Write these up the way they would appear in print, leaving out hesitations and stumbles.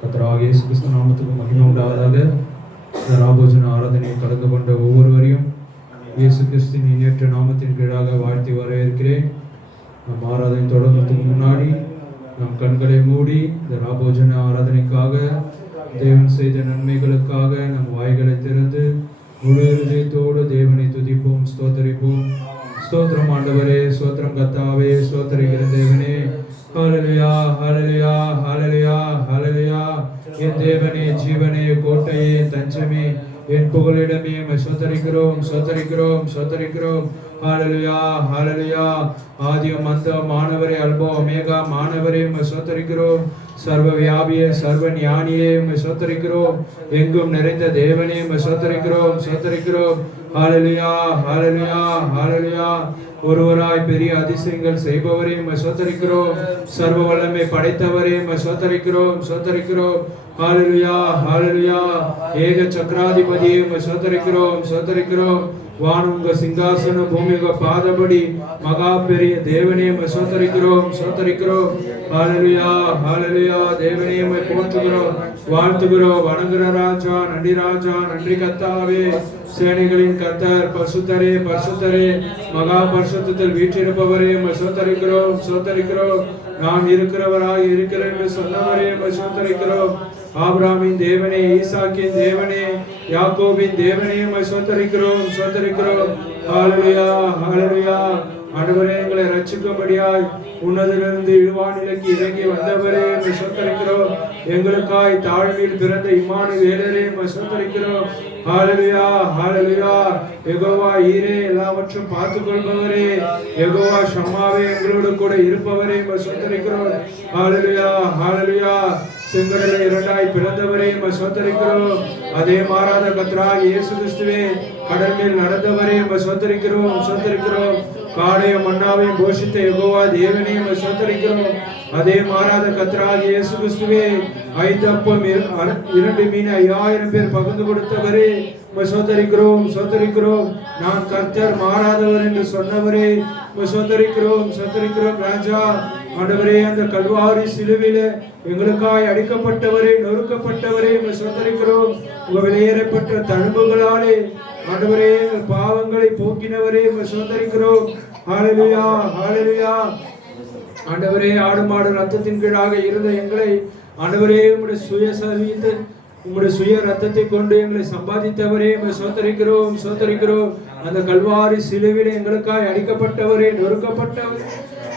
கர்த்தராகிய இயேசு கிறிஸ்து நாமத்துக்கு மகிமை உண்டாவதாக. இந்த ராபோஜன ஆராதனையை கலந்து கொண்ட ஒவ்வொருவரையும் இயேசு கிறிஸ்துவின் இணையற்ற நாமத்தின் கீழாக வாழ்த்தி வரவேற்கிறேன். நம் ஆராதனை தொடங்குறதுக்கு முன்னாடி நம் கண்களை மூடி இந்த ராபோஜன ஆராதனைக்காக, தேவன் செய்த நன்மைகளுக்காக நம் வாய்களை திறந்து முழு இதயத்தோடு தேவனை துதிப்போம், ஸ்தோத்தரிப்போம். ஸ்தோத்திரம் ஆண்டவரே, ஸ்தோத்திரம் கர்த்தாவே, ஸ்தோத்தரிக்கிற தேவனே. ஹல்லேலூயா, ஹல்லேலூயா, ஹல்லேலூயா, ஹல்லேலூயா. என் தேவனே, ஜீவனே, கோட்டையே, தஞ்சமே, என் புகலிடமே, ஸ்தோத்தரிக்கிறோம், ஸ்தோத்தரிக்கிறோம், ஸ்தோத்தரிக்கிறோம். ஹல்லேலூயா, ஹல்லேலூயா. ஆதியும் அந்தம் மானவரே, அல்பா ஒமேகா மானவரே, ஸ்தோத்தரிக்கிறோம். சர்வ வியாபியே, சர்வ ஞானியே, ஸ்தோத்தரிக்கிறோம். எங்கும் நிறைந்த தேவனே, ஸ்தோத்தரிக்கிறோம், ஸ்தோத்தரிக்கிறோம். ஹல்லேலூயா, ஹல்லேலூயா, ஹல்லேலூயா. ஒருவராய் பெரிய அதிசயங்கள் செய்பவரே, ஸ்தோத்தரிக்கிறோம். சர்வ வல்லமை படைத்தவரே, ஸ்தோத்தரிக்கிறோம், ஸ்தோத்தரிக்கிறோம். ஹல்லேலூயா, ஹல்லேலூயா. ஏக சக்கராதிபதியே, ஸ்தோத்தரிக்கிறோம், ஸ்தோத்தரிக்கிறோம். வானுங்க சிங்காசன பூமிக பாதபடி மகா பெரிய தேவனே, ஸ்தோத்தரிக்கிறோம், ஸ்தோத்தரிக்கிறோம். ஹல்லேலூயா, ஹல்லேலூயா. தேவனே போற்றுகிறோம், வாழ்த்துகிறோம், வணங்குற ராஜா, நன்றி ராஜா, நன்றி கர்த்தாவே. சேனைகளின் கர்த்தர், பரிசுத்தரே, பரிசுத்தரே, மகா பரிசுத்தத்தில் வீற்றிருப்பவரே, ஸ்தோத்தரிக்கிறோம், ஸ்தோத்தரிக்கிறோம். நாம் இருக்கிறவராய் இருக்கிறேன் என்று சொன்னவரே, ஸ்தோத்தரிக்கிறோம். ஆபிரகாமின் தேவனே, ஈசாக்கின் தேவனே, யாக்கோபின் தேவனே, ஸ்தோத்தரிக்கிறோம், ஸ்தோத்தரிக்கிறோம். ஹல்லேலூயா, ஹல்லேலூயா. ஆண்டவரே, எங்களை ரட்சிக்கும்படியாய் உன்னதிலிருந்து இழுவானிலைக்கு இறங்கி வந்தவரே, ஸ்தோத்தரிக்கிறோம். எங்களுக்காய் தாழ்மையில் பிறந்த இம்மானுவேலரே, ஸ்தோத்தரிக்கிறோம். ஹல்லேலூயா, ஹல்லேலூயா. யெகோவா ஈரே, எல்லாவற்றையும் பார்த்துக் கொள்பவரே, யெகோவா ஷம்மாவே, எங்களோடு கூட இருப்பவரே, ஸ்தோத்தரிக்கிறோம். ஹல்லேலூயா, ஹல்லேலூயா. செங்கடலை இரண்டாய் பிளந்தவரே, ஸ்தோத்தரிக்கிறோம். அதே மாறாத கர்த்தராகிய இயேசு கிறிஸ்துவே, கடல் மேல் நடந்தவரே, ஸ்தோத்தரிக்கிறோம், ஸ்தோத்தரிக்கிறோம். காடைய மன்னாவையும் போஷித்த யெகோவா தேவனே, ஸ்தோத்தரிக்கிறோம். அதே மாறாத கர்த்தராகிய இயேசு கிறிஸ்துவே, 5 அப்பம் 2 மீன் 5000 பேர் பகிர்ந்து கொடுத்தவரே, ஸ்தோத்தரிக்கிறோம், ஸ்தோத்தரிக்கிறோம். நான் கர்த்தர் மாறாதவர் என்று சொன்னவரே, ஸ்தோத்தரிக்கிறோம், ஸ்தோத்தரிக்கிறோம். ராஜா ஆண்டவரே, அந்த கல்வாரி சிலுவையில எங்களுக்காய் அடிக்கப்பட்டவரே, நொறுக்கப்பட்டவரே, ஸ்தோத்தரிக்கிறோம். உங்க வெளியேறப்பட்ட தழும்புகளாலே ஆண்டவரே எங்கள் பாவங்களை போக்கினவரே, ஸ்தோத்தரிக்கிறோம். ஹல்லேலூயா, ஹல்லேலூயா. ஆண்டவரே, ஆடு மாடு ரத்தத்தின் கீழாக இருந்த எங்களை ஆண்டவரே, உம்முடைய சுய சரீரத்தை, உம்முடைய சுய ரத்தத்தை கொண்டு எங்களை சம்பாதித்தவரே, ஸ்தோத்தரிக்கிறோம், ஸ்தோத்தரிக்கிறோம். அந்த கல்வாரி சிலுவையிலே எங்களுக்காய் அடிக்கப்பட்டவரே, நொறுக்கப்பட்டவரே.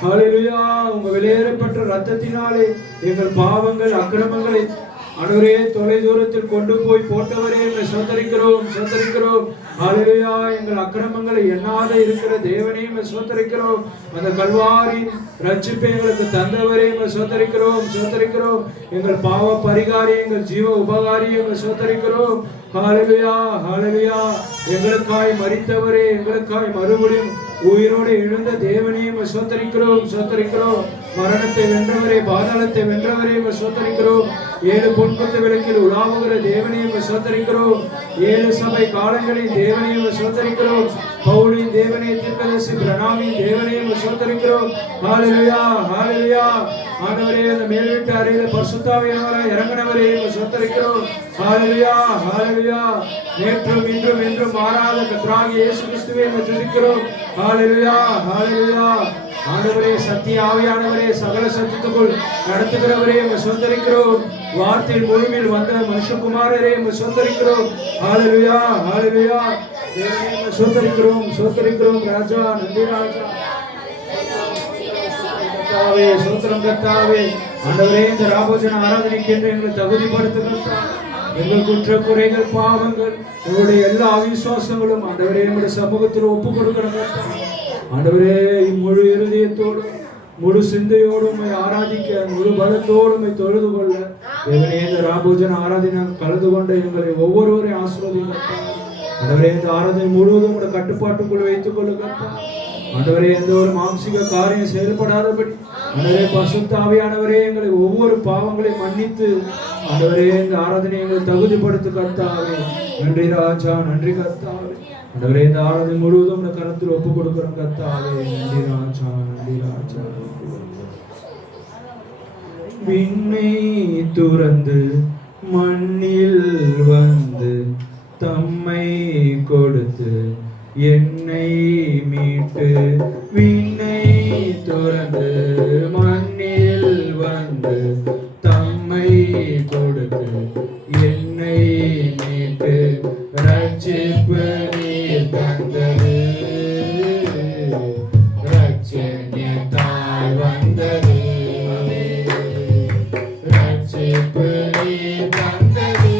ஹல்லேலூயா. உங்க வெளியேறப்பட்ட ரத்தத்தினாலே எங்கள் பாவங்கள் அக்கிரமங்களை ஆண்டவரே தொலை தூரத்தில் கொண்டு போய் போட்டவரே, ஸ்தோத்தரிக்கிறோம், ஸ்தோத்தரிக்கிறோம். ஹல்லேலூயா. எங்கள் அக்கிரமங்களை எண்ணாத இருக்கிற தேவனே, ஸ்தோத்தரிக்கிறோம். அந்த கல்வாரி ரட்சிப்பை எங்களுக்கு தந்தவரே, ஸ்தோத்தரிக்கிறோம், ஸ்தோத்தரிக்கிறோம். எங்கள் பாவ பரிகாரி, எங்கள் ஜீவ உபகாரி, ஸ்தோத்தரிக்கிறோம். ஹல்லேலூயா, ஹல்லேலூயா. எங்களுக்காய் மரித்தவரே, எங்களுக்காய் மறுபடியும் உயிரோடு எழுந்த தேவனே, ஸ்தோத்தரிக்கிறோம், ஸ்தோத்தரிக்கிறோம். மரணத்தை வென்றவரே, பாதாளத்தை வென்றவரே, ஸ்தோத்தரிக்கிறோம். 7 பொன்குத்த விளக்கில் உலாவுகிற தேவனே, ஸ்தோத்தரிக்கிறோம். 7 சபை காலங்களின் தேவனே, ஸ்தோத்தரிக்கிறோம். பவுலின் தேவனே, தீர்க்கதரிசி பிரணாமின் தேவனே, ஸ்தோத்தரிக்கிறோம். ஹல்லேலூயா, ஹல்லேலூயா. ஆண்டவரே, அந்த மேல் வீட்டு அறையிலே பரிசுத்த ஆவியானவராய் இறங்கினவரே, ஸ்தோத்தரிக்கிறோம். ஹல்லேலூயா, ஹல்லேலூயா. நேற்றும் இன்றும் என்றும் மாறாத கர்த்தராகிய இயேசு கிறிஸ்துவை துதிக்கிறோம். ஹல்லேலூயா, ஹல்லேலூயா. ஆண்டவரே, சத்திய ஆவியானவரே, சகல சத்தியத்துக்குள் நடத்துகிறவரே, ஸ்தோத்தரிக்கிறோம். வார்த்தையின் முழுமையில் வந்த மனுஷகுமாரரே, ஸ்தோத்தரிக்கிறோம். ஹல்லேலூயா, ஹல்லேலூயா. ஸ்தோத்தரிக்கிறோம், ஸ்தோத்தரிக்கிறோம். ராஜா, நன்றி ராஜா. கர்த்தாவே, ஸ்தோத்திரம் கர்த்தாவே. ஆண்டவரே, இந்த ராபோஜன ஆராதனைக்கு என்று எங்களை தகுதிப்படுத்துங்கள். எங்கள் குற்ற குறைகள் பாவங்கள் உங்களுடைய எல்லா அவிசுவாசங்களும் ஆண்டவரே நம்முடைய சமூகத்தில் ஒப்பு கொடுக்கிறோம். ஆண்டவரே, முழு இருதயத்தோடு முழு சிந்தையோடு உண்மை ஆராதிக்க, முழு பலத்தோடு உண்மை தொழுது கொள்ள தேவனே, இந்த ராபோஜன ஆராதனை கலந்து கொண்ட எங்களை ஒவ்வொருவரையும் ஆசீர்வதிங்க. ஆண்டவரே, இந்த ஆராதனை முழுவதும் உங்களுடைய கட்டுப்பாட்டுக்குள் வைத்துக் கொள்ளுங்க. ஆண்டவரே, எந்த ஒரு மாம்சிக காரியம் செயல்படாதபடி ஆண்டவரே, பரிசுத்த ஆவியானவரே, எங்களை ஒவ்வொரு பாவங்களையும் மன்னித்து ஆண்டவரே இந்த ஆராதனை எங்களை தகுதிப்படுத்த கர்த்தாவே. நன்றி ராஜா, நன்றி கர்த்தாவே. ஆண்டவரே, இந்த ஆராதனை முழுவதும் இந்த கருத்தில் ஒப்பு கொடுக்கிறோம் கர்த்தாவே. நன்றி ராஜா, நன்றி ராஜா. விண்ணை துறந்து மண்ணில் வந்து தம்மை கொடுத்து என்னை மீட்டு, விண்ணை துறந்து மண்ணில் வந்து தம்மை கொடுத்து என்னை மீட்டு ரட்சிப்பு நீர் தந்தது, ரட்சணியத்தால் வந்தது, ரட்சிப்பு நீர் தந்தது,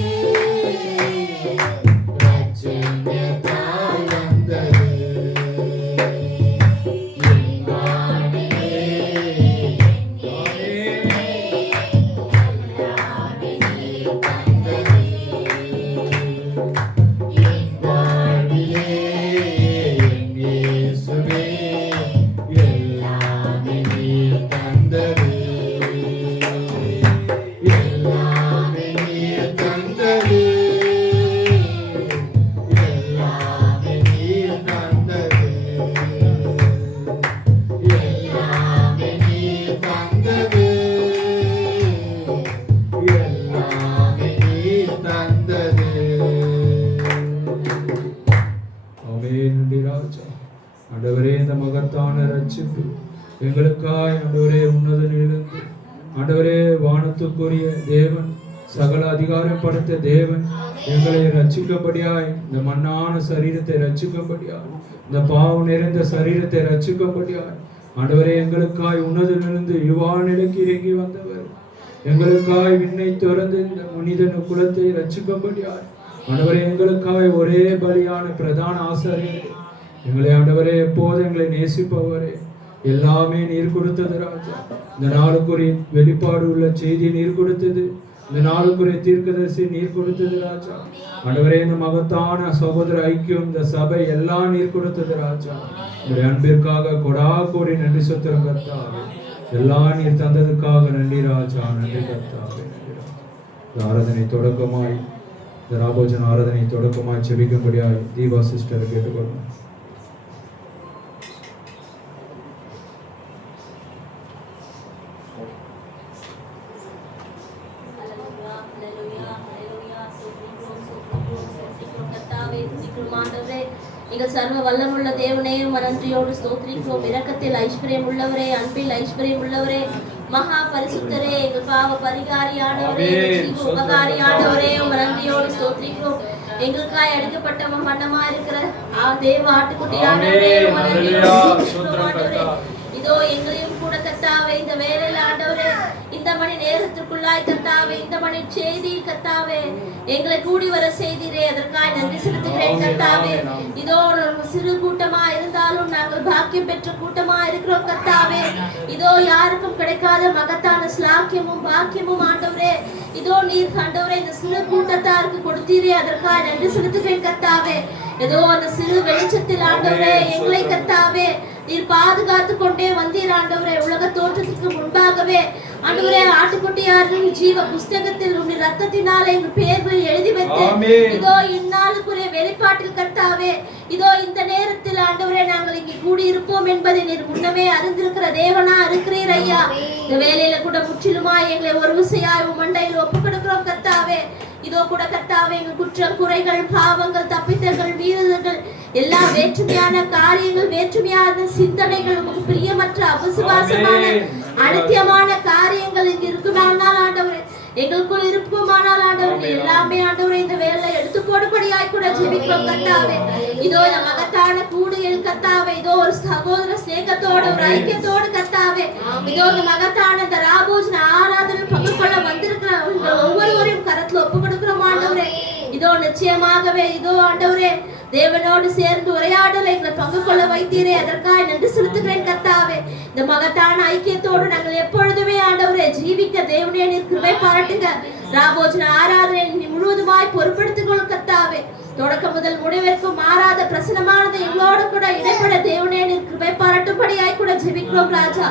ரட்சணியத்தால் வந்தது. ஆண்டவரே, இந்த மகத்தான ரட்சிப்பு எங்களுக்காய் ஆண்டவரே உன்னதனிலிருந்து ஆண்டவரே வானத்துக்குரிய தேவன், சகல அதிகாரம் படைத்த தேவன் எங்களை ரட்சிக்கும்படியாய், இந்த மண்ணான சரீரத்தை ரட்சிக்கும்படியாய், இந்த பாவம் நிறைந்த சரீரத்தை ரட்சிக்கும்படியாய் ஆண்டவரே எங்களுக்காய் உன்னதனிலிருந்து யுவாநிலைக்கு இறங்கி வந்தவர், எங்களுக்காய் விண்ணை திறந்து இந்த மனிதன குலத்தை ரட்சிக்கும்படியாய் ஆண்டவரே எங்களுக்காய் ஒரே பலியான பிரதான ஆசாரியரே, எங்களை ஆண்டவரே எப்போது எங்களை நேசிப்பவரே, எல்லாமே நீர் கொடுத்தது ராஜா. இந்த நாளுக்குரிய வெளிப்பாடு உள்ள செய்தியை நீர் கொடுத்தது, இந்த நாளுக்குரிய தீர்க்கதரிசி நீர் கொடுத்தது ராஜா. ஆண்டவரே, இந்த மகத்தான சகோதர ஐக்கியம், இந்த சபை எல்லாம் நீர் கொடுத்தது ராஜா. உங்களுடைய அன்பிற்காக கொடா கோடி நன்றி சொத்திரம் கர்த்தாவே. எல்லாம் நீர் தந்ததுக்காக நன்றி ராஜா, நன்றி கர்த்தாவே. இந்த ஆராதனை தொடக்கமாய், இந்த ராபோஜன ஆராதனை தொடக்கமாய் செபிக்கும்படியாய் தீபா சிஸ்டரை கேட்டுக்கொள்ளும். சர்வ வல்லமுள்ள தேவனே, நன்றியோடு ஸ்தோத்திரிக்கிறோம். இரக்கத்தில் ஐஸ்வர்யம் உள்ளவரே, அன்பில் ஐஸ்வர்யம் உள்ளவரே, மகா பரிசுத்தரே, எங்கள் பாவ பரிகாரியானவரே, உபகாரியானவரே, நன்றியோடு ஸ்தோத்திரிக்கிறோம். எங்களுக்காய் அடிக்கப்பட்ட மன்னமா இருக்கிற தேவ ஆட்டுக்குட்டியானவரே, இதோ எங்களையும் கூட கர்த்தாவே இந்த வேலையில் ஆண்டவரே, இந்த மணி நேரத்திற்குள்ளாய் கர்த்தாவே, இந்த மணி செய்தி கர்த்தாவே எங்களை கூடி வர செய்தீரே, அதற்காக நன்றி செலுத்துகிறேன் கர்த்தாவே. இதோ சிறு கூட்டமா இருந்தாலும் நாங்கள் பாக்கியம் பெற்ற கூட்டமா இருக்கிறோம் கர்த்தாவே. இதோ யாருக்கும் கிடைக்காத மகத்தான ஸ்லாக்கியமும் பாக்கியமும் ஆண்டவரே, இதோ நீர் ஆண்டவரே இந்த சிறு கூட்டத்தாருக்கு கொடுத்தீரே, அதற்காக நன்றி செலுத்துகிறேன் கர்த்தாவே. ஏதோ அந்த சிறு வெளிச்சத்தில் ஆண்டவரே எங்களை கர்த்தாவே நீர் பாதுகாத்து கொண்டே வந்தீர் ஆண்டவரே. உலக தோற்றத்துக்கு முன்பாகவே ஆண்டவரே ஆட்டுக்குட்டியாரின் ஜீவ புஸ்தகத்தில் உன் ரத்தத்தினாலே எங்கள் பெயர்களை எழுதி வைத்தேன். இதோ இந்நாளுக்குரிய வெளிப்பாட்டில் கர்த்தாவே, இதோ இந்த நேரத்தில் ஆண்டவரே நாங்கள் இங்கே கூடி இருப்போம் என்பதை நீர் முன்னமே அறிந்திருக்கிற தேவனா இருக்கிறீர் ஐயா. இந்த வேலையில கூட முற்றிலுமாய் எங்களை ஒரு விசையாய் மண்டையில் ஒப்பு கொடுக்கிறோம் கர்த்தாவே. இதோ கூட கர்த்தாவே எங்கள் குற்றம் குறைகள் பாவங்கள் தப்பித்தல்கள் மீறுதல்கள் எல்லா வேற்றுமையான காரியங்கள் வேற்றுமையான சிந்தனைகள் உங்களுக்கு பிரியமற்ற அவிசுவாசமான அனித்தியமான காரியங்கள் இங்கு இருக்குமானால் ஆண்டவரே, எங்களுக்குள் இருக்குமானால் ஆண்டவரே எல்லாமே ஆண்டவரே இந்த வேலை எடுத்து போடுபடியாய் கூட ஜெபிக்கிறோம் கர்த்தாவே. இதோ இந்த மகத்தான கூடுகையில் கர்த்தாவே, இதோ ஒரு சகோதர ஸ்நேகத்தோடு ஒரு ஐக்கியத்தோடு கர்த்தாவே, இதோ இந்த மகத்தான இந்த ராபோஜன ஆராதனை பங்கு கொள்ள வந்திருக்கிற ஒவ்வொருவரையும் கரத்துல ஒப்பு கொடுக்கிறோம் ஆண்டவரே. இதோ நிச்சயமாகவே இதோ ஆண்டவரே தேவனோடு சேர்ந்து உரையாடலை எங்களை பங்கு கொள்ள வைத்தீரே, அதற்காக நன்றி செலுத்துகிறேன் கர்த்தாவே. இந்த மகத்தான ஐக்கியத்தோடு நாங்கள் எப்பொழுதுமே ஆண்டவரே ஜீவிக்க தேவனே நீர் கிருபை பாராட்டுங்க. ராபோஜன ஆராதனை முழுவதுமாய் பொறுப்பெடுத்துக் கொள்ளும் கர்த்தாவே. தொடக்கம் முதல் முடிவிற்கும் மாறாத பிரசனமானது எங்களோடு கூட இடைப்பட தேவனே நீர் கிருபை பாராட்டும்படியாய் கூட ஜெபிக்கிறோம் ராஜா.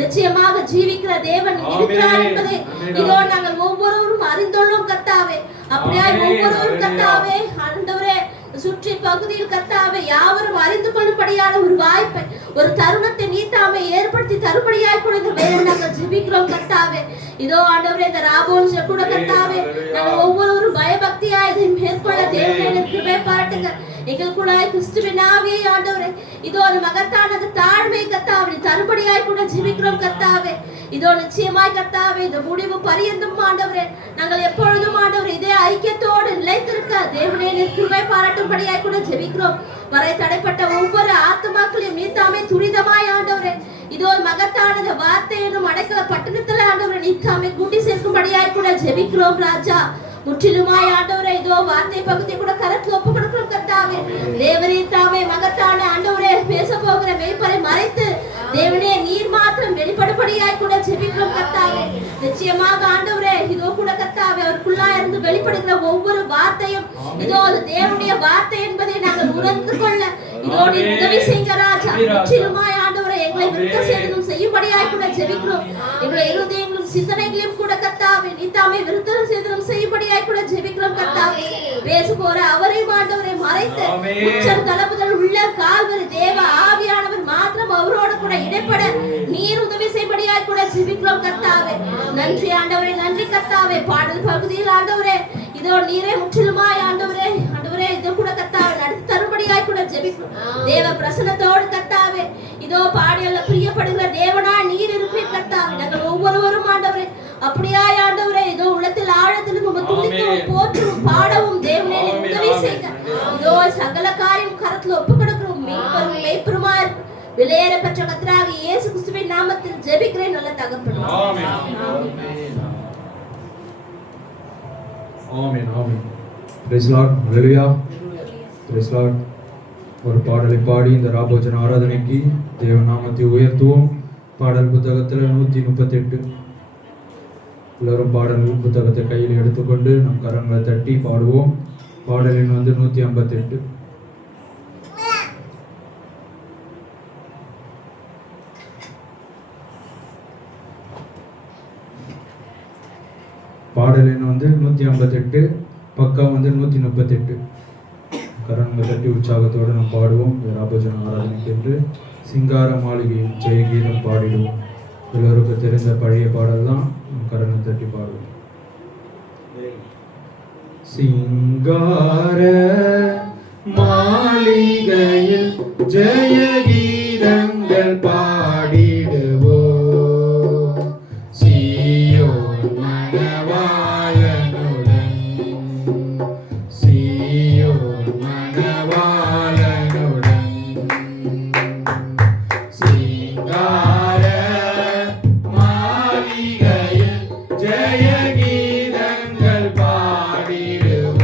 நிச்சயமாக ஜீவிக்கிற தேவன் இருக்கிறார் என்பதை இதோ நாங்கள் ஒவ்வொருவரும் அறிந்துள்ளோம் கர்த்தாவே. அப்படியாய் ஒவ்வொருவரும் கர்த்தாவே ஆண்டவரே சுற்றி பகுதியில் கர்த்தாவே யாவரும் அறிந்து கொள்ளும்படியான ஒரு வாய்ப்பை, ஒரு தருணத்தை நீத்தாமை ஏற்படுத்தி தரும்படியாய் கூட இந்த வேலை நாங்கள் ஜெபிக்கிறோம் கர்த்தாவே. இதோ ஆண்டவரே இந்த ராபோன்ஸ கூட கர்த்தாவே நாங்கள் ஒவ்வொருவரும் பயபக்தியா இதை மேற்கொள்ள தேவனே கிருபை பாராட்டுங்க. எங்களுக்குள்ளாய் கிறிஸ்துவின் ஆவியை ஆண்டவரே இதோ ஒரு மகத்தானது தாழ்மை கர்த்தாவே தரும்படியாய் கூட ஜெபிக்கிறோம் கர்த்தாவே. இதோ நிச்சயமாய் கர்த்தாவே இந்த முடிவு பரியந்தம் ஆண்டவரே நாங்கள் எப்பொழுதும் ஆண்டவரே இதே ஐக்கியத்தோடு நிலைத்திருக்க தேவனே கிருபை பாராட்டும்படியாய் கூட ஜெபிக்கிறோம். வரை தடைப்பட்ட ஒவ்வொரு ஆத்துமாக்களையும் நீத்தாமே துரிதமாய் ஆண்டவரே இதோ மகத்தானது வார்த்தை என்னும் அடைக்கல பட்டணத்துல ஆண்டவரே நீத்தாமே கூட்டி சேர்க்கும்படியாய் கூட ஜெபிக்கிறோம் ராஜா. முற்றிலுமாய் ஆண்டவரே இதோ வார்த்தை பகுதி கூட கரத்துல ஒப்பு கொடுக்கிறோம் கர்த்தாவே. தேவரே தாமே மகத்தான ஆண்டவரே பேச போகிற மெய்ப்பரை மறைத்து தேவனே நீர் மாத்திரம் வெளிப்படும்படியாய் கூட ஜெபிக்கிறோம் கர்த்தாவே. நிச்சயமாக ஆண்டவரே இதோ கூட கர்த்தாவே அவருக்குள்ளா இருந்து வெளிப்படுகிற ஒவ்வொரு வார்த்தையும் இதோ அது தேவனுடைய வார்த்தை என்பதை நாங்கள் உணர்ந்து கொள்ள இதோ நீர் உதவி செய்யுங்க ராஜா. முற்றிலுமாய் ஆண்டவரே எங்களை விருத்த சேதனம் செய்யும்படியாய் கூட ஜெபிக்கிறோம். எங்களை இருதயங்களும் சிந்தனைகளையும் கூட கர்த்தாவே நீத்தாமே விருத்த சேதனம் செய்யும்படியாய் கூட ஜெபிக்கிறோம் கர்த்தாவே. பேச போற அவரையும் ஆண்டவரை மறைத்து உச்சம் தளபுதல் உள்ள கால்வரி தேவ ஆவியானவர் மாத்திரம் அவரோடு கூட இடைப்பட நீர் உதவி செய்யும்படியாய் கூட ஜெபிக்கிறோம் கர்த்தாவே. நன்றி ஆண்டவரே, நன்றி கர்த்தாவே. பாடல் பகுதியில் ஆண்டவரே இதோ நீரே முற்றிலுமாய் ஆண்டவரே இதோ கூட கர்த்தாவே நடத்தி தரும்படியாய் கூட ஜெபிக்கிறோம். தேவ பிரசன்னத்தோடு கர்த்தாவே இதோ பாடியல்ல பிரியப்படுகிற தேவனா நீர் இருக்கிறீர் கர்த்தாவே. நாங்கள் ஒவ்வொருவரும் ஆண்டவரே அப்படியாய் ஆண்டவரே இதோ உள்ளத்தில் ஆழத்தில் உம்மை துதிக்கவும் போற்றவும் பாடவும் தேவனே உதவி செய்யுங்க. இதோ சகல காரியம் கரத்துல ஒப்பு கொடுக்கிறோம். மெய்ப்பெருமா விலையேற பெற்ற கர்த்தராகிய இயேசு கிறிஸ்துவின் நாமத்தில் ஜெபிக்கிறேன் நல்ல தகப்பனே. ஆமென். ஆமென். ஆமென். Praise Lord. ஹல்லேலூயா. Praise Lord. ஒரு பாடலை பாடி இந்த ராபோஜன ஆராதனைக்கு தேவ நாமத்தை உயர்த்துவோம். பாடல் புத்தகத்தில் 138. எல்லாரும் பாடல் புத்தகத்தை கையில் எடுத்துக்கொண்டு நம் கரங்களை தட்டி பாடுவோம். பாடலின் 158. பாடலின் 158, பக்கம் 138. கரங்களை தட்டி உற்சாகத்தோடு நாம் பாடுவோம். ராபோஜன ஆராதனைக்கு என்று சிங்கார மாளிகையில் ஜெயகீதம் பாடிடுவோம். எல்லோருக்கும் தெரிந்த பழைய பாடல் தான். கரங்களை தட்டி பாடுவோம். சிங்கார மாளிகையில் ஜெயகீதங்கள் பாடிடுவோம். சீயோன் மணவாளனுடன், சீயோன் மணவாளனுடன். சிங்கார மாளிகையில் ஜெயகீதங்கள் பாடிடுவோம்.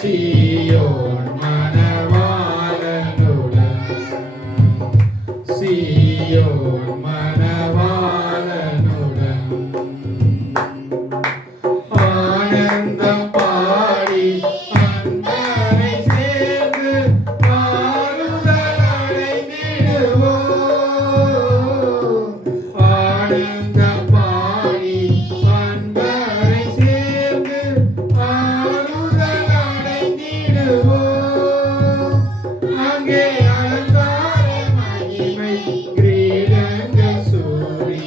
சீயோன் மணவாளனுடன், சீயோன் மணவாளனுடன். ஆனந்தம் பாடி அன்பரை சேர்ந்து ஆறுதல் அடைந்திடுவோம். ஆனந்தம் பாடி அன்பரை சேர்ந்து ஆறுதல் அடைந்திடுவோம். அங்கே அலங்கார மகிமை கிரீடங்கள் சூடி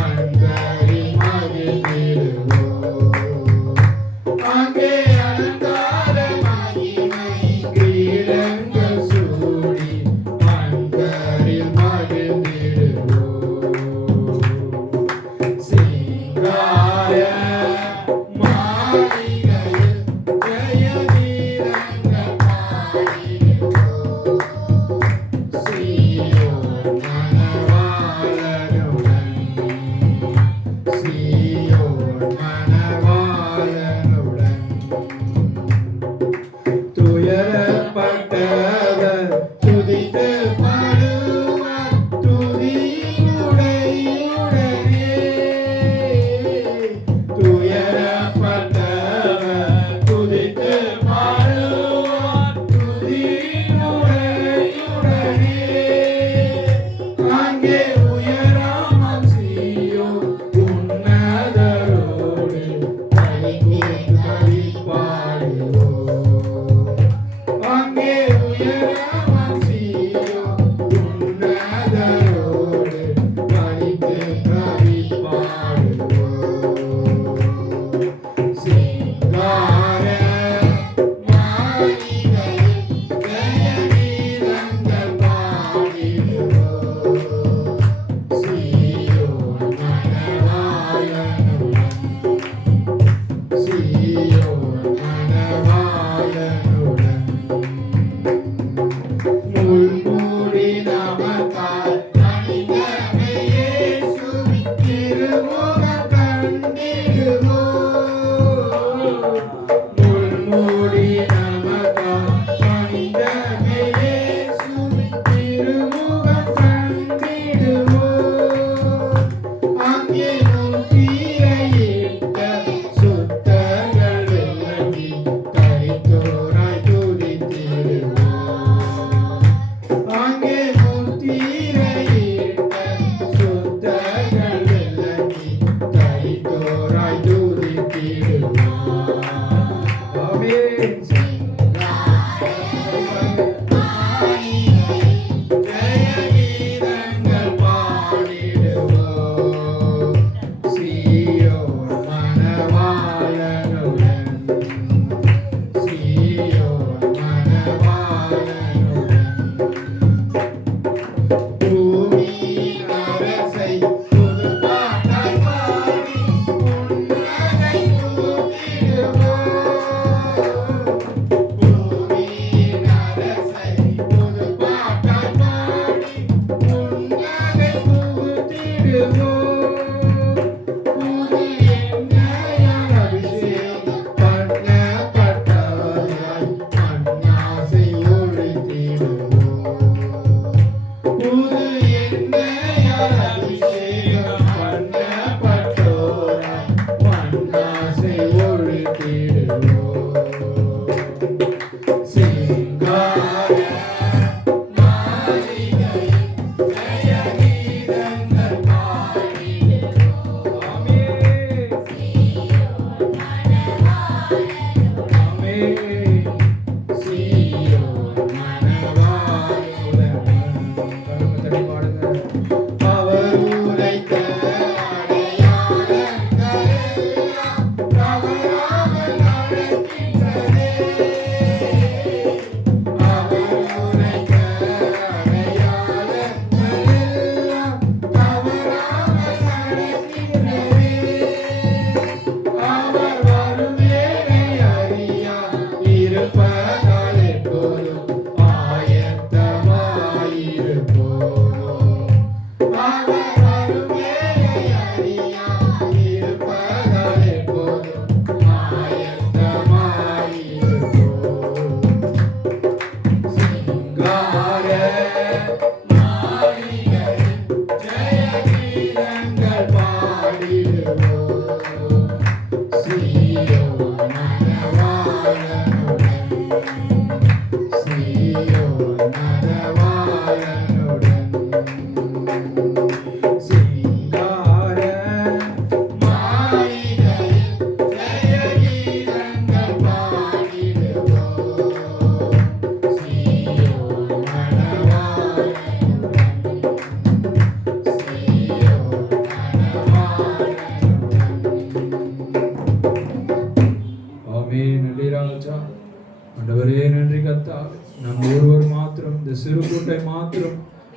அன்பரை மகிழ்ந்திடுவோம். அங்கே அலங்கார மகிமை கிரீடங்கள் சூடி அன்பரில் மகிழ்ந்திடுவோம். சிங்கார மாளிகையில் ஜெயகீதங்கள் பாடிடுவோம். சீயோன் மணவாளனுடன், சீயோன்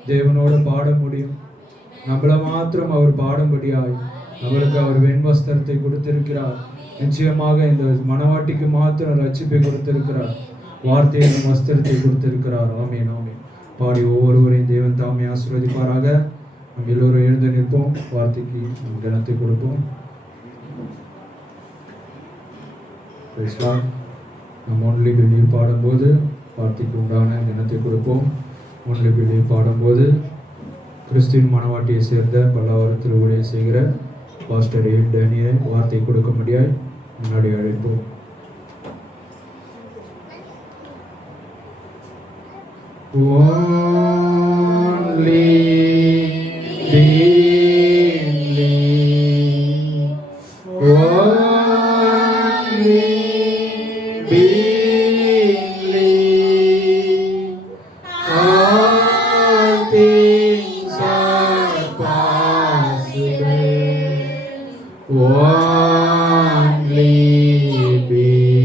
தேவனோட பாட முடியும். நம்மள மாத்திரம் அவர் பாடும்படியாய் நம்மளுக்கு அவர் வெண்வஸ்திரத்தை கொடுத்திருக்கிறார். நிச்சயமாக இந்த மனவாட்டிக்கு மாத்திரம் ரட்சிப்பை கொடுத்திருக்கிறார். வார்த்தையின் வஸ்திரத்தை கொடுத்திருக்கிறார். ஆமீன் ஆமீன். பாடி ஒவ்வொருவரையும் தேவன் தாமே ஆசீர்வதிப்பாராக. நம்ம எல்லோரும் எழுந்து நிற்போம். வார்த்தைக்கு நம் கனத்தை கொடுப்போம். நம்ம ஒன்லி பிலீவ் பாடும்போது வார்த்தைக்கு உண்டான கனத்தை கொடுப்போம். ஒன்லி பிலீவ் பாடும்போது கிறிஸ்டின் மனவாட்டியை சேர்ந்த பல்லாவரத்தில் ஊழிய செய்கிற பாஸ்டர் எல் டேனியை வார்த்தை கொடுக்க முடியாது முன்னாடி அழைப்போம். only believe.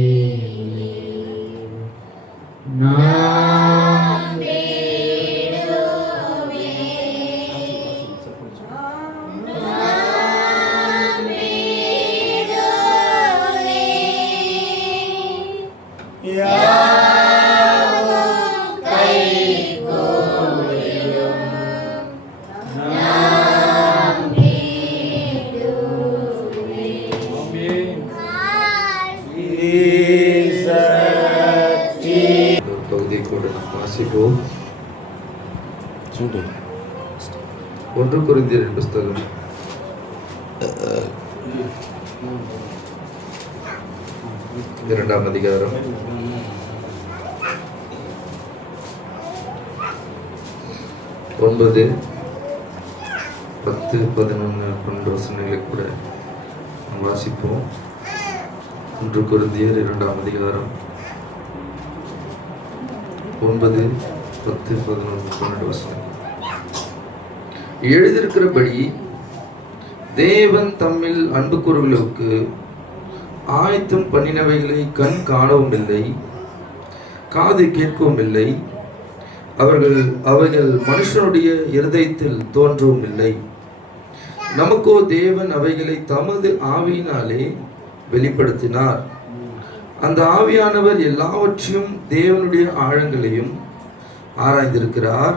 பகுதியை கூட நாம் வாசிப்போம். 1 கொரிந்தியரின் புஸ்தகம் 2ஆம் அதிகாரம் 9, 10, 11 போன்ற வசனங்களை கூட நாம் வாசிப்போம். 1 கொரிந்தியர் 2ஆம் அதிகாரம் 9, 10, 11, 12 வசனம். எழுதியிருக்கிறபடி தேவன் தம்மில் அன்பு கூறுகளுக்கு ஆயத்தம் பண்ணினவைகளை கண் காணவும் இல்லை, காது கேட்கவும் இல்லை, அவைகள் மனுஷனுடைய இருதயத்தில் தோன்றவும் இல்லை. நமக்கோ தேவன் அவைகளை தமது ஆவியினாலே வெளிப்படுத்தினார். அந்த ஆவியானவர் எல்லாவற்றையும் தேவனுடைய ஆழங்களையும் ஆராய்ந்திருக்கிறார்.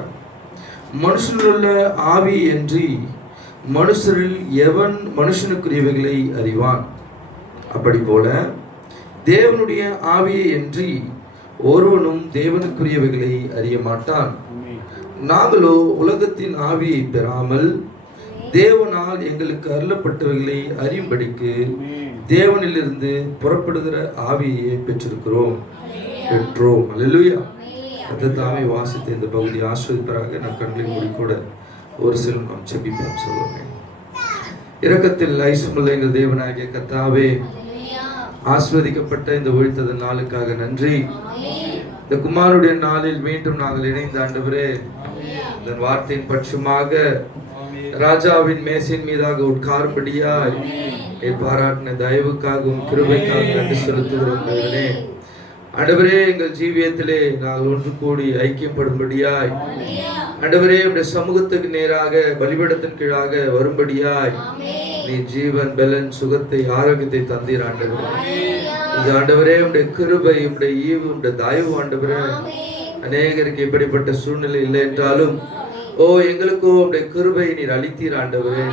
மனுஷனுள்ள ஆவி என்று மனுஷரில் எவன் மனுஷனுக்குரியவைகளை அறிவான்? அப்படி போல தேவனுடைய ஆவியை என்று ஒருவனும் தேவனுக்குரியவைகளை அறிய மாட்டான். நாங்களோ உலகத்தின் ஆவியை பெறாமல் தேவனால் எங்களுக்கு அருளப்பட்டவைகளை அறியும்படிக்கு தேவனிலிருந்து புறப்படுகிற ஆவியை பெற்றோம். அல்லேலூயா. அதைத்தாமே வாசித்த இந்த பகுதி ஆஸ்வதிப்பராக நம் கண்களை மூடிக்கூட ஒரு சிலர் நாம் செபிப்போம். சொல்லுங்க. இரக்கத்தில் ஐசுமுள்ள எங்கள் தேவனாகிய கர்த்தாவே, ஆஸ்வதிக்கப்பட்ட இந்த ஒழித்தது நாளுக்காக நன்றி. இந்த குமாருடைய நாளில் மீண்டும் நாங்கள் இணைந்த ஆண்டவரே, இந்த வார்த்தையின் பட்சமாக ராஜாவின் மேசின் மீதாக உட்காரும்படியாய் பாராட்டின தயவுக்காகவும் கிருபைக்காக நன்றி செலுத்துகிறோம். ஆண்டவரே, எங்கள் ஜீவியத்திலே நாங்கள் ஒன்று கூடி ஐக்கியப்படும்படியாய் ஆண்டவரே உடைய சமூகத்துக்கு நேராக பலிபீடத்தின் கீழாக வரும்படியாய் நீ ஜீவன், பலன், சுகத்தை, ஆரோக்கியத்தை தந்தீர் ஆண்டவரே. இது ஆண்டவரே உடைய கிருபை, உடைய ஈவு, உடைய தயவு ஆண்டவரே. அநேகருக்கு இப்படிப்பட்ட சூழ்நிலை இல்லை என்றாலும் எங்களுக்கோ உடைய கிருபை நீர் அளித்தீர் ஆண்டவரே.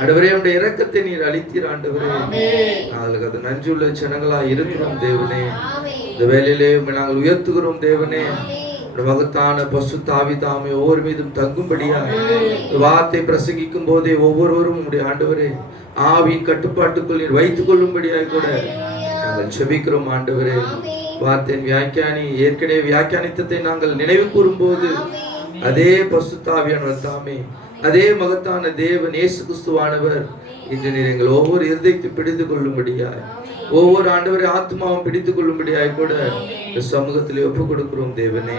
ஆண்டவரே உடைய இரக்கத்தை நீர் அளித்தீர் ஆண்டவரே. நாங்களுக்கு அது நன்றியுள்ள ஜனங்களாய் இருக்கிறோம் தேவனே. இந்த வேலையிலே நாங்கள் உயர்த்துகிறோம் தேவனே. மகத்தான பசுத்த ஆவி தாமே ஒவ்வொரு மீதும் தங்கும்படியா வார்த்தை பிரசங்கிக்கும் போதே ஒவ்வொருவரும் உங்களுடைய ஆண்டவரே ஆவியின் கட்டுப்பாட்டுக்குள் நீர் வைத்துக் கொள்ளும்படியாய் கூட நாங்கள் செபிக்கிறோம் ஆண்டவரே. வார்த்தையின் வியாக்கியானி ஏற்கனவே வியாக்கியானித்ததை நாங்கள் நினைவு கூறும் போது அதே பசுத்த ஆவியானவர் தாமே, அதே மகத்தான தேவன் இயேசு கிறிஸ்துவானவர் இன்று நீர் எங்கள் ஒவ்வொரு இருதயத்தை பிடித்துக் கொள்ளும்படியாய், ஒவ்வொரு ஆண்டவரை ஆத்மாவும் பிடித்துக் கொள்ளும்படியாய் கூட சமூகத்தில் ஒப்புக் கொடுக்கிறோம் தேவனே.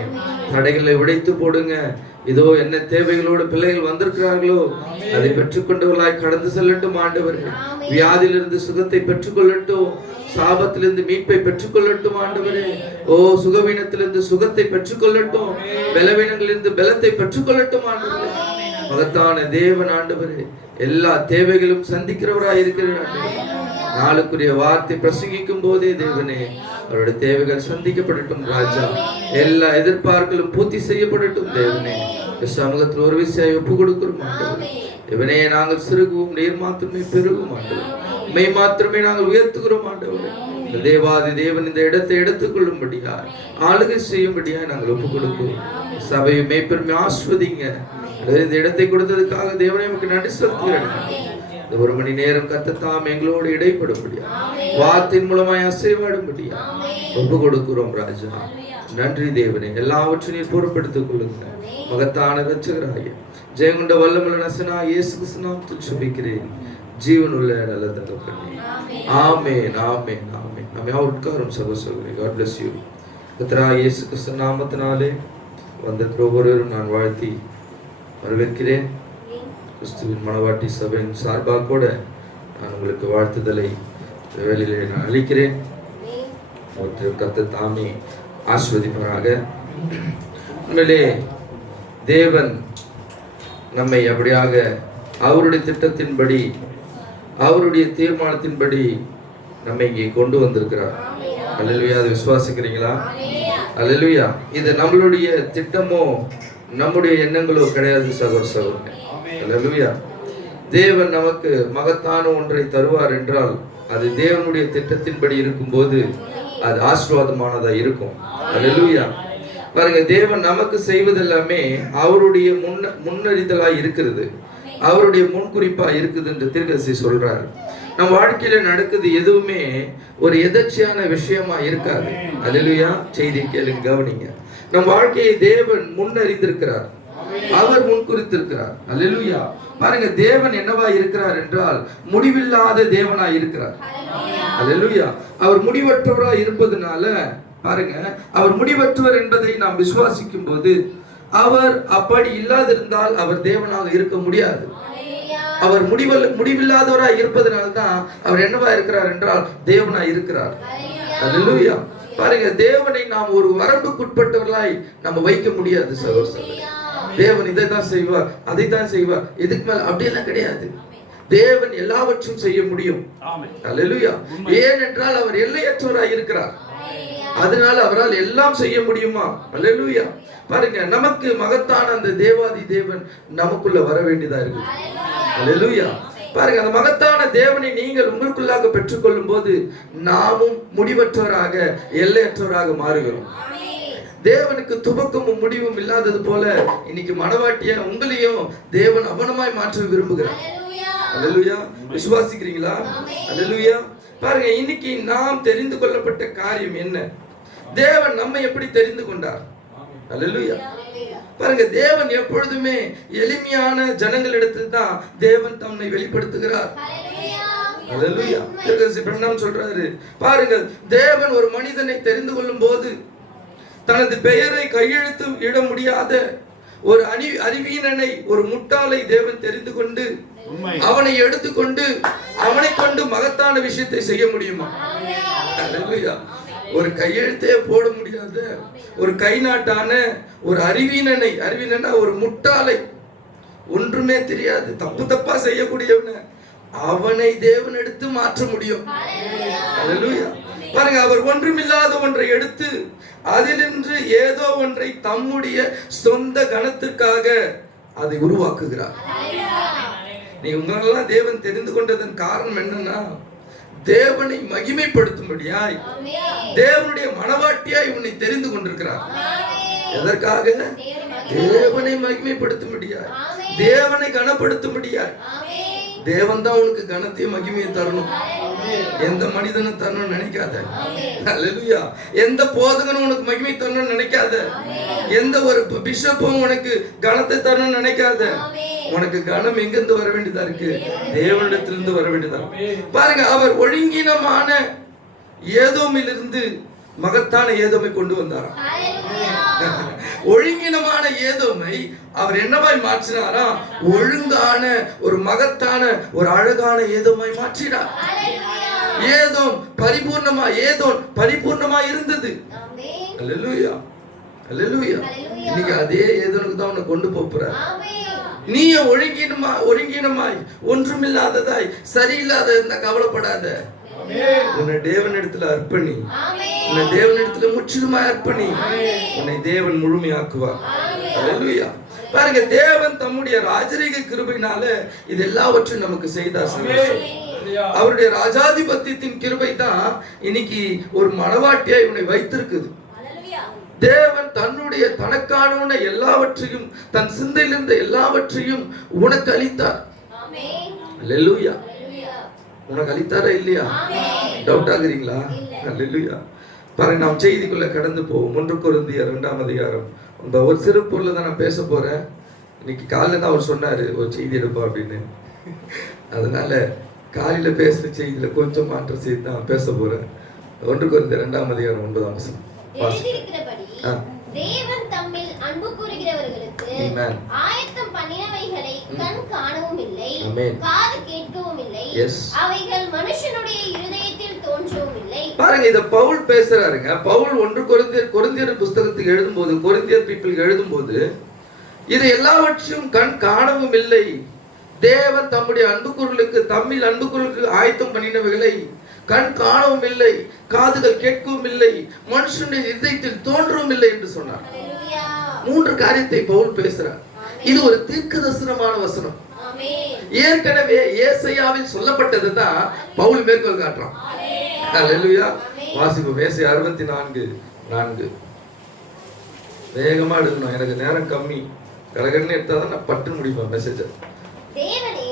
தடைகளை உடைத்து போடுங்க. இதோ என்ன தேவைகளோடு பிள்ளைகள் வந்திருக்கிறார்களோ அதை பெற்றுக்கொண்டவர்களாய் கடந்து செல்லட்டும் ஆண்டவரே. வியாதியிலிருந்து சுகத்தை பெற்றுக்கொள்ளட்டும், சாபத்திலிருந்து மீட்பை பெற்றுக்கொள்ளட்டும் ஆண்டவரே. சுகவீனத்திலிருந்து சுகத்தை பெற்றுக்கொள்ளட்டும், பலவீனங்களிலிருந்து பலத்தை பெற்றுக்கொள்ளட்டும் ஆண்டவரே. மகத்தான தேவன் ஆண்டவரே, எல்லா தேவைகளும் சந்திக்கிறவராய் இருக்கிறார். நாளுக்குரிய வார்த்தை பிரசங்கிக்கும் போதே தேவனே அவருடைய தேவைகள் சந்திக்கப்படட்டும் ராஜா. எல்லா எதிர்பார்ப்புகளும் பூர்த்தி செய்யப்படட்டும் தேவனே. சமூகத்தில் ஒரு விஷயம் ஒப்பு கொடுக்கிறோம் ஆண்டவரே. தேவனே, நாங்கள் சிறுகுவோம், நீர் மாத்திரமே பெருகும் ஆண்டவரே. மெய் மாத்திரமே நாங்கள் உயர்த்துகிறோம் ஆண்டவரே. தேவாதி தேவன் இந்த இடத்தை எடுத்துக்கொள்ளும்படியா, ஆளுகை செய்யும்படியா நாங்கள் ஒப்பு கொடுக்கிறோம். சபையை மெய்ப்பெருமை ஆஸ்வதிங்க. இந்த இடத்தை கொடுத்ததுக்காக தேவனை நமக்கு நன்றி செலுத்துகிறேன். இந்த ஒரு மணி நேரம் கர்த்தர் எங்களோடு இடைப்படும்படியா, வார்த்தையின் மூலமாய் அசைவாடும்படியா ஒப்பு கொடுக்கிறோம் ராஜா. நன்றி தேவனே. எல்லாவற்றையும் நீர் பொறுப்படுத்திக் கொள்ளுங்க. மகத்தான இரட்சகராகிய ஜெயங்கொண்ட வல்லமுள்ள நசனா இயேசு கிறிஸ்து நாமத்தில் ஜெபிக்கிறேன் ஜீவனுள்ள நல்ல தகப்பனே. ஆமென், ஆமென், ஆமென். நம்ம உட்காரும் சகோதரர்களே. God bless you. கர்த்தராகிய இயேசு கிறிஸ்து நாமத்தினாலே வந்திருக்கிற ஒவ்வொருவரும் நான் வாழ்த்தி வரவேற்கிறேன். கிறிஸ்துவின் மணவாட்டி சபையின் சார்பாக கூட நான் உங்களுக்கு வாழ்த்துதலை வேலையிலே நான் அளிக்கிறேன். கர்த்தர் தாமே ஆசீர்வதிப்பாராக. உண்மையிலே தேவன் நம்மை அப்படியாக அவருடைய திட்டத்தின்படி, அவருடைய தீர்மானத்தின்படி நம்மை இங்கே கொண்டு வந்திருக்கிறார். அல்லேலூயா. அதை விசுவாசிக்கிறீங்களா? அல்லேலூயா. இது நம்மளுடைய திட்டமோ நம்முடைய எண்ணங்களோ கிடையாது சகோதர சகோதரனே. அல்லேலூயா. தேவன் நமக்கு மகத்தான ஒன்றை தருவார் என்றால் அது தேவனுடைய திட்டத்தின்படி இருக்கும்போது அது ஆசீர்வாதமானதா இருக்கும். அல்லேலூயா. பாருங்க, தேவன் நமக்கு செய்வதெல்லாமே அவருடைய முன்னறிதலாய் இருக்கிறது, அவருடைய முன்குறிப்பா இருக்குது என்று தீர்க்கதரிசி சொல்றாரு. நம் வாழ்க்கையில நடக்குது எதுவுமே ஒரு எதர்ச்சியான விஷயமா இருக்காது. அல்லேலூயா. செய்தி கேளுங்க, கவனிங்க. நம் வாழ்க்கையை தேவன் முன்னறிந்திருக்கிறார், அவர் முன்குறித்திருக்கிறார். அல்லேலூயா. பாருங்க, தேவன் என்னவா இருக்கிறார் என்றால் முடிவில்லாத தேவனா இருக்கிறார். அல்லேலூயா. அவர் முடிவற்றவராய் இருப்பதனால பாருங்க, அவர் முடிவற்றவர் என்பதை நாம் விசுவாசிக்கும் போது, அவர் அப்படி இல்லாதிருந்தால் அவர் தேவனாக இருக்க முடியாது. அவர் முடிவில்லாதவராய் இருப்பதனால தான் அவர் என்னவா இருக்கிறார் என்றால் தேவனாய் இருக்கிறார். அல்லேலூயா. பாருங்க, தேவனை நாம் ஒரு வரம்புக்குட்பட்டவர்களாய் நம்ம வைக்க முடியாது சகோதரர்களே. தேவன் இதை தான் செய்வார், அதை தான் செய்வார், இதுக்கு மேல அப்படியெல்லாம் கிடையாது. தேவன் எல்லாவற்றையும் செய்ய முடியும். அல்லேலூயா. ஏனென்றால் அவர் எல்லையற்றவராய் இருக்கிறார், அதனால அவரால் எல்லாம் செய்ய முடியுமா? அல்லேலூயா. பாருங்க, நமக்கு மகத்தான அந்த தேவாதி தேவன் நமக்குள்ள வர வேண்டியதா இருக்கு. அல்லேலூயா. பாருங்க, அந்த மகத்தான தேவனை நீங்கள் உங்களுக்குள்ளாக பெற்றுக்கொள்ளும் போது நாமும் முடிவற்றவராக, எல்லையற்றவராக மாறுகிறோம். தேவனுக்கு துவக்கமும் முடிவும் இல்லாதது போல இன்னைக்கு மனவாட்டியா உங்களையும் தேவன் அவனமாய் மாற்ற விரும்புகிறார். அல்லேலூயா. விசுவாசிக்கிறீங்களா? அல்லேலூயா. பாருங்க, இன்னைக்கு நாம் தெரிந்து கொள்ளப்பட்ட காரியம் என்ன? தேவன் நம்மை எப்படி தெரிந்து கொண்டார்? அல்லேலூயா. பாருங்க, தேவன் எப்பொழுதுமே எளிமையான ஜனங்களிடத்தில் தான் தேவன் தம்மை வெளிப்படுத்துகிறார். அல்லேலூயா. பிரண்ணாம் சொல்றாரு, பாருங்க, தேவன் ஒரு மனிதனை தெரிந்து கொள்ளும் போது தனது பெயரை கையெழுத்து இட முடியாத ஒரு அறிவீனனை, ஒரு முட்டாளை தேவன் தெரிந்து கொண்டு அவனை எடுத்துக்கொண்டு அவனை கொண்டு மகத்தான விஷயத்தை செய்ய முடியுமா? அல்லேலூயா. ஒரு கையெழுத்தே போட முடியாத ஒரு கை நாட்டான ஒரு அறிவீனனா ஒரு முட்டாளை, ஒன்றுமே தெரியாது, தப்பு தப்பா செய்யக்கூடியவன, அவனை தேவன் எடுத்து மாற்ற முடியும். அல்லேலூயா. பாருங்க, அவர் ஒன்றுமில்லாத ஒன்றை எடுத்து அதிலிருந்து ஏதோ ஒன்றை தம்முடைய சொந்த கணத்திற்காக அதை உருவாக்குகிறார். நீ உங்களெல்லாம் தேவன் தெரிந்து கொண்டதன் காரணம் என்னன்னா, தேவனை மகிமைப்படுத்தும்படியாய், தேவனுடைய மனவாட்டியாய் உன்னை தெரிந்து கொண்டிருக்கிறார். எதற்காக? தேவனை மகிமைப்படுத்தும்படியாய், தேவனை கனப்படுத்தும்படியாய். தேவன் தான் உனக்கு கனத்தையும் மகிமையும் தரணும், எந்த மனிதனும் தரணும்னு நினைக்காத. அல்லேலூயா. எந்த போதகனும் உனக்கு மகிமை தரணும்னு நினைக்காத, எந்த ஒரு பிஷப்பும் உனக்கு கனத்தை தரணும்னு நினைக்காத. உனக்கு கனம் எங்கிருந்து வர வேண்டியதா இருக்கு? தேவனிடத்திலிருந்து வர வேண்டியதா. பாருங்க, அவர் ஒழுங்கீனமான ஏதோமிலிருந்து மகத்தான ஏதோமை கொண்டு வந்தார். ஒழுங்கினமான ஏதோமை அவர் என்னவாய் மாற்றினாரா? ஒழுங்கான ஒரு மகத்தான ஒரு அழகான ஏதோமாய் மாற்றினார். ஏதோம் பரிபூர்ணமா இருந்தது. அல்லேலூயா. அல்லேலூயா. இன்னைக்கு அதே ஏதோனுக்கு தான் உன்னை கொண்டு போறார். நீ ஒழுங்கீனமாய் ஒன்றுமில்லாததாய் சரியில்லாத இருந்தா கவலைப்படாத. உன்னை தேவனிடத்துல அர்ப்பணி, உன்னை தேவனிடத்துல முற்றிலுமாய் அர்ப்பணி, உன்னை தேவன் முழுமையாக்குவார். அல்லேலூயா. பாருங்க, தேவன் தம்முடைய ராஜரீக கிருபையினால இது எல்லாவற்றையும் நமக்கு செய்தார். அவருடைய ராஜாதிபத்தியத்தின் கிருபை தான் இன்னைக்கு ஒரு மனவாட்டியாய் உன்னை வைத்திருக்குது. தேவன் தன்னுடைய தனக்கான எல்லாவற்றையும், தன் சிந்தையிலிருந்த எல்லாவற்றையும் உனக்கு அளித்தார். அல்லேலூயா. உனக்கு அளித்தாரா இல்லையா? டவுட் ஆகுறீங்களா? அல்லேலூயா. பாருங்க, நாம் செய்திக்குள்ள கடந்து போவோம். 1 கொரிந்தியர் 2ஆம் அதிகாரம். ஒரு சிறு பொருள் தான் நான் பேச போறேன். இன்னைக்கு காலையில தான் அவர் சொன்னாரு ஒரு செய்தி எடுப்பா அப்படின்னு. அதனால காலையில பேசுற செய்தியில கொஞ்சம் மாற்றம் செய்து தான் பேச போறேன். 1 கொரிந்தியர் 2ஆம் அதிகாரம் 9ஆம் வசனம். தேவன் தம்மில் அன்பு கூறுகிறவர்களுக்கு ஆயத்தம் பண்ணினவைகளை கண் காணவும் இல்லை, காது கேட்கவும் இல்லை, எஸ், அவைகள் மனுஷனுடைய இருதயத்தில் தோன்றவும் இல்லை. பாருங்க, இத பவுல் பேசுறாருங்க. பவுல் 1 கொரிந்தியர் புஸ்தகத்துக்கு எழுதும்போது, கொரிந்தியர் பீப்பிளுக்கு எழுதும்போது, இது எல்லாவற்றையும் கண் காணவும் இல்லை, தேவன் தம்முடைய அன்புக்குரலுக்கு தம்மில் அன்புக்குரலுக்கு ஆயத்தம் பண்ணினவைகளை கண் காணவும் இல்லை, காதுகள் கேட்கவும் இல்லை, மனுஷனுடைய இதயத்தில் தோன்றவும் இல்லை என்று சொன்னார். ஹalleluya. 3 காரியத்தை பவுல் பேசுறார். இது ஒரு தீர்க்கதரிசனமான வசனம். ஆமென். ஏற்கனவே ஏசாயாவில் சொல்லப்பட்டது தான் பவுல் மேற்கோள் காட்டுறான். ஹalleluya. வாசிப்போம். ஏசாயா 64:4. வேகமா எடுக்கணும், எனக்கு நேரம் கம்மி. கடகடன்னு எடுத்தாதான் நான் பட்டு முடிப்பேன் மெசேஜ். தேவனே,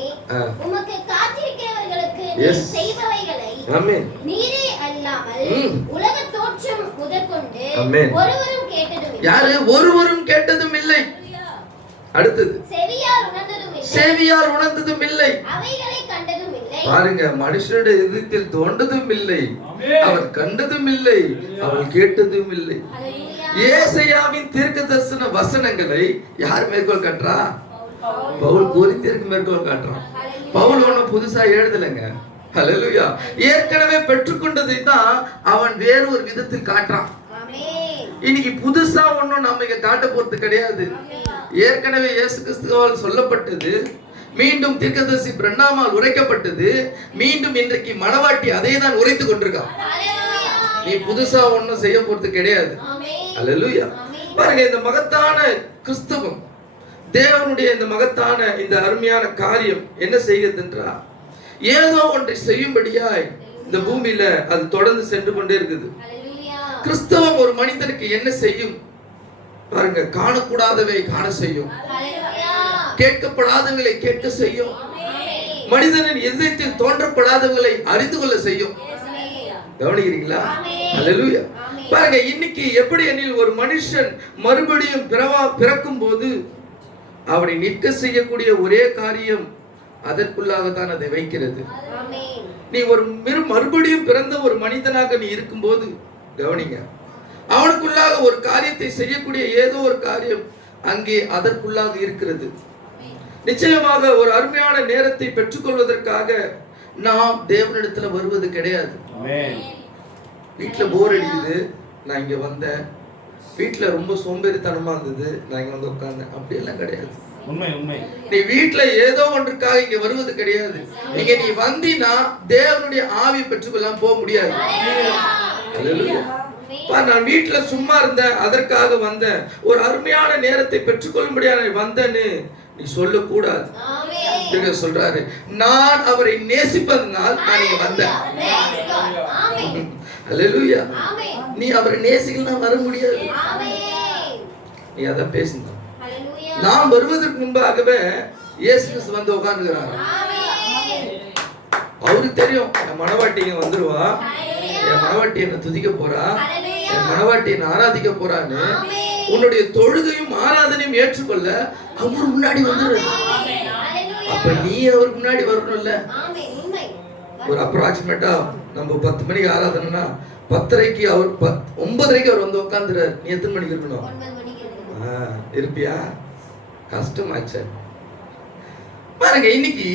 உமக்கு காத்திருக்கிறவர்களுக்கு Yes. நீர் செய்பவைகளை ஆமென். நீரே அல்லாமல் உலக தோற்றம் முதற்கொண்டு ஆமென். ஒருவரும் கேட்டதும் இல்லை. யாரு? ஒருவரும் கேட்டதும் இல்லை. அடுத்தது, செவியால் உணர்ந்ததும் இல்லை. செவியால் உணர்ந்ததும் இல்லை. அவைகளை கண்டதும் இல்லை. பாருங்க, மனுஷனுடைய இதயத்தில் தோன்றதும் இல்லை, அவர் கண்டதும் இல்லை, அவர் கேட்டதும் இல்லை. ஹalleluya. ஏசாயாவின் தீர்க்கதரிசன வசனங்களை யார் மேற்கோள் காட்டுறா? பவுல் கொரிந்தியருக்கு மேற்கோள் காட்டுறான். பவுல் ஒண்ணும் புதுசா எழுதலைங்க. ஹalleluya. ஏற்கனவே பெற்றுக்கொண்டதை தான் அவன் வேறு ஒரு விதத்தில் காட்டுறான். ஆமென். இன்னைக்கு புதுசா ஒண்ணும் நம்ம இங்க காட்ட போறது கிடையாது. ஏற்கனவே இயேசு கிறிஸ்துவால் சொல்லப்பட்டது, மீண்டும் தீர்க்கதரிசி பிரண்ணாமால் உரைக்கப்பட்டது, மீண்டும் இன்றைக்கு மணவாட்டி அதே தான் உரைத்துக் கொண்டிருக்கான். ஹalleluya. நீ புதுசா ஒண்ணும் செய்ய போறது கிடையாது. ஆமென். ஹalleluya. பாருங்க, இந்த மகத்தான கிறிஸ்தவம், தேவனுடைய இந்த மகத்தான இந்த அருமையான காரியம் என்ன செய்கிறதுன்றா, ஏதோ ஒன்றை செய்யும்படியாய் இந்த பூமியில அது தொடர்ந்து சென்று கொண்டே இருக்குது. ஹalleluya. கிறிஸ்தவம் ஒரு மனிதனுக்கு என்ன செய்யும் பாருங்க? காணக்கூடாதவை காண செய்யும், ஹalleluya. கேட்கப்படாதவைகளை கேட்க செய்யும், ஆமென். மனிதனின் இதயத்தில் தோன்றப்படாதவைகளை அறிந்து கொள்ள செய்யும். கவனிக்கிறீங்களா? ஹalleluya. பாருங்க, இன்னைக்கு எப்படி எனில் ஒரு மனுஷன் மறுபடியும் பிறக்கும் போது அவனை நிற்க செய்யக்கூடிய ஒரே காரியம் அதற்குள்ளாகத்தான் அதை வைக்கிறது. ஆமென். நீ ஒரு மறுபடியும் பிறந்த ஒரு மனிதனாக நீ இருக்கும்போது, கவனிங்க, அவனுக்குள்ளாக ஒரு காரியத்தை செய்யக்கூடிய ஏதோ ஒரு காரியம் அங்கே அதற்குள்ளாக இருக்கிறது. நிச்சயமாக ஒரு அருமையான நேரத்தை பெற்றுக்கொள்வதற்காக நாம் தேவனிடத்துல வருவது கிடையாது. வீட்டுல போர் அடிக்குது, நான் இங்க வந்தேன். வீட்டுல ரொம்ப சோம்பேறித்தனமா இருந்தது, நான் இங்க வந்து உட்கார்ந்தேன். அப்படியெல்லாம் கிடையாது. நீ வீட்டுல ஏதோ ஒன்றுக்காக இங்க வருவது கிடையாது. இங்க நீ வந்தினா தேவனுடைய ஆவி பெற்றுக்கொள்ளாம போக முடியாது. ஹalleluya. நான் வீட்டுல சும்மா இருந்தேன், அதற்காக வந்தேன், ஒரு அருமையான நேரத்தை பெற்றுக்கொள்ளும்படியான வந்தேன்னு நீ சொல்லக்கூடாது. ஆமென். சொல்றாரு, நான் அவரை நேசிப்பதனால் நான் இங்க வந்தேன். Praise God. ஆமென். ஹalleluya. ஆமென். நீ அவரை நேசிக்கலாம் வர முடியாது. ஆமென். நீ அத பேசுங்க. ஹalleluya. நாம் வருவதற்கு முன்பாகவே இயேசு கிறிஸ்து வந்து உட்கார்ந்துகிறார். ஆமென். அவருக்கு தெரியும், என் மணவாட்டிங்க வந்துருவா, என் மணவாட்டி என்ன துதிக்க போறா, என் மணவாட்டி என்ன ஆராதிக்க போறான்னு. உன்னுடைய தொழுகையும் ஆராதனையும் ஏற்றுக்கொள்ள அவர் முன்னாடி வந்துரு. அப்ப நீ அவருக்கு முன்னாடி வரணும்ல. ஆமென். உண்மை. ஒரு அப்ராக்சிமேட்டா நம்ம 10 மணிக்கு ஆராதனைனா 10:30க்கு அவர் 9:30க்கு அவர் வந்து உட்காந்துறாரு. நீ எத்தனை மணிக்கு இருக்கணும்? 9 மணிக்கு இருக்கணும். இருப்பியா? கஷ்டமாச்சே. பாருங்க, இன்னைக்கு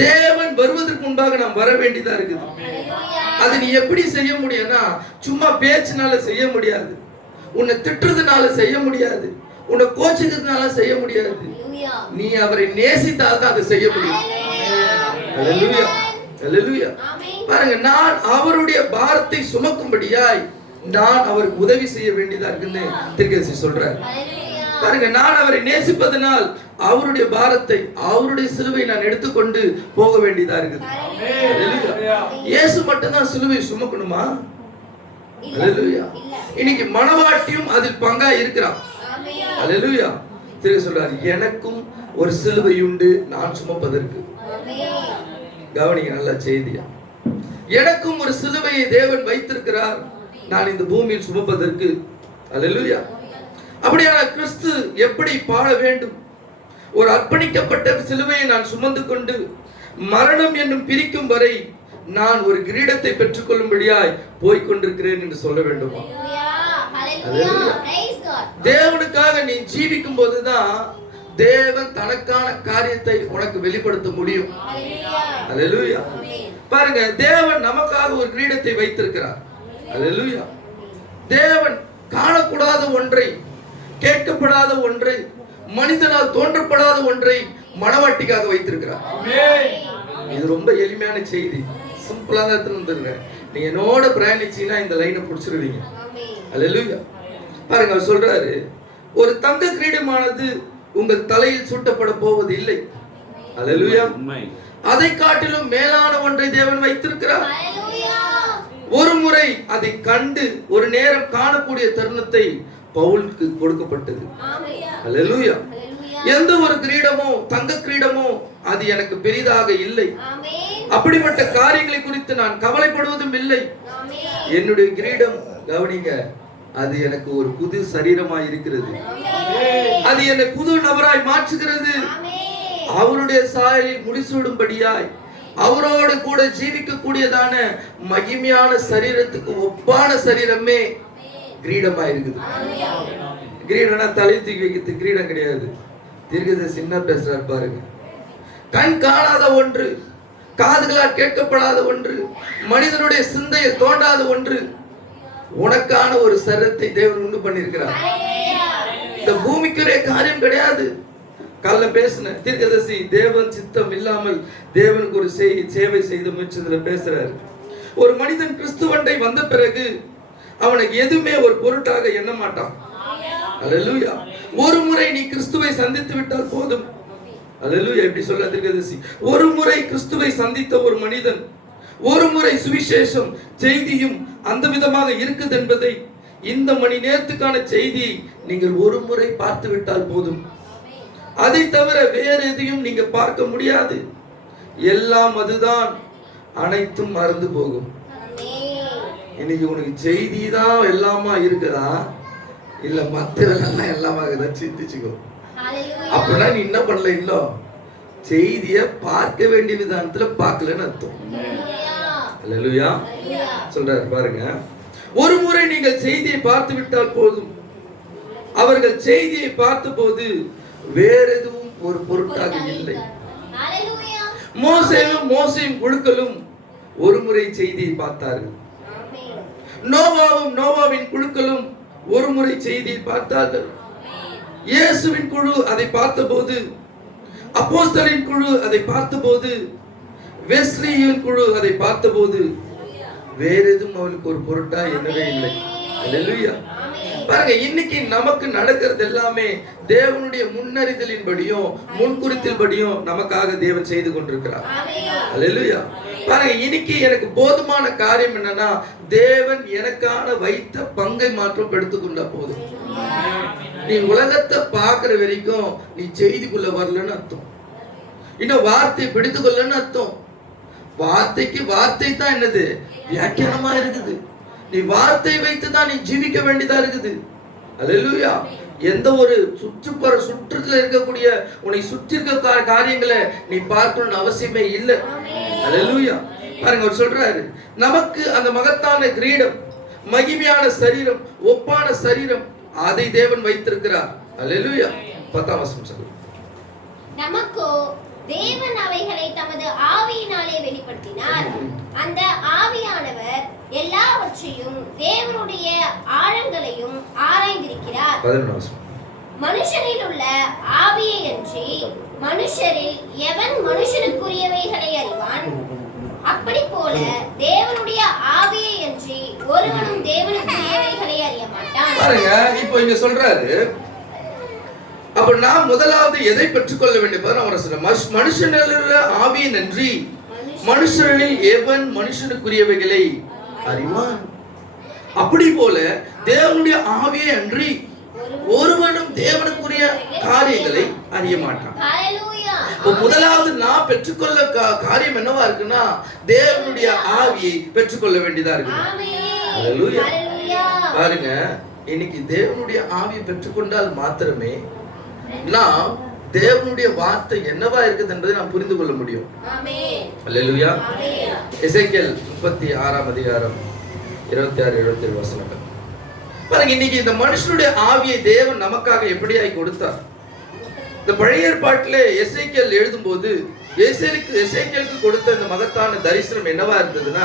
தேவன் வருவதற்கு முன்பாக நாம் வர வேண்டியதா இருக்குது. அது நீ எப்படி செய்ய முடியும்னா, சும்மா பேச்சினால செய்ய முடியாது, உன்னை திட்டுறதுனால செய்ய முடியாது, உன்னை கோச்சிக்கிறதுனால செய்ய முடியாது. ஹalleluya. நீ அவரை நேசித்தால் தான் அதை செய்ய முடியும். ஹalleluya. ஹalleluya. ஆமென். பாருங்க, நான் அவருடைய பாரத்தை சுமக்கும்படியாய் நான் அவருக்கு உதவி செய்ய வேண்டியதா இருக்குன்னு தீர்க்கதரிசி சொல்றார். ஹalleluya. பாருங்க, நான் அவரை நேசிப்பதனால் அவருடைய பாரத்தை, அவருடைய சிலுவை நான் எடுத்துக்கொண்டு போக வேண்டியதா இருக்குது. ஹalleluya. இயேசு மட்டும்தான் சிலுவை சுமக்கணுமா? ஹalleluya. இன்னைக்கு மணவாட்டியும் அதில் பங்கா இருக்கிறான். ஆமென். ஹalleluya. திரும்ப சொல்றாரு, எனக்கும் ஒரு சிலுவை உண்டு நான் சுமப்பதற்கு. ஆமென். கவனிங்க நல்ல செய்தியா. எனக்கும் ஒரு சிலுவையை தேவன் வைத்திருக்கிறார் நான் இந்த பூமியில் சுமப்பதற்கு. ஹalleluya. அப்படியான கிறிஸ்து எப்படி பாழ வேண்டும்? ஒரு அர்ப்பணிக்கப்பட்ட சிலுவையை நான் சுமந்து கொண்டு மரணம் என்னும் பிரிக்கும் வரை நான் ஒரு கிரீடத்தை பெற்றுக்கொள்ளும்படியாய் போய்கொண்டிருக்கிறேன் என்று சொல்ல வேண்டுமா? ஹalleluya. Praise God. தேவனுக்காக நீ ஜீவிக்கும் போதுதான் தேவன் தனக்கான காரியத்தை உனக்கு வெளிப்படுத்த முடியும். அல்லேலூயா. பாருங்க, தேவன் நமக்காக ஒரு கிரீடத்தை வைத்திருக்கிறார். அல்லேலூயா. தேவன் காணக்கூடாத ஒன்றை, கேட்கப்படாத ஒன்றை, மனிதனால் தோன்றப்படாத ஒன்றை மணவாட்டிக்காக வைத்திருக்கிறார். இது ரொம்ப எளிமையான செய்தி, சிம்பிளா தான் எடுத்துட்டு வந்துருக்கேன். நீங்க என்னோட பிரயாணிச்சீங்கன்னா இந்த லைனை பிடிச்சிருவீங்க. அல்லேலூயா. பாருங்க, அவர் சொல்றாரு, ஒரு தங்க கிரீடமானது உங்கள் தலையில் சூட்டப்பட போவது இல்லை. அல்லேலூயா. அதை காட்டிலும் மேலான ஒன்றை தேவன் வைத்திருக்கிறார். ஒரு முறை அதை கண்டு ஒரு நேரம் காணக்கூடிய தருணத்தை பவுலுக்கு கொடுக்கப்பட்டது. அல்லேலூயா. எந்த ஒரு கிரீடமோ தங்க கிரீடமோ அது எனக்கு பெரிதாக இல்லை. அப்படிப்பட்ட காரியங்களை குறித்து நான் கவலைப்படுவதும் இல்லை. என்னுடைய கிரீடம், கவனிங்க, அது எனக்கு ஒரு புது சரீரமாய் இருக்கிறது. அது என்னை புது நபராய் மாற்றுகிறது. அவருடைய சாயலில் முடிசூடும்படியாய் அவரோடு கூட ஜீவிக்க கூடியதான மகிமையான சரீரத்துக்கு ஒப்பான சரீரமே கிரீடமாய் இருக்குது. கிரீடம்னா தலையை தூக்கி வைக்கிறது கிரீடம் கிடையாது. தீர்க்கதரிசி சின்ன பேசுறாரு பாருங்க. கண் காணாத ஒன்று, காதுகளால் கேட்கப்படாத ஒன்று, மனிதனுடைய சிந்தையில் தோன்றாத ஒன்று, உனக்கான ஒரு சரீரத்தை தேவன் உண்டு பண்ணியிருக்கிறார். இந்த பூமிக்குரிய காரியம் கிடையாது. காலைல பேசின தீர்க்கதரிசி தேவன் சித்தம் இல்லாமல் தேவனுக்கு ஒரு சேவை செய்த முயற்சியில பேசுறாரு. ஒரு மனிதன் கிறிஸ்துவண்டை வந்த பிறகு அவனுக்கு எதுவுமே ஒரு பொருட்டாக எண்ண மாட்டான். அல்லேலூயா. ஒரு முறை நீ கிறிஸ்துவை சந்தித்து விட்டால் போதும். அல்லேலூயா. இப்படி சொல்ல தீர்க்கதரிசி, ஒரு முறை கிறிஸ்துவை சந்தித்த ஒரு மனிதன், ஒரு முறை சுவிசேஷம் செய்தியும் அந்த விதமாக இருக்குது என்பதை, இந்த மணி நேரத்துக்கான செய்தியை நீங்கள் ஒரு முறை பார்த்து விட்டால் போதும். அதை தவிர வேற எதையும் நீங்க பார்க்க முடியாது. எல்லாம் அதுதான், அனைத்தும் மறந்து போகும். இன்னைக்கு உனக்கு செய்தி தான் எல்லாமா இருக்குதா, இல்ல மற்றவெல்லாம் எல்லாமா இருக்குதா சிந்திச்சுக்கோ. அப்படின்னா நீ என்ன பண்ணல, இல்ல செய்திய பார்க்க வேண்டிய விதத்துல பார்க்கலன்னு அர்த்தம். அல்லேலூயா. சொல்றாரு பாருங்க, ஒரு முறை நீங்கள் செய்தியை பார்த்து விட்டால் போதும். அவர்கள் செய்தியை பார்த்த போது வேற எதுவும் ஒரு பொருட்டாக இல்லை. மோசேயும் குழுக்களும் ஒரு முறை செய்தியை பார்த்தார்கள். நோவாவின் குழுக்களும் ஒரு முறை செய்தியை பார்த்தார்கள். இயேசுவின் குழு அதை பார்த்தபோது, அப்போஸ்தலரின் குழு அதை பார்த்தபோது, வெஸ்லியின் குழு அதை பார்த்தபோது வேற எதுவும் அவளுக்கு ஒரு பொருட்டா என்னவே இல்லை. அல்லேலூயா. பாருங்க, இன்னைக்கு நமக்கு நடக்கிறது எல்லாமே தேவனுடைய முன்னறிதலின்படியும் முன்குறித்தல்படியும் நமக்காக தேவன் செய்து கொண்டிருக்கிறார். அல்லேலூயா. பாருங்க, இன்னைக்கு எனக்கு போதுமான காரியம் என்னன்னா, தேவன் எனக்கான வைத்த பங்கை மாற்றம் எடுத்துக்கொண்டா போதும். நீ உலகத்தை பார்க்கிற வரைக்கும் நீ செய்திக்குள்ள வரலன்னு அர்த்தம். இன்னும் வார்த்தை பிடித்து கொள்ளன்னு அர்த்தம். வார்த்தைக்கு வார்த்தை தான் என்னது, வியாக்கியானமா இருக்குது. நீ வார்த்தை வைத்து தான் நீ ஜீவிக்க வேண்டியதா இருக்குது. அல்லேலூயா. எந்த ஒரு சுற்றுல இருக்கக்கூடிய உன்னை சுற்றி இருக்க காரியங்களை நீ பார்க்கணும்னு அவசியமே இல்லை. அல்லேலூயா. பாருங்க, அவர் சொல்றாரு, நமக்கு அந்த மகத்தான கிரீடம், மகிமையான சரீரம், ஒப்பான சரீரம், அதை தேவன் வைத்திருக்கிறார். அல்லேலூயா. 10ஆம் வசனம் சொல்லுங்க. நமக்கோ தேவன் அவைகளை தமது ஆவியினாலே வெளிப்படுத்தினார். அந்த ஆவியானவர் எல்லாவற்றையும் தேவனுடைய ஆழங்களையும் ஆராய்ந்திருக்கிறார். மனுஷரில் உள்ள ஆவியை அன்றி மனுஷரில் எவன் மனுஷனுக்குரியவைகளை அறிவான்? அப்படி போல தேவனுடைய ஆவியை அன்றி ஒருவனும் தேவனுக்குரியவைகளை அறிய மாட்டான். பாருங்க, இப்போ இங்க சொல்றாரு, அப்ப நாம் முதலாவது எதை பெற்றுக்கொள்ள வேண்டும்? மனுஷனில் ஆவியை நன்றி மனுஷனில் எவன் மனுஷனுக்குரியவைகளை அறிவான்? அப்படி போல தேவனுடைய ஆவியை அன்றி ஒருவனும் தேவனுக்குரிய காரியங்களை அறிய மாட்டான். முதலாவது நான் பெற்றுக்கொள்ள காரியம் என்னவா இருக்குன்னா, தேவனுடைய ஆவியை பெற்றுக்கொள்ள வேண்டியதா இருக்கு. அல்லேலூயா. பாருங்க, இன்னைக்கு தேவனுடைய ஆவியை பெற்றுக்கொண்டால் மாத்திரமே நாம் தேவனுடைய வார்த்தை என்னவா இருக்குது என்பதை நாம் புரிந்து கொள்ள முடியும். அல்லேலூயா. எசேக்கியேல் 36ஆம் அதிகாரம் 26-27 வசனங்கள் பாருங்க. இன்னைக்கு இந்த மனுஷனுடைய ஆவியை தேவன் நமக்காக எப்படியாய் கொடுத்தார்? இந்த பழைய ஏற்பாட்டிலே எசேக்கியேல் எழுதும்போது எசேக்கியேலுக்கு கொடுத்த இந்த மகத்தான தரிசனம் என்னவா இருந்ததுன்னா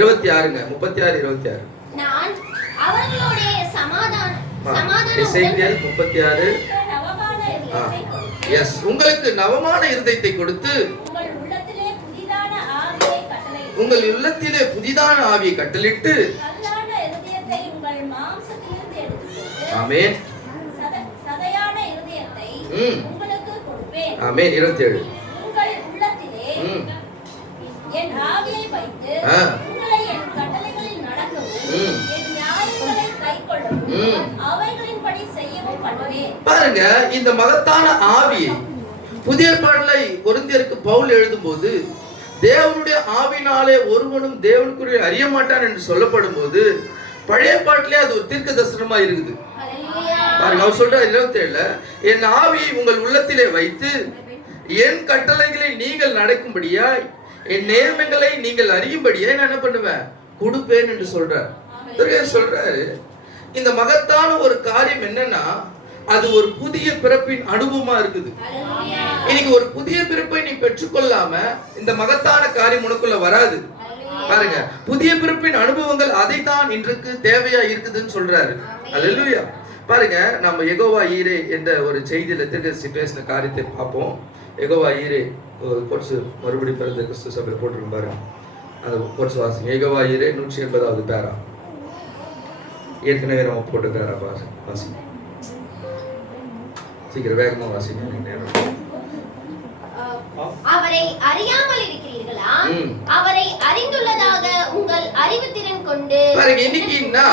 26 36 26 நான் அவர்களோட எசேக்கியேல் 36 நவமான இருதயத்தை கொடுத்து, எஸ், உங்களுக்கு நவமான இருதயத்தை கொடுத்து உங்கள் உள்ளத்திலே புதிதான ஆவியை கட்டளையிட்டு, உங்கள் உள்ளத்திலே புதிதான ஆவியை கட்டளிட்டு, கல்லான இருதயத்தை உங்கள் மாம்சத்திலிருந்து எடுத்துக்கொண்டு, ஆமென் சதையான இருதயத்தை உங்களுக்கு கொடுப்பேன். ஆமென் 27 உங்கள் உள்ளத்திலே என் ஆவியை வைத்து உங்களை என் கட்டளைகளில் நடக்கவும் என் நியாயங்களை கைக்கொள்ளவும் அவைகளின்படி செய்யவும் பண்ணுவேன். பாருங்க, இந்த மகத்தான ஆவியை புதிய ஏற்பாட்டில கொரிந்தியருக்கு பவுல் எழுதும்போது தேவனுடைய ஆவினாலே ஒருவனும் தேவனுக்குரிய அறிய மாட்டான் என்று சொல்லப்படும் போது பழைய ஏற்பாட்டிலே அது ஒரு தீர்க்க தரிசனமா இருக்குது. பாருங்க, அவர் சொல்றார் 27 என் ஆவியை உங்கள் உள்ளத்திலே வைத்து என் கட்டளைகளை நீங்கள் நடக்கும்படியாய் என் நேர்மைகளை நீங்கள் அறியும்படியாய் நான் என்ன பண்ணுவேன், கொடுப்பேன் என்று சொல்றார். சொல்றாரு, இந்த மகத்தான ஒரு காரியம் என்னன்னா அது ஒரு புதிய பிறப்பின் அனுபவமா இருக்குது. இன்னைக்கு ஒரு புதிய பிறப்பை நீ பெற்றுக்கொள்ளாம இந்த மகத்தான காரியம் உனக்குள்ள வராது. பாருங்க, புதிய பிறப்பின் அனுபவங்கள் அதைத்தான் இன்றைக்கு தேவையா இருக்குதுன்னு சொல்றாரு. அல்லேலூயா. பாருங்க, நம்ம யெகோவா ஈரே என்ற ஒரு செய்தியில தீர்க்கதரிசி பேசின காரியத்தை பார்ப்போம். யெகோவா ஈரே கோர்ஸ் மறுபடி பிறந்த கிறிஸ்து சபையில் போட்டிருக்கும் பாருங்க, அந்த கோர்ஸ் வாசிங்க. யெகோவா ஈரே 180வது பேரா, ஏற்கனவே நம்ம போட்டு பேரா வாசிங்க, சீக்கிரம் வேகமா வாசிங்க. நேரம் அவரை அறியாமல் இருக்கிறீர்களா? அவரை அறிந்துள்ளதாக உங்கள் அறிவுத்திறன் கொண்டு பாருங்க, இன்னைக்குன்னா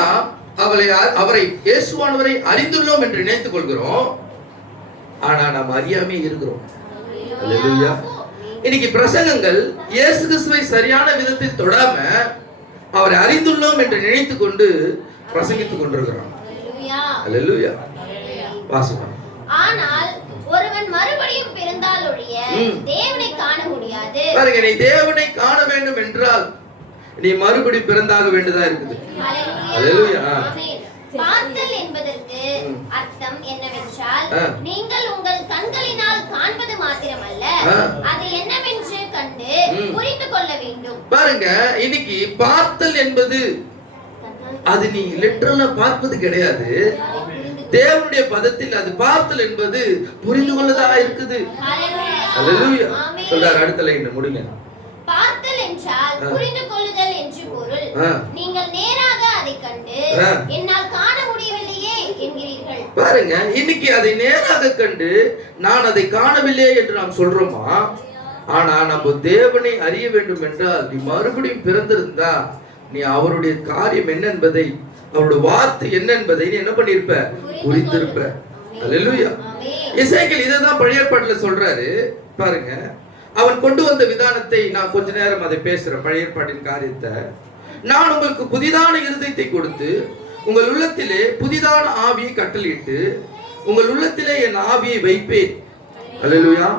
அவரை இயேசுவானவரை அறிந்துள்ளோம் என்று நினைத்துக் கொள்கிறோம், ஆனா நாம் அறியாமே இருக்கிறோம். அல்லேலூயா. இன்னைக்கு பிரசங்கங்கள் இயேசு கிறிஸ்துவை சரியான விதத்தில் தொடாம அவரை அறிந்துள்ளோம் என்று நினைத்துக் கொண்டு பிரசங்கித்துக் கொண்டிருக்கிறோம். அல்லேலூயா. வாசிப்போம். ஆனால் ஒருவன் மறுபடியும் பிறந்தால் ஒழிய தேவனை காண முடியாது. பாருங்க, நீ தேவனை காண வேண்டும் என்றால் நீ மறுபடி பிறந்தாக வேண்டியதா இருக்குது. அல்லேலூயா. பார்த்தல் என்பதற்கு அர்த்தம் என்னவென்றால் நீங்கள் உங்கள் கண்களினால் காண்பது மாத்திரமல்ல, அது என்னவென்று கண்டு புரிந்து கொள்ள வேண்டும். பாருங்க, இன்னைக்கு பார்த்தல் என்பது அது நீ லிட்டரலா பார்ப்பது கிடையாது. தேவனுடைய பதத்தில் அது பார்த்தல் என்பது புரிந்து கொள்ளதா இருக்குது. அல்லேலூயா. சொல்றார் அடுத்த லைன் முடிங்க. பார்த்தல் என்றால் புரிந்து கொள்ளுதல் என்று பொருள். நீங்கள் நேராக அதை கண்டு என்னால் காண முடியவில்லையே என்கிறீர்கள். பாருங்க, இன்னைக்கு அதை நேராக கண்டு நான் அதை காணவில்லை என்று நாம் சொல்றோமா? ஆனா நம்ம தேவனை அறிய வேண்டும் என்றால் நீ மறுபடியும் பிறந்திருந்தா நீ அவருடைய காரியம் என்ன என்பதை, அவருடைய வார்த்தை என்ன என்பதை நீ என்ன பண்ணிருப்ப, புரிந்திருப்ப. அல்லேலூயா. எசேக்கியேல் இதைதான் பழைய ஏற்பாட்டுல சொல்றாரு. பாருங்க, அவன் கொண்டு வந்த விதானத்தை நான் கொஞ்ச நேரம் அதை பேசுறேன். பழைய ஏற்பாட்டின் காரியத்தை, நான் உங்களுக்கு புதிதான இருதயத்தை கொடுத்து உங்கள் உள்ளத்திலே புதிதான ஆவியை கட்டளையிட்டு உங்கள் உள்ளத்திலே என் ஆவியை வைப்பேன். அல்லேலூயா.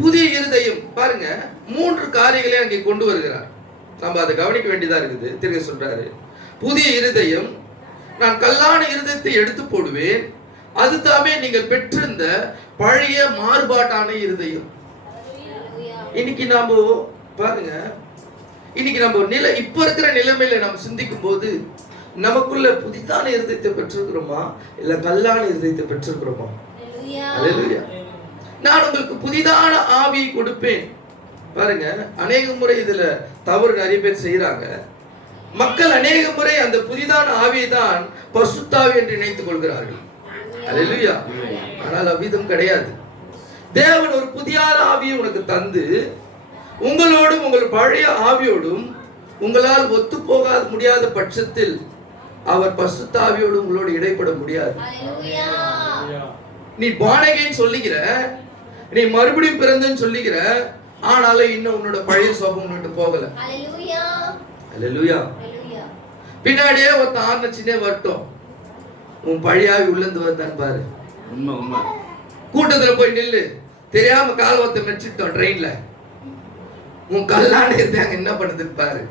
புதிய இருதயம். பாருங்க, 3 காரியங்களை அங்கே கொண்டு வருகிறார். நம்ம அதை கவனிக்க வேண்டியதா இருக்குது. திரும்ப சொல்றாரு, புதிய இருதயம், நான் கல்லான இருதயத்தை எடுத்து போடுவேன், அதுதாமே நீங்கள் பெற்றிருந்த பழைய மாறுபாட்டான இருதயம். இன்னைக்கு நாம பாருங்க, இன்னைக்கு நம்ம இப்ப இருக்கிற நிலைமையில நம்ம சிந்திக்கும் போது நமக்குள்ள புதிதான இருதயத்தை பெற்றிருக்கிறோமா இல்ல கல்லான இருதயத்தை பெற்றிருக்கிறோமா? அல்லேலூயா. நான் உங்களுக்கு புதிதான ஆவியை கொடுப்பேன். பாருங்க, அநேக முறை இதுல தவறு நிறைய பேர் செய்யறாங்க. மக்கள் அநேக முறை அந்த புதிதான ஆவியை தான் பரிசுத்த ஆவி என்று நினைத்துக் கொள்கிறார்கள். அல்லேலூயா. ஆனால் அவ்விதம் கிடையாது. தேவன் ஒரு புதிய ஆவியை உனக்கு தந்து உங்களோடும் உங்கள் பழைய ஆவியோடும் உங்களால் ஒத்து போக முடியாத பட்சத்தில் அவர் பரிசுத்த ஆவியோடு உங்களோடு இடைப்பட முடியாது. நீ பானகேன்னு சொல்லிக்கிற, நீ மறுபடியும் பிறந்தன்னு சொல்லிக்கிற, ஆனாலும் இன்னும் உன்னோட பழைய சுபாவம் விட்டு போகல. அல்லேலூயா. பின்னாடியே ஒருத்த ஆரம்பிச்சுனே வரட்டும், உன் பழைய ஆவி உள்ளந்து வந்தான்னு பாரு. உண்மை உண்மை. கூட்டத்துல போய் நில்லு, தெரியாம கால் ஒருத்த மெச்சிட்டோம் ட்ரெயின்ல, உன் கல்லான இருந்தாங்க என்ன பண்ணுதுன்னு பாரு.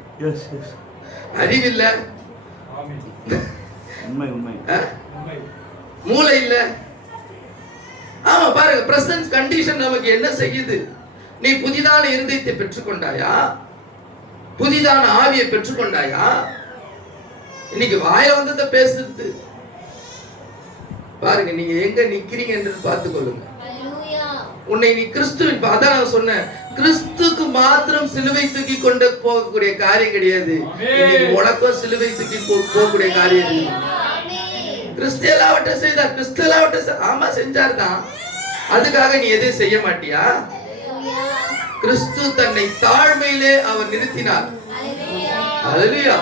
அறிவில்ல, உண்மை உண்மை, மூளை இல்ல, ஆமா பாருங்க, பிரசன்ட் கண்டிஷன் நமக்கு என்ன செய்யுது? நீ புதிதான இருதயத்தை பெற்றுக்கொண்டாயா? புதிதான ஆவியை பெற்றுக்கொண்டாயா? இன்னைக்கு வாயில வந்ததை பேசுறது பாருங்க, நீங்க எங்க நிக்கிறீங்க என்று பார்த்துக் கொள்ளுங்க. உன்னை நீ கிறிஸ்துவின், அதான் நான் சொன்னேன், கிறிஸ்துக்கு மாத்திரம் சிலுவை தூக்கி கொண்டு போகக்கூடிய காரியம் கிடையாது. உனக்கும் சிலுவை தூக்கி போகக்கூடிய காரியம் இருக்கு. கிறிஸ்தலாவட்ட செய்தார், கிறிஸ்தலாவட்ட ஆமா செஞ்சார் தான். அதுக்காக நீ எதையும் செய்ய மாட்டியா? கிறிஸ்து தன்னை தாழ்மையிலே அவர் நிறுத்தினார். அல்லேலூயா.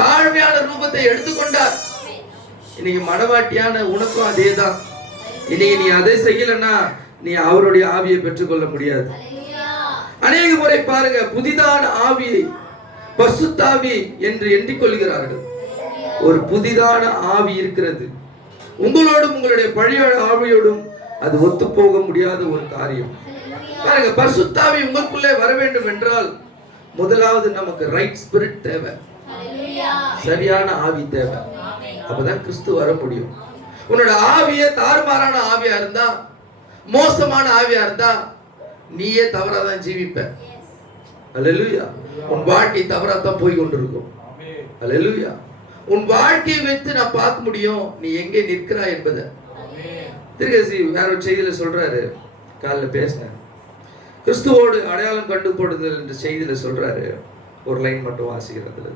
தாழ்மையான ரூபத்தை எடுத்துக்கொண்டார். இன்னைக்கு மனவாட்டியான உனக்கும் அதேதான். இன்னைக்கு நீ அதை செய்யலன்னா நீ அவருடைய ஆவியை பெற்றுக்கொள்ள முடியாது. அநேக முறை பாருங்க, புதிதான ஆவியை பரிசுத்த ஆவி என்று எண்ணிக்கொள்கிறார்கள். ஒரு புதிதான ஆவி இருக்கிறது. உங்களோடும் உங்களுடைய பழைய ஆவியோடும் அது ஒத்து போக முடியாத ஒரு காரியம். பாருங்க, பரிசுத்த ஆவி உங்களுக்குள்ளே வர வேண்டும் என்றால் முதலாவது நமக்கு ரைட் ஸ்பிரிட் தேவை, சரியான ஆவி தேவை. அப்பதான் கிறிஸ்து வர முடியும். உன்னோட ஆவியே தாறுமாறான ஆவியா இருந்தா, மோசமான ஆவியா இருந்தா நீயே தவறாதான் ஜீவிப்ப. அல்லேலூயா. உன் வாழ்க்கை தவறாதான் போய் கொண்டிருக்கும். அல்லேலூயா. உன் வாழ்க்கையை வைத்து நான் பார்க்க முடியும் நீ எங்கே நிற்கிறாய் என்பதை. திருக்கசி வேற ஒரு செய்தியில சொல்றாரு, காலைல பேசினேன், கிறிஸ்துவோடு அடையாளம் கண்டுபடுதல் என்ற செய்தியில சொல்றாரு. ஒரு லைன் மட்டும் வாசிக்கிறதுல,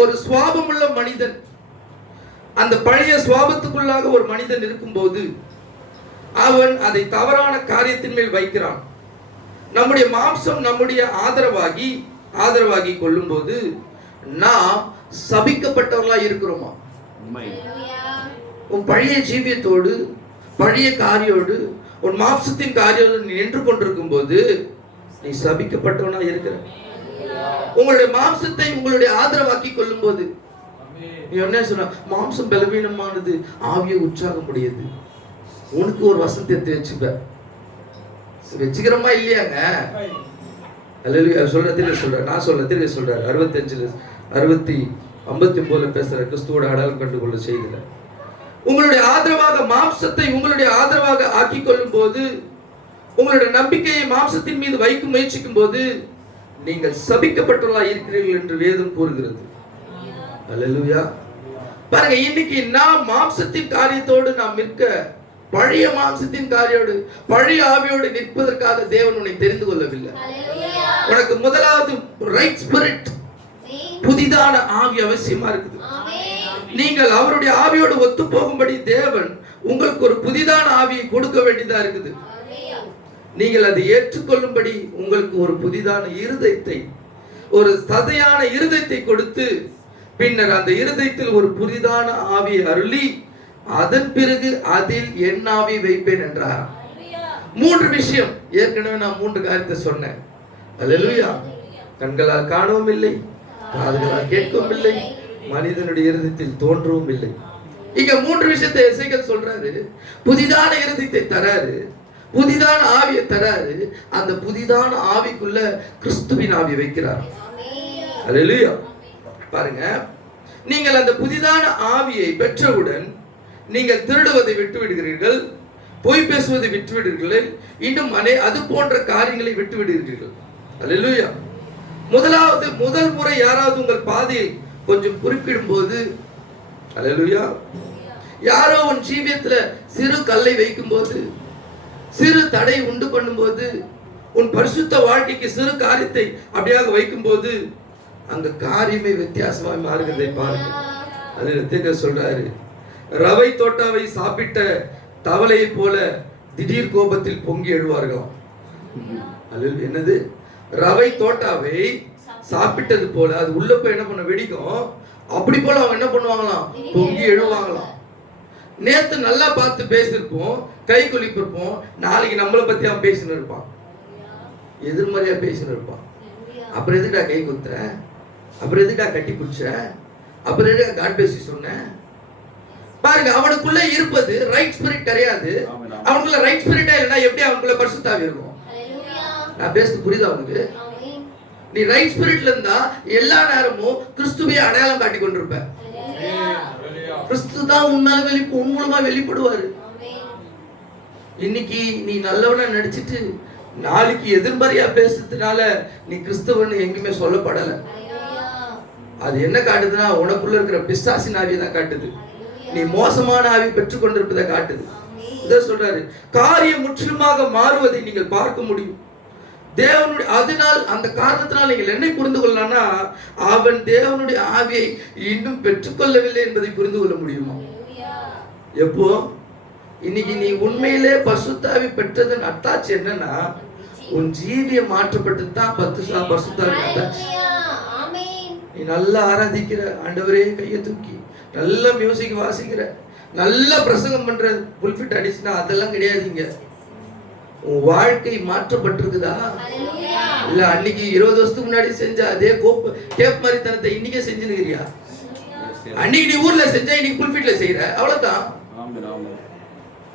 ஒரு சுவாபமுள்ள மனிதன், அந்த பழைய சுவாபத்துக்குள்ளாக ஒரு மனிதன் இருக்கும்போது அவன் அதை தவறான காரியத்தின் மேல் வைக்கிறான். நம்முடைய மாம்சம் நம்முடைய ஆதரவாகி கொள்ளும் போது நாம் சபிக்கப்பட்டவர்களா இருக்கிறோமா? உன் பழைய ஜீவியத்தோடு, பழைய காரியோடு, உன் மாம்சத்தின் காரியோடு நீ நின்று கொண்டிருக்கும் போது நீ சபிக்கப்பட்டவனா இருக்கிற. உங்களுடைய மாம்சத்தை உங்களுடைய ஆதரவாக்கி கொள்ளும் போது நீ என்ன சொன்ன? மாம்சம் பலவீனமானது, ஆவியை உற்சாகம் முடியுது. உனக்கு ஒரு வசந்தத்தை வச்சுக்கிறோமா இல்லையாங்க? அல்லேலூயா. சொல்றேன், நான் சொல்றேன் 65-59 பேசுற கிறிஸ்துவோட அடையாளம் கண்டுகொள்ள செய்தில, உங்களுடைய ஆதரவாக மாம்சத்தை உங்களுடைய ஆதரவாக ஆக்கிக் கொள்ளும் போது, உங்களுடைய நம்பிக்கையை மாம்சத்தின் மீது வைக்க முயற்சிக்கும் போது நீங்கள் சபிக்கப்பட்டவர்களாக இருக்கிறீர்கள் என்று வேதம் கூறுகிறது. அல்லேலூயா. பாருங்க, இன்னைக்கு நாம் மாம்சத்தின் காரியத்தோடு நாம் நிற்க, பழைய மாம்சத்தின் காரியோடு பழைய ஆவியோடு நிற்பதற்காக தேவன் உன்னை தெரிந்து கொள்ளவில்லை. உனக்கு முதலாவது ரைட் ஸ்பிரிட், புதிதான ஆவி அவசியமா இருக்குது. நீங்கள் அவருடைய ஆவியோடு ஒத்து போகும்படி தேவன் உங்களுக்கு ஒரு புதிதான ஆவியை கொடுக்க வேண்டியதா இருக்குது. நீங்கள் அதை ஏற்றுக்கொள்ளும்படி உங்களுக்கு ஒரு புதிதான இருதயத்தை, ஒரு சதையான இருதயத்தை கொடுத்து, பின்னர் அந்த இருதயத்தில் ஒரு புதிதான ஆவியை அருளி, அதன் பிறகு அதில் என் ஆவி வைப்பேன் என்றார். 3 விஷயம். ஏற்கனவே நான் 3 காரியத்தை சொன்னேன். அல்லேலூயா. கண்களால் காணவும் இல்லை, காதுகளால் கேட்கவும் இல்லை, மனிதனுடைய இருதயத்தில் தோன்றவும் இல்லை. இங்க 3 விஷயத்தை எசேக்கியேல் சொல்றாரு. புதிதான இருதயத்தை தராரு, புதிதான ஆவியை தராரு, அந்த புதிதான ஆவிக்குள்ள கிறிஸ்துவின் ஆவி வைக்கிறார். அல்லேலூயா. பாருங்க, நீங்கள் அந்த புதிதான ஆவியை பெற்றவுடன் நீங்கள் திருடுவதை விட்டு விடுகிறீர்கள், பொய் பேசுவதை விட்டு விடுகிறீர்கள், இன்னும் அது போன்ற காரியங்களை விட்டு விடுகிறீர்கள். அல்லேலூயா. முதல் முறை யாராவது உங்கள் பாதையில் கொஞ்சம் குறிப்பிடும் போது, அல்லேலூயா, யாரோ உன் ஜீவியத்துல சிறு கல்லை வைக்கும் போது, சிறு தடை உண்டு பண்ணும் போது, உன் பரிசுத்த வாழ்க்கைக்கு சிறு காரியத்தை அப்படியாக வைக்கும் போது அங்க காரியமே வித்தியாசமாய் மாறுகிறதை பாருங்க. அது சொல்றாரு, ரவை தோட்டாவை சாப்பிட்ட தவளையை போல திடீர் கோபத்தில் பொங்கி எழுவார்களாம். என்னது? ரவை தோட்டாவை சாப்பிட்டது போல, அது உள்ள போய் என்ன பண்ண வெடிக்கும், அப்படி போல அவங்க என்ன பண்ணுவாங்களாம், பொங்கி எழுவாங்களாம். நேத்து நல்லா பார்த்து பேசிருப்போம், கை குளிப்பிருப்போம், நாளைக்கு நம்மளை பத்தி அவன் பேசின்னு இருப்பான், எதிர்மறையா பேசின்னு இருப்பான். அப்புறம் எதுக்கா கை குத்த, அப்புறம் எதுக்கா கட்டி பிடிச்ச, அப்புறம் எதுக்கா காட் பேசி சொன்ன? பாருங்க, அவனுக்குள்ள இருப்பது ரைட் ஸ்பிரிட் கிடையாது. அவனுக்குள்ள ரைட் ஸ்பிரிட்டா இல்லைன்னா எப்படி அவனுக்குள்ள பரிசுத்த ஆவி இருக்கும்? நான் பேசுறது புரியுதா அவனுக்கு? நீ ரைட் ஸ்பிரிட்ல இருந்தா எல்லா நேரமும் கிறிஸ்துவை அடையாளம் காட்டி கொண்டிருப்ப. கிறிஸ்து தான் உன் மூலமா வெளிப்படுவாரு. இன்னைக்கு நீ நல்லவனா நடிச்சிட்டு நாளைக்கு எதிர்மறையா பேசுறதுனால நீ கிறிஸ்தவன் எங்குமே சொல்லப்படலை. அது என்ன காட்டுதுன்னா உனக்குள்ள இருக்கிற பிசாசின் ஆவியை தான் காட்டுது. நீ மோசமான ஆவி பெற்றுக் கொண்டிருப்பதை காட்டுது. இதை சொல்றாரு, காரியம் முற்றிலுமாக மாறுவதை நீங்கள் பார்க்க முடியும். தேவனுடைய அதனால் அந்த காரணத்தினால் நீங்கள் என்னை புரிந்து கொள்ளலாம்னா அவன் தேவனுடைய ஆவியை இன்னும் பெற்றுக்கொள்ளவில்லை என்பதை புரிந்து கொள்ள முடியுமா? எப்போ? இன்னைக்கு நீ உண்மையிலே பரிசுத்தாவி பெற்றதன் அத்தாட்சி என்னன்னா உன் ஜீவியம் மாற்றப்பட்டு தான் பரிசுத்தாவி அத்தாட்சி. நீ நல்லா ஆராதிக்கிற, ஆண்டவரே கையை தூக்கி நல்ல மியூசிக் வாசிக்கிற, நல்ல பிரசங்கம் பண்ற, புல்பிட் அடிச்சுனா அதெல்லாம் கிடையாதுங்க. உன் வாழ்க்கை மாற்றப்பட்டிருக்குதா? இல்ல அன்னைக்கு 20 வருஷத்துக்கு முன்னாடி செஞ்ச அதே கேப் மாதிரி தனத்தை இன்னைக்கே செஞ்சுனுக்கிறியா? அன்னைக்கு நீ ஊர்ல செஞ்ச இன்னைக்கு புல்பிட்ல செய்யற, அவ்வளவுதான்.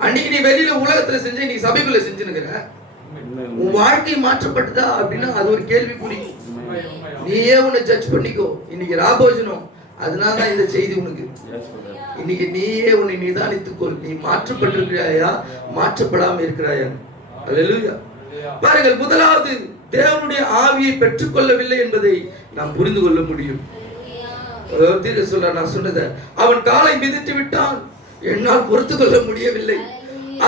அன்னைக்கு நீ வெளியில உலகத்துல செஞ்ச இன்னைக்கு சபைக்குள்ள செஞ்சுனுக்கிற. உன் வாழ்க்கை மாற்றப்பட்டதா அப்படின்னா அது ஒரு கேள்விக்குறி. நீயே உன்னை ஜட்ஜ் பண்ணிக்கோ. இன்னைக்கு ராபோஜனம், அதனாலதான் இந்த செய்தி உனக்கு. இன்னைக்கு நீயே உன்னை நிதானித்துக்கொள். நீ மாற்றப்பட்டிருக்கிறாயா, மாற்றப்படாம இருக்கிறாயா? அல்லேலூயா. பாருங்கள், முதலாவது தேவனுடைய ஆவியை பெற்றுக்கொள்ளவில்லை என்பதை நாம் புரிந்து கொள்ள முடியும். சொல்ற நான் சொன்னத, அவன் காலை மிதித்து விட்டான், என்னால் பொறுத்து கொள்ள முடியவில்லை.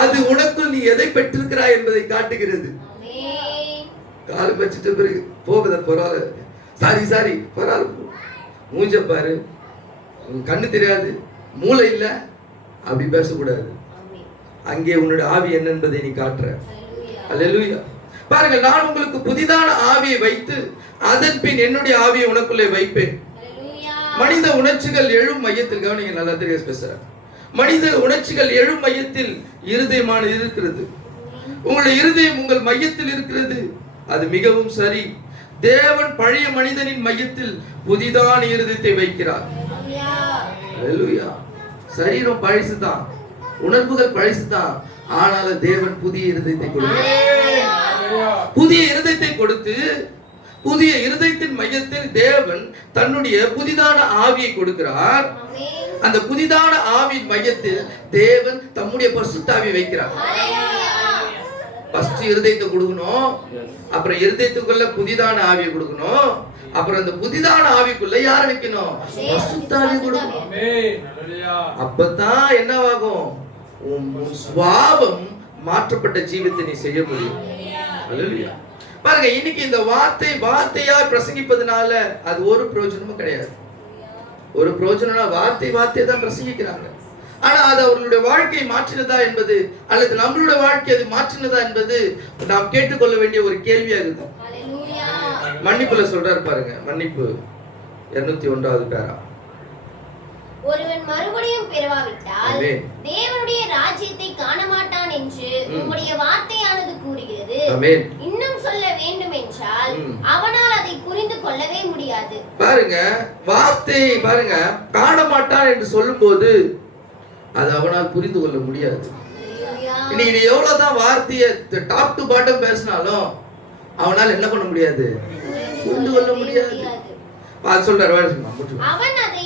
அது உனக்குள் நீ எதை பெற்றிருக்கிறாய் என்பதை காட்டுகிறது. காலை வச்சுட்ட பிறகு போகுத பொறால, சாரி பொறால, மூஞ்ச பாரு, கண்ணு தெரியாது, மூளை இல்ல, அப்படி பேசக்கூடாது. அங்கே உன்னுடைய ஆவி என்ன என்பதை நீ காட்டுற. அல்லேலூயா. பாருங்கள், நான் உங்களுக்கு புதிதான ஆவியை வைத்து அதன் பின் என்னுடைய ஆவியை உனக்குள்ளே வைப்பேன். மனித உணர்ச்சிகள் எழும் மையத்தில், கவனிங்க, நல்லா தெரிய பேசுறேன். மனித உணர்ச்சிகள் எழும் மையத்தில் இருதயமானது இருக்கிறது. உங்களுடைய இருதயம் உங்கள் மையத்தில் இருக்கிறது, அது மிகவும் சரி. தேவன் பழைய மனிதனின் மையத்தில் புதிதான இருதயத்தை வைக்கிறார். அல்லேலூயா. சரீரம் பழசுதான், உணர்வுகள் பழசுதான், ஆனாலும் தேவன் புதிய இருதயத்தை கொடுக்கிறார். புதிய இருதயத்தை கொடுத்து புதிய இருதயத்தின் மையத்தில் தேவன் தன்னுடைய புதிதான ஆவியை கொடுக்கிறார். அந்த புதிதான ஆவியின் மையத்தில் தேவன் தம்முடைய பரிசுத்த ஆவியை வைக்கிறார். ஃபர்ஸ்ட் இருதயத்தை கொடுக்கணும், அப்புறம் இருதயத்துக்குள்ள புதிதான ஆவியை கொடுக்கணும், அப்புறம் அந்த புதிதான ஆவிக்குள்ள யார வைக்கணும்? பரிசுத்த ஆவியை கொடுக்கணும். அப்பதான் என்னவாகும்? உன் சுபாவம் மாற்றப்பட்ட ஜீவித்தை நீ செய்ய முடியும். அல்லேலூயா. பாருங்க, இன்னைக்கு இந்த வார்த்தையா பிரசங்கிப்பதனால அது ஒரு பிரயோஜனமும் கிடையாது. ஒரு பிரயோஜனம்னா வார்த்தையை தான் பிரசங்கிக்கிறாங்க, ஆனா அது அவர்களுடைய வாழ்க்கையை மாற்றினதா என்பது, அல்லது நம்மளுடைய வாழ்க்கை அது மாற்றினதா என்பது நாம் கேட்டுக்கொள்ள வேண்டிய ஒரு கேள்வியா இருக்கு. மன்னிப்புல சொல்றாரு பாருங்க, மன்னிப்பு 201வது பேரா, ஒருவன் மறுபடியும் பிறவாவிட்டால் தேவனுடைய ராஜ்யத்தை காண மாட்டான் என்று உம்முடைய வார்த்தையானது கூறுகிறது. இன்னும் சொல்ல வேண்டும் என்றால் அவனால் அதை புரிந்து கொள்ளவே முடியாது. பாருங்க, வார்த்தை பாருங்க, காண மாட்டான் என்று சொல்லும்போது அது அவனால் புரிந்து கொள்ள முடியாது. இன்னைக்கு நீ எவ்வளவுதான் வார்த்தையை டாப் டு பாட்டம் பேசினாலும் அவனால் என்ன பண்ண முடியாது? புரிந்து கொள்ள முடியாது. சொல்றாரு, அவன் அதை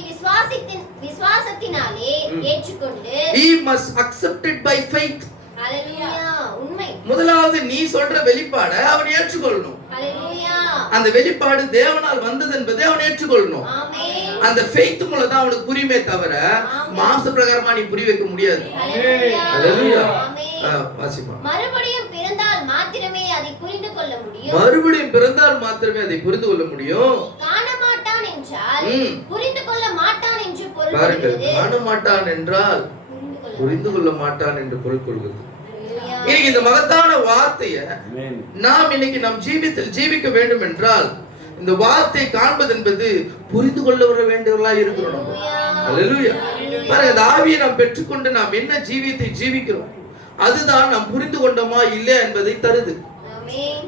விசுவாசத்தினாலே ஏற்றுக்கொண்டு he must accept it by faith. ஹalleluya. உண்மை. முதலாவது நீ சொல்ற வெளிப்பாடை அவன் ஏற்றுக்கொள்ளணும். ஹalleluya. அந்த வெளிப்பாடு தேவனால் வந்தது என்பதை அவன் ஏற்றுக்கொள்ளணும். ஆமென். அந்த ஃபெய்த் மூலம் தான் அவனுக்கு புரியுமே தவிர மாம்ச பிரகாரமா நீ புரிய வைக்க முடியாது. ஹalleluya. வாசிப்பா. மறுபடியும் பிறந்தால் மாத்திரமே அதை புரிந்து கொள்ள முடியும். மறுபடியும் பிறந்தால் மாத்திரமே அதை புரிந்து கொள்ள முடியும். காண மாட்டான் என்றால் புரிந்து கொள்ள மாட்டான் என்று பொருள் பாருங்கள், காண மாட்டான் என்றால் புரிந்து கொள்ள மாட்டான் என்று பொருள் கொள்கிறது. இன்னைக்கு இந்த மகத்தான வார்த்தையை நாம் இன்னைக்கு நம் ஜீவித்தில் ஜீவிக்க வேண்டும் என்றால் இந்த வார்த்தை காண்பது என்பது புரிந்து கொள்ள வேண்டியவர்களா இருக்கிறோம். அல்லேலூயா. பாருங்க, இந்த ஆவியை நாம் பெற்றுக்கொண்டு நாம் என்ன ஜீவியத்தை ஜீவிக்கிறோம் அதுதான் நாம் புரிந்து கொண்டோமா இல்லையா என்பதை தருது.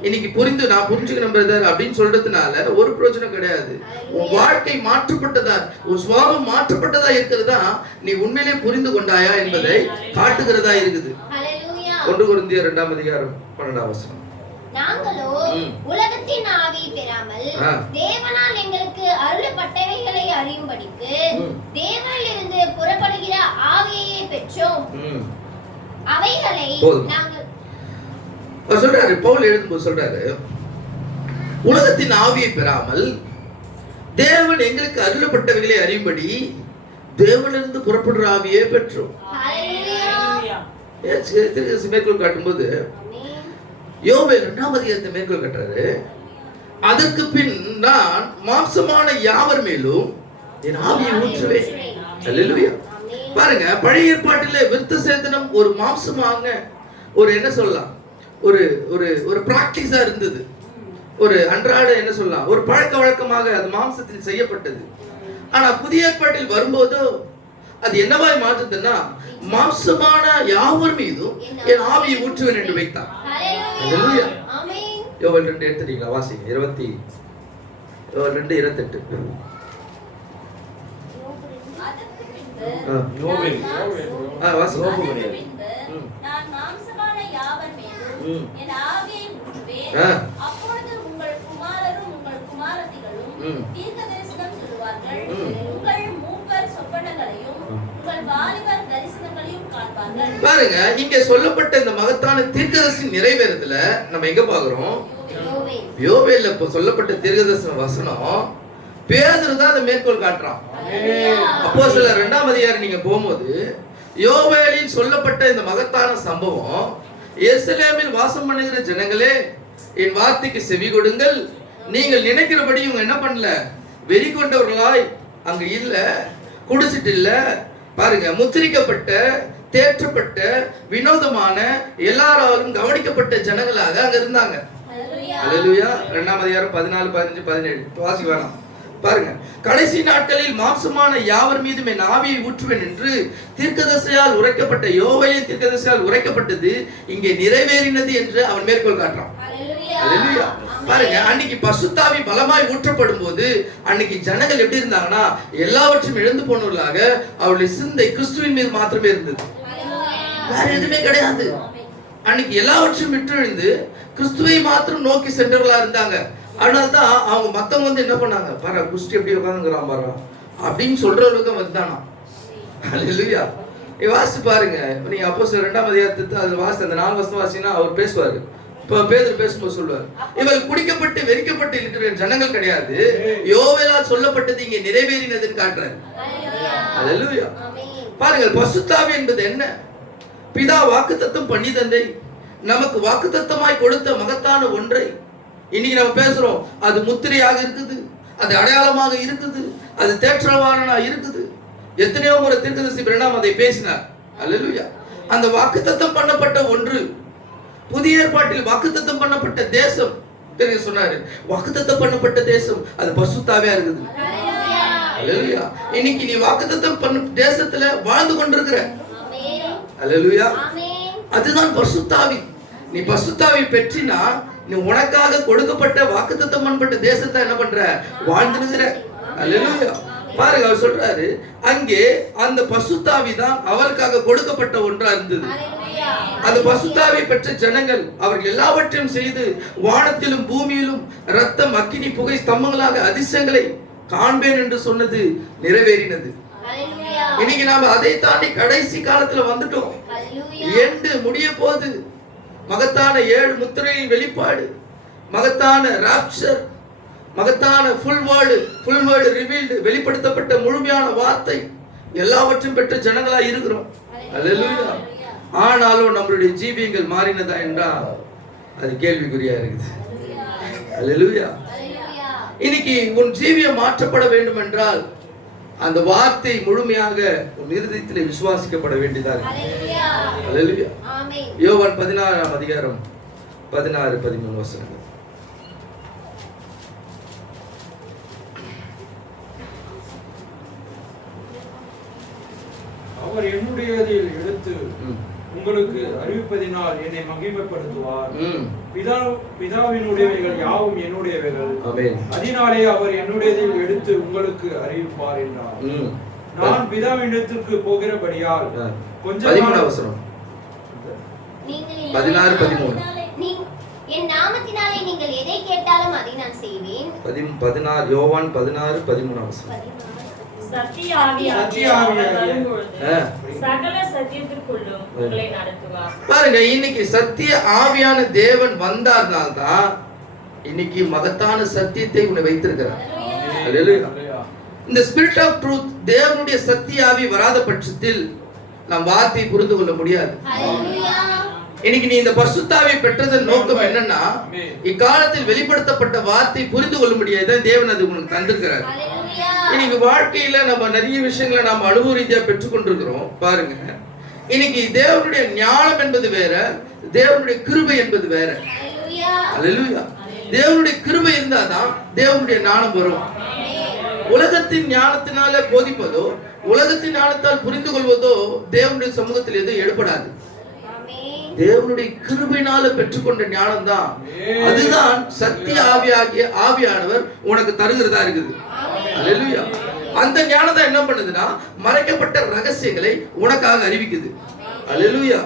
இன்னைக்கு நான் புரிஞ்சுக்கணும் பிரதர் அப்படின்னு சொல்றதுனால ஒரு பிரயோஜனம் கிடையாது. உன் வாழ்க்கை மாற்றப்பட்டதா, உன் சுபாவம் மாற்றப்பட்டதா இருக்கிறதா நீ உண்மையிலே புரிந்து கொண்டாயா என்பதை காட்டுகிறதா இருக்குது. 1 கொரிந்தியர் 2ஆம் அதிகாரம் 12ஆம் வசனம். நாங்களோ உலகத்தின் ஆவியை பெறாமல் தேவனால் எங்களுக்கு அருளப்பட்டவைகளை அறியும்படிக்கு தேவனிலிருந்து புறப்படுகிற ஆவியையே பெற்றோம். அவைகளை போதும். நாங்கள் அவர் சொல்றாரு, பவுல் எழுதும்போது சொல்றாரு, உலகத்தின் ஆவியை பெறாமல் தேவன் எங்களுக்கு அருளப்பட்டவைகளை அறியும்படி தேவனிலிருந்து புறப்படுற ஆவியே பெற்றோம். மேற்கோள் காட்டும்போது யோவேல் 2ஆம் அதிகாரத்தை மேற்கோள் காட்டுறாரு. அதற்கு பின் நான் மாம்சமான யாவர் மேலும் என் ஆவியை ஊற்றுவேன். அல்லேலூயா. பாருங்க, பழைய ஏற்பாட்டிலே விருத்த சேதனம் ஒரு மாம்சமாக ஒரு என்ன சொல்லலாம், ஒரு ஒரு ஒரு பிராக்டிஸா இருந்தது. ஒரு அன்றாட என்ன சொல்லலாம், ஒரு பழக்க வழக்கமாக அது மாம்சத்தில் செய்யப்பட்டது. ஆனா புதிய ஏற்பாட்டில் வரும்போது அது என்னவாய் மாற்றுதுன்னா, மாம்சமான யாவர் மீதும் என் ஆவியை ஊற்றுவேன் என்று வைத்தான். அல்லேலூயா. யோவேல் 2 எடுத்துட்டீங்களா? வாசிங்க. 2:28. நான் மாம்சமான யாவர் மேலும் என் ஆவியை ஊற்றுவேன். அப்பொழுது உங்கள் குமாரரும் உங்கள் குமாரத்திகளும் தீர்க்கதரிசனம் சொல்லுவார்கள். உங்கள் மூப்பர் சொப்பனங்களையும் உங்கள் வாலிபர் தரிசனங்களையும் காண்பார்கள். பாருங்க, இங்க சொல்லப்பட்ட இந்த மகத்தான தீர்க்கதரிசி நிறைவேறதுல நம்ம எங்க பாக்குறோம்? யோவேல்ல சொல்லப்பட்ட தீர்க்கதரிசன வசனம் பேதுரு தான் அதை மேற்கோள் காட்டுறான். அப்போஸ்தலர் 2ஆம் அதிகாரம் நீங்க போகும்போது யோவேலில் சொல்லப்பட்ட இந்த மகத்தான சம்பவம், எருசலேமில் வாசம் பண்ணுகிற ஜனங்களே, என் வார்த்தைக்கு செவி கொடுங்கள். நீங்கள் நினைக்கிறபடி இவங்க என்ன பண்ணல, வெறி கொண்டவர்களாய் அங்க இல்ல, குடிச்சிட்டு இல்ல. பாருங்க, முத்திரிக்கப்பட்ட, தேற்றப்பட்ட, வினோதமான, எல்லாராலும் கவனிக்கப்பட்ட ஜனங்களாக அங்க இருந்தாங்க. அல்லேலூயா. 2ஆம் அதிகாரம் 14, 15, 17 வாசி வேணாம். பாருங்க, கடைசி நாட்களில் மாம்சமான யாவர் மீதும் என் ஆவியை ஊற்றுவேன் என்று தீர்க்கதரிசியால் உரைக்கப்பட்ட, யோவேலின் தீர்க்கதரிசியால் உரைக்கப்பட்டது இங்கே நிறைவேறினது என்று அவன் மேற்கோள் காட்டுறான். அல்லேலூயா. பாருங்க, அன்னைக்கு பசுத்தாவி பலமாய் ஊற்றப்படும் போது அன்னைக்கு ஜனங்கள் எப்படி இருந்தாங்கன்னா, எல்லாவற்றையும் இழந்து போனவர்களாக அவருடைய சிந்தை கிறிஸ்துவின் மீது மாத்திரமே இருந்தது, வேற எதுவுமே கிடையாது. அன்னைக்கு எல்லாவற்றையும் விட்டு கிறிஸ்துவை மாத்திரம் நோக்கி சென்றவர்களா இருந்தாங்க. அதனால்தான் அவங்க மத்தவங்க வந்து என்ன பண்ணாங்க, பாரு குஸ்டி எப்படி உட்காந்துக்கிறான் பாரு அப்படின்னு சொல்றவங்களுக்கு வந்தானா. அல்லேலூயா. நீ வாசிச்சு பாருங்க, நீங்க அப்போஸ்தலர் 2ஆம் அதிகாரத்தை அது வாசி, அந்த 4 வசனம் வாசினா அவர் பேசுவாரு. இப்போ பேதுரு பேசும்போது சொல்லுவார், இவள் குடிக்கப்பட்டு வெறிக்கப்பட்டு இருக்கிற ஜனங்கள் கிடையாது, யோவேலால் சொல்லப்பட்டது இங்கே நிறைவேறினதுன்னு காட்டுறாரு. அல்லேலூயா. பாருங்க, பசுத்தாவி என்பது என்ன? பிதா வாக்குத்தத்தம் பண்ணி தந்தை நமக்கு வாக்குத்தத்தமாய் கொடுத்த மகத்தான ஒன்றை இன்னைக்கு நம்ம பேசுறோம். அது முத்திரையாக இருக்குது, அது அடையாளமாக இருக்குது, அது தேற்றவாளனா இருக்குது. எத்தனையோ முறை தீர்க்கதரிசி பிரணாம் அதை பேசினார். அல்லேலூயா. அந்த வாக்குத்தத்தம் பண்ணப்பட்ட ஒன்று, புதிய ஏற்பாட்டில் வாக்குத்தத்தம் பண்ணப்பட்ட தேசம் சொன்னாரு. வாக்குத்தத்தம் பண்ணப்பட்ட தேசம் அது பசுத்தாவியா இருக்குது. அல்லேலூயா. இன்னைக்கு நீ வாக்குத்தத்தம் பண்ண தேசத்துல வாழ்ந்து கொண்டிருக்கிற. அல்லேலூயா. அதுதான் பசுத்தாவி. நீ பசுத்தாவி பெற்றினா நீ உனக்காக கொடுக்கப்பட்ட வாக்குத்தத்தம் பண்ணப்பட்ட தேசத்தை என்ன பண்ற, வாழ்ந்துருக்கிற. அல்லேலூயா. பாருங்க, அவர் சொல்றாரு, அங்கே அந்த பசுத்தாவி தான் அவளுக்காக கொடுக்கப்பட்ட ஒன்றா இருந்தது. அந்த பசுத்தாவை பெற்ற ஜனங்கள் அவர்கள் எல்லாவற்றையும் செய்து வானத்திலும் பூமியிலும் ரத்தம், அக்கினி, புகை ஸ்தம்பங்களாக அதிசயங்களை காண்பேன் என்று சொன்னது நிறைவேறினது. இன்னைக்கு நாம அதை தாண்டி கடைசி காலத்துல வந்துட்டோம். எண்டு முடிய போது மகத்தான 7 முத்திரையின் வெளிப்பாடு, மகத்தான ராப்சர், மகத்தான ஃபுல் வேர்ல்ட் ரிவீல்டு, வெளிப்படுத்தப்பட்ட முழுமையான வார்த்தை, எல்லாவற்றையும் பெற்ற ஜனங்களா இருக்கிறோம். அல்லேலூயா. ஆனாலும் நம்மளுடைய ஜீவியங்கள் மாறினதா என்றால் அது கேள்விக்குறியா இருக்குது. அல்லேலூயா. இன்னைக்கு உன் ஜீவியம் மாற்றப்பட வேண்டும் என்றால் அந்த வார்த்தை முழுமையாக உன் இருதயத்திலே விசுவாசிக்கப்பட வேண்டியதாக இருக்கு. அல்லேலூயா. ஆமென். யோவான் 16ஆம் அதிகாரம் 16, 13 வசனங்கள். அவர் என்னுடையதில் எடுத்து உங்களுக்கு அறிவிப்பதினால் என்னை மகிமைப்படுத்துவார். பிதாவினுடையவைகள் யாவும் என்னுடையவைகள், அதனாலே அவர் என்னுடையதில் எடுத்து உங்களுக்கு அறிவிப்பார் என்றார். நான் பிதாவினிடத்திற்கு போகிறபடியால் கொஞ்சம் 16, 13 என் நாமத்தினாலே நீங்கள் எதை கேட்டாலும் அதை நான் செய்வேன். 16 யோவான் 16, 13 வசனம். சத்திய ஆவியாகிய அவர் வரும்பொழுது சகல சத்தியத்திற்குள்ளும் உங்களை நடத்துவார். பாருங்க, இன்னைக்கு சத்திய ஆவியான தேவன் வந்தார்னால்தான் இன்னைக்கு மகத்தான சத்தியத்தை உன்னை வைத்திருக்கிறார். அல்லேலூயா. இந்த ஸ்பிரிட் ஆஃப் ட்ரூத், தேவனுடைய சத்திய ஆவி வராத பட்சத்தில் நாம் வார்த்தையை புரிந்து கொள்ள முடியாது. இன்னைக்கு நீ இந்த பரிசுத்த ஆவியை பெற்றதன் நோக்கம் என்னன்னா, இக்காலத்தில் வெளிப்படுத்தப்பட்ட வார்த்தை புரிந்து கொள்ள முடியாது, தேவன் அது உங்களுக்கு தந்திருக்கிறார். இன்னைக்கு வாழ்க்கையில நம்ம நிறைய விஷயங்களை நாம் அனுபவ ரீதியா பெற்றுக்கொண்டிருக்கிறோம். பாருங்க, இன்னைக்கு தேவனுடைய ஞானம் என்பது வேற, தேவனுடைய கிருபை என்பது வேற. அல்லேலூயா. தேவனுடைய கிருபை இருந்தாதான் தேவனுடைய ஞானம் வரும். உலகத்தின் ஞானத்தினால போதிப்பதோ, உலகத்தின் ஞானத்தால் புரிந்து கொள்வதோ தேவனுடைய சமூகத்தில் எதுவும் எடுபடாது. தேவனுடைய கிருபையினால பெற்றுக்கொண்ட ஞானம் தான், அதுதான் சத்திய ஆவியாகிய ஆவியானவர் உனக்கு தருகிறதா இருக்குது. அல்லேலூயா. அந்த ஞானம் தான் என்ன பண்ணுதுன்னா, மறைக்கப்பட்ட ரகசியங்களை உனக்காக அறிவிக்குது. அல்லேலூயா.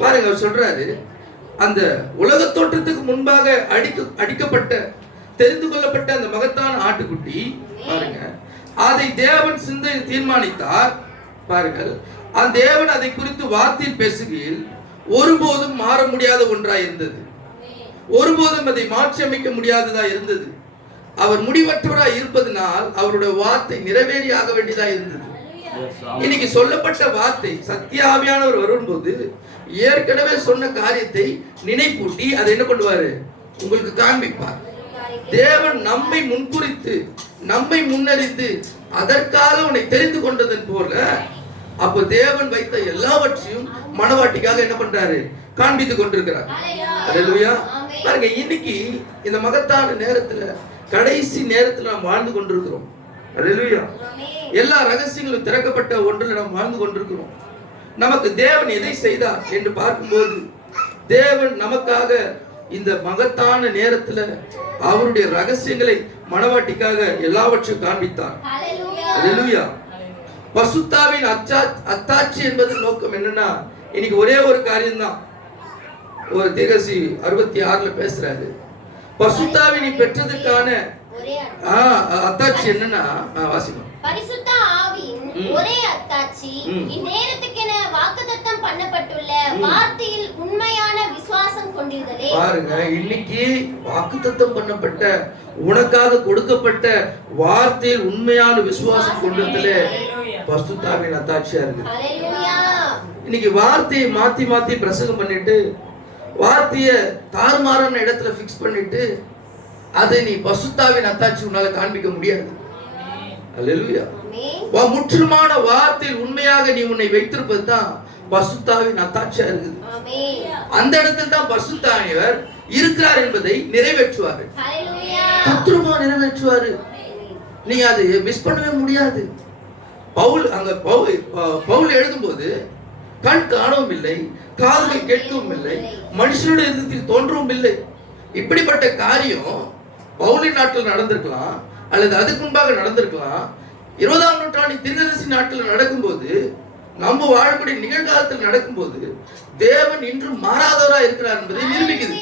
பாருங்க, அவர் சொல்றாரு, அந்த உலக தோற்றத்துக்கு முன்பாக அடிக்கப்பட்ட தெரிந்து கொள்ளப்பட்ட அந்த மகத்தான ஆட்டுக்குட்டி, பாருங்க, அதை தேவன் சிந்தையில் தீர்மானித்தார். பாருங்கள், அந்த தேவன் அதை குறித்து வார்த்தையில் பேசுகையில் ஒருபோதும் மாற முடியாத ஒன்றாய் இருந்தது, ஒருபோதும் அதை மாற்றி அமைக்க முடியாததா இருந்தது. அவர் முடிவற்றவராய் இருப்பதனால் அவருடைய வார்த்தை நிறைவேறி ஆக வேண்டியதா இருந்தது. இன்னைக்கு சொல்லப்பட்ட வார்த்தை சத்திய ஆவியானவர் வரும்போது ஏற்கனவே சொன்ன காரியத்தை நினைப்பூட்டி அதை என்ன பண்ணுவாரு, உங்களுக்கு காண்பிப்பார். தேவன் நம்மை முன்குறித்து, நம்மை முன்னறிந்து அதற்காக உன்னை தெரிந்து கொண்டதன் போல, அப்ப தேவன் வைத்த எல்லாவற்றையும் மனவாட்டிக்காக என்ன பண்றாரு, காண்பித்துக் கொண்டிருக்கிறார். அல்லேலூயா. பாருங்க, இன்னைக்கு இந்த மகத்தான நேரத்துல, கடைசி நேரத்துல நாம் வாழ்ந்து கொண்டிருக்கிறோம். அல்லேலூயா. எல்லா ரகசியங்களும் திறக்கப்பட்ட ஒன்றில் நாம் வாழ்ந்து கொண்டிருக்கிறோம். நமக்கு தேவன் எதை செய்தார் என்று பார்க்கும்போது, தேவன் நமக்காக இந்த மகத்தான நேரத்துல அவருடைய ரகசியங்களை மனவாட்டிக்காக எல்லாவற்றையும் காண்பித்தார். அல்லேலூயா. பசுத்தாவின் அத்தாட்சி என்பது நோக்கம் என்னன்னா, இன்னைக்கு ஒரே ஒரு காரியம் தான். ஒரு தீர்க்கதரிசி 66 பேசுறாரு, பசுத்தாவின் நீ பெற்றதுக்கான அத்தாட்சி என்னன்னா, வாசிக்கும். பரிசுத்த ஆவியின் ஒரே அத்தாட்சி இந்நேரத்துக்கென வாக்குத்தத்தம் பண்ணப்பட்டுள்ள வார்த்தையில் உண்மையான விசுவாசம் கொண்டிருந்ததே. பாருங்க, இன்னைக்கு வாக்குத்தத்தம் பண்ணப்பட்ட, உனக்காக கொடுக்கப்பட்ட வார்த்தையில் உண்மையான விசுவாசம் கொண்டிருந்ததே பரிசுத்த ஆவியின் அத்தாட்சியா இருக்கு. இன்னைக்கு வார்த்தையை மாத்தி மாத்தி பிரசங்கம் பண்ணிட்டு, வார்த்தையை தாறுமாறான இடத்துல பிக்ஸ் பண்ணிட்டு, அதை நீ பரிசுத்த ஆவியின் அத்தாட்சி உன்னால காண்பிக்க முடியாது. அல்லேலூயா. முற்றிலுமான வார்த்தையில் உண்மையாக நீ உன்னை வைத்திருப்பது தான் பரிசுத்த ஆவியின் அத்தாட்சியா இருக்குது. அந்த இடத்தில் தான் பரிசுத்த ஆவியானவர் இருக்கிறார் என்பதை நிறைவேற்றுவார். தத்ரூபமா நிறைவேற்றுவாரு. நீங்க அதை மிஸ் பண்ணவே முடியாது. பவுல் எழுதும்போது, கண் காணவும் இல்லை, காதுகள் கேட்கவும் இல்லை, மனுஷனுடைய இதயத்தில் தோன்றவும் இல்லை. இப்படிப்பட்ட காரியம் பவுலின் நாட்டில் நடந்திருக்கலாம், அல்லது அதுக்கு முன்பாக நடந்திருக்கலாம். 20ஆம் நூற்றாண்டின் தீர்க்கதரிசி நாட்டில் நடக்கும்போது, நம்ம வாழக்கூடிய நிகழ்காலத்தில் நடக்கும்போது, தேவன் இன்றும் மாறாதவரா இருக்கிறார் என்பதை நிரூபிக்குது.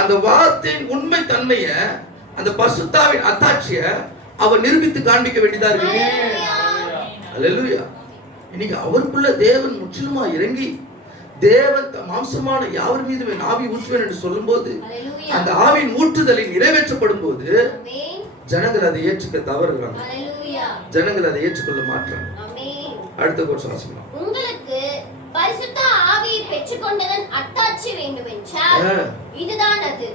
அந்த வார்த்தையின் உண்மை தன்மைய, அந்த பரிசுத்தாவின் அத்தாட்சிய அவர் நிரூபித்து காண்பிக்க வேண்டியதா இருக்கு. அல்லேலூயா. இன்னைக்கு அவருக்குள்ள தேவன் முற்றிலுமா இறங்கி, தேவன் மாம்சமான யாவர் மீது ஆவி ஊற்றுவேன் என்று சொல்லும் போது, அந்த ஆவியின் ஊற்றுதலை நிறைவேற்றப்படும் போது ஜனங்கள் அதை ஏற்றுக்க தவறுகிறாங்க, ஜனங்கள் அதை ஏற்றுக்கொள்ள மாட்டாங்க. அடுத்த கோட்ஸ் வாசிக்கலாம். உங்களுக்கு பரிசுத்த ஆவியை பெற்றுக்கொண்டதன் அத்தாட்சி வேண்டும் என்றால் இதுதான் அது,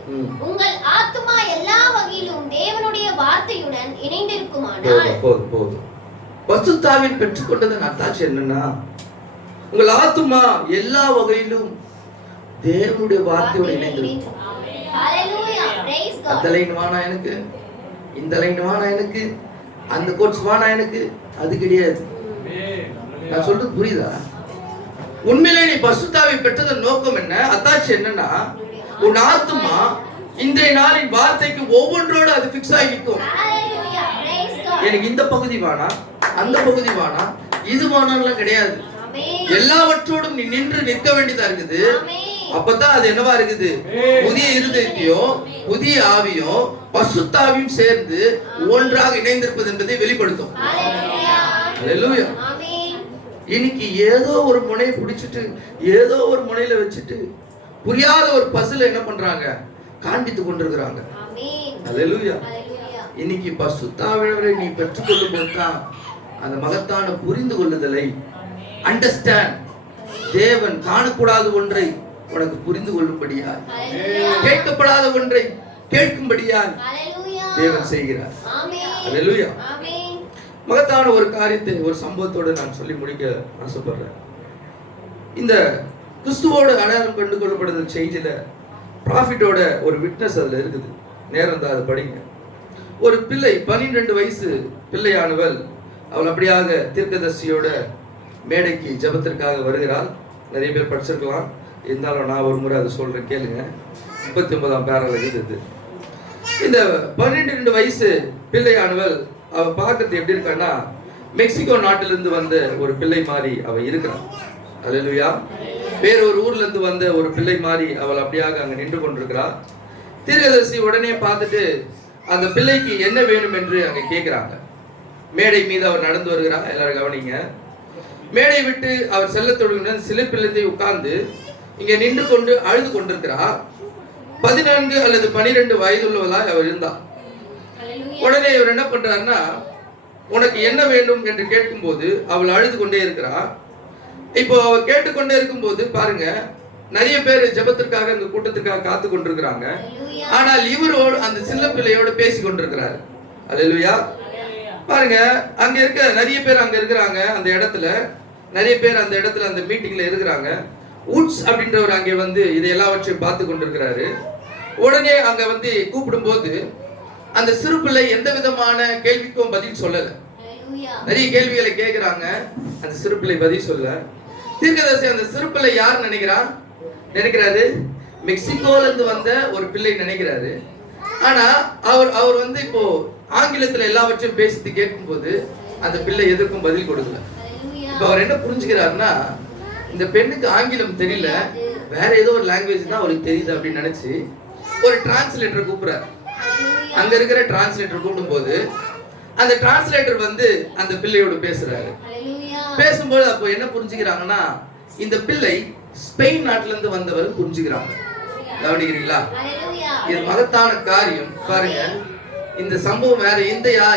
உங்கள் ஆத்துமா எல்லா வகையிலும் தேவனுடைய வார்த்தையுடன் இணைந்திருக்குமானால். போதும். பரிசுத்த ஆவியை பெற்றுக்கொண்டதன் அத்தாட்சி என்னன்னா, உங்கள் ஆத்துமா எல்லா வகையிலும் தேவனுடைய வார்த்தையோடு இணைந்திருக்கும். அந்த லைன் வானா எனக்கு, இந்த லைன் வானா எனக்கு, அந்த கோட்ஸ் வானா எனக்கு, அது கிடையாது. நான் சொல்றது புரியுதா? உண்மையிலே நீ பரிசுத்த ஆவியை பெற்றதன் நோக்கம் என்ன, அத்தாட்சி என்னன்னா, உன் ஆத்துமா இன்றைய நாளின் வார்த்தைக்கு ஒவ்வொன்றோடு அது பிக்ஸ் ஆகி நிற்கும். எனக்கு இந்த பகுதி வானா, அந்த பகுதி வானா, இது வானான்லாம் கிடையாது. எல்லாவற்றோடும் நீ நின்று நிற்க வேண்டியதா இருக்குது. அப்பதான் அது என்னவா இருக்குது? புதிய இருதயத்தையும் புதிய ஆவியும் பசுத்தாவியும் சேர்ந்து ஒன்றாக இணைந்திருப்பது என்பதை வெளிப்படுத்தும். அல்லேலூயா. இன்னைக்கு ஏதோ ஒரு முனையை பிடிச்சிட்டு ஏதோ ஒரு முனையில வச்சுட்டு புரியாத ஒரு பசில என்ன பண்றாங்க? காண்பித்து கொண்டிருக்கிறாங்க. அல்லேலூயா. இன்னைக்கு பசுத்தாவியை நீ பெற்றுக்கொள்ளும் போதுதான் அந்த மகத்தான புரிந்து கொள்ளுதலை, அண்டர்ஸ்டாண்ட், தேவன் காணக்கூடாத ஒன்றை உனக்கு புரிந்து கொள்ளும்படியாய், கேட்கப்படாத ஒன்றை கேட்கும்படியாய் தேவன் செய்கிறார். அல்லேலூயா. மகத்தான ஒரு காரியத்தை ஒரு சம்பவத்தோடு நான் சொல்லி முடிக்க ஆசைப்படுறேன். இந்த கிறிஸ்துவோட அடையாளம் கண்டு கொள்ளப்படுதல் செய்தியில ப்ராஃபிட்டோட ஒரு விட்னஸ் அதுல இருக்குது. நேரம் தான், அதை படிங்க. ஒரு பிள்ளை 12 வயசு பிள்ளையானவள், அவள் அப்படியாக தீர்க்கதரிசியோட மேடைக்கு ஜெபத்திற்காக வருகிறாள். நிறைய பேர் படிச்சிருக்கலாம், இருந்தாலும் நான் ஒரு முறை அதை சொல்றேன், கேளுங்க. 39ஆம் பேரால இருக்குது. இந்த 12 வயசு பிள்ளையானவள் அவ பார்க்கறது எப்படி இருக்கான்னா, மெக்சிகோ நாட்டிலிருந்து வந்த ஒரு பிள்ளை மாதிரி அவ இருக்கிறாள். அல்லேலூயா. வேற ஒரு ஊர்ல இருந்து வந்த ஒரு பிள்ளை மாதிரி அவள் அப்படியாக அங்க நின்று கொண்டிருக்கிறாள். தீர்க்கதரிசி உடனே பார்த்துட்டு அந்த பிள்ளைக்கு என்ன வேணும் என்று அங்க கேட்கிறாங்க. மேடை மீது அவர் நடந்து வருகிறார். எல்லாரும் கவனிங்க. மேடை விட்டு அவர் செல்ல தொடங்கின சில பிள்ளை உட்கார்ந்து இங்க நின்று கொண்டு அழுது கொண்டிருக்கிறார். 14 அல்லது 12 வயதுள்ளவளாய் அவர் இருந்தார். உடனே இவர் என்ன பண்றாருன்னா, உனக்கு என்ன வேண்டும் என்று கேட்கும்போது அவள் அழுது கொண்டே இருக்கிறார். இப்போ அவர் கேட்டுக்கொண்டே இருக்கும்போது பாருங்க, நிறைய பேர் ஜெபத்திற்காக இந்த கூட்டத்திற்காக காத்து கொண்டிருக்கிறாங்க. ஆனால் இவரோடு அந்த சின்ன பிள்ளையோடு பேசி கொண்டிருக்கிறார். அல்லேலூயா. பாருங்க, அங்க இருக்க நிறைய பேர் அங்க இருக்கிறாங்க. அந்த இடத்துல நிறைய பேர் அந்த இடத்துல அந்த மீட்டிங்ல இருக்கிறாங்க. உட்ஸ் அப்படின்றவர் அங்கே வந்து இதை எல்லாவற்றையும் பார்த்து கொண்டிருக்கிறாரு. உடனே அங்க வந்து கூப்பிடும் போது அந்த சிறு பிள்ளை எந்த விதமான கேள்விக்கும் பதில் சொல்லல. நிறைய கேள்விகளை கேட்கிறாங்க, அந்த சிறு பிள்ளை பதில் சொல்ல. தீர்க்கதரிசி அந்த சிறு பிள்ளை யார் நினைக்கிறாரு? மெக்சிகோல இருந்து வந்த ஒரு பிள்ளை நினைக்கிறாரு. ஆனா அவர் வந்து இப்போ ஆங்கிலத்துல எல்லாவற்றையும் பேசி கேட்கும் போது அந்த பிள்ளை எதற்கும் பதில் கொடுக்கல. இப்ப அவர் என்ன புரிஞ்சுக்கிறாருன்னா, இந்த பெண்ணுக்கு ஆங்கிலம் தெரியல, வேற ஏதோ ஒரு லாங்குவேஜ் தான் அவருக்கு தெரியுது அப்படின்னு நினைச்சு ஒரு டிரான்ஸ்லேட்டர் கூப்பிடுறாரு. அங்க இருக்கிற டிரான்ஸ்லேட்டர் கூப்பிடும் போது அந்த டிரான்ஸ்லேட்டர் வந்து அந்த பிள்ளையோட பேசுறாரு. பேசும்போது அப்போ என்ன புரிஞ்சுக்கிறாங்கன்னா, இந்த பிள்ளை ஸ்பெயின் நாட்டுல இருந்து வந்தவர் புரிஞ்சுக்கிறாங்க. கவனிக்கிறீங்களா? இது மகத்தான காரியம். பாருங்க, இந்த சம்பவம் வேற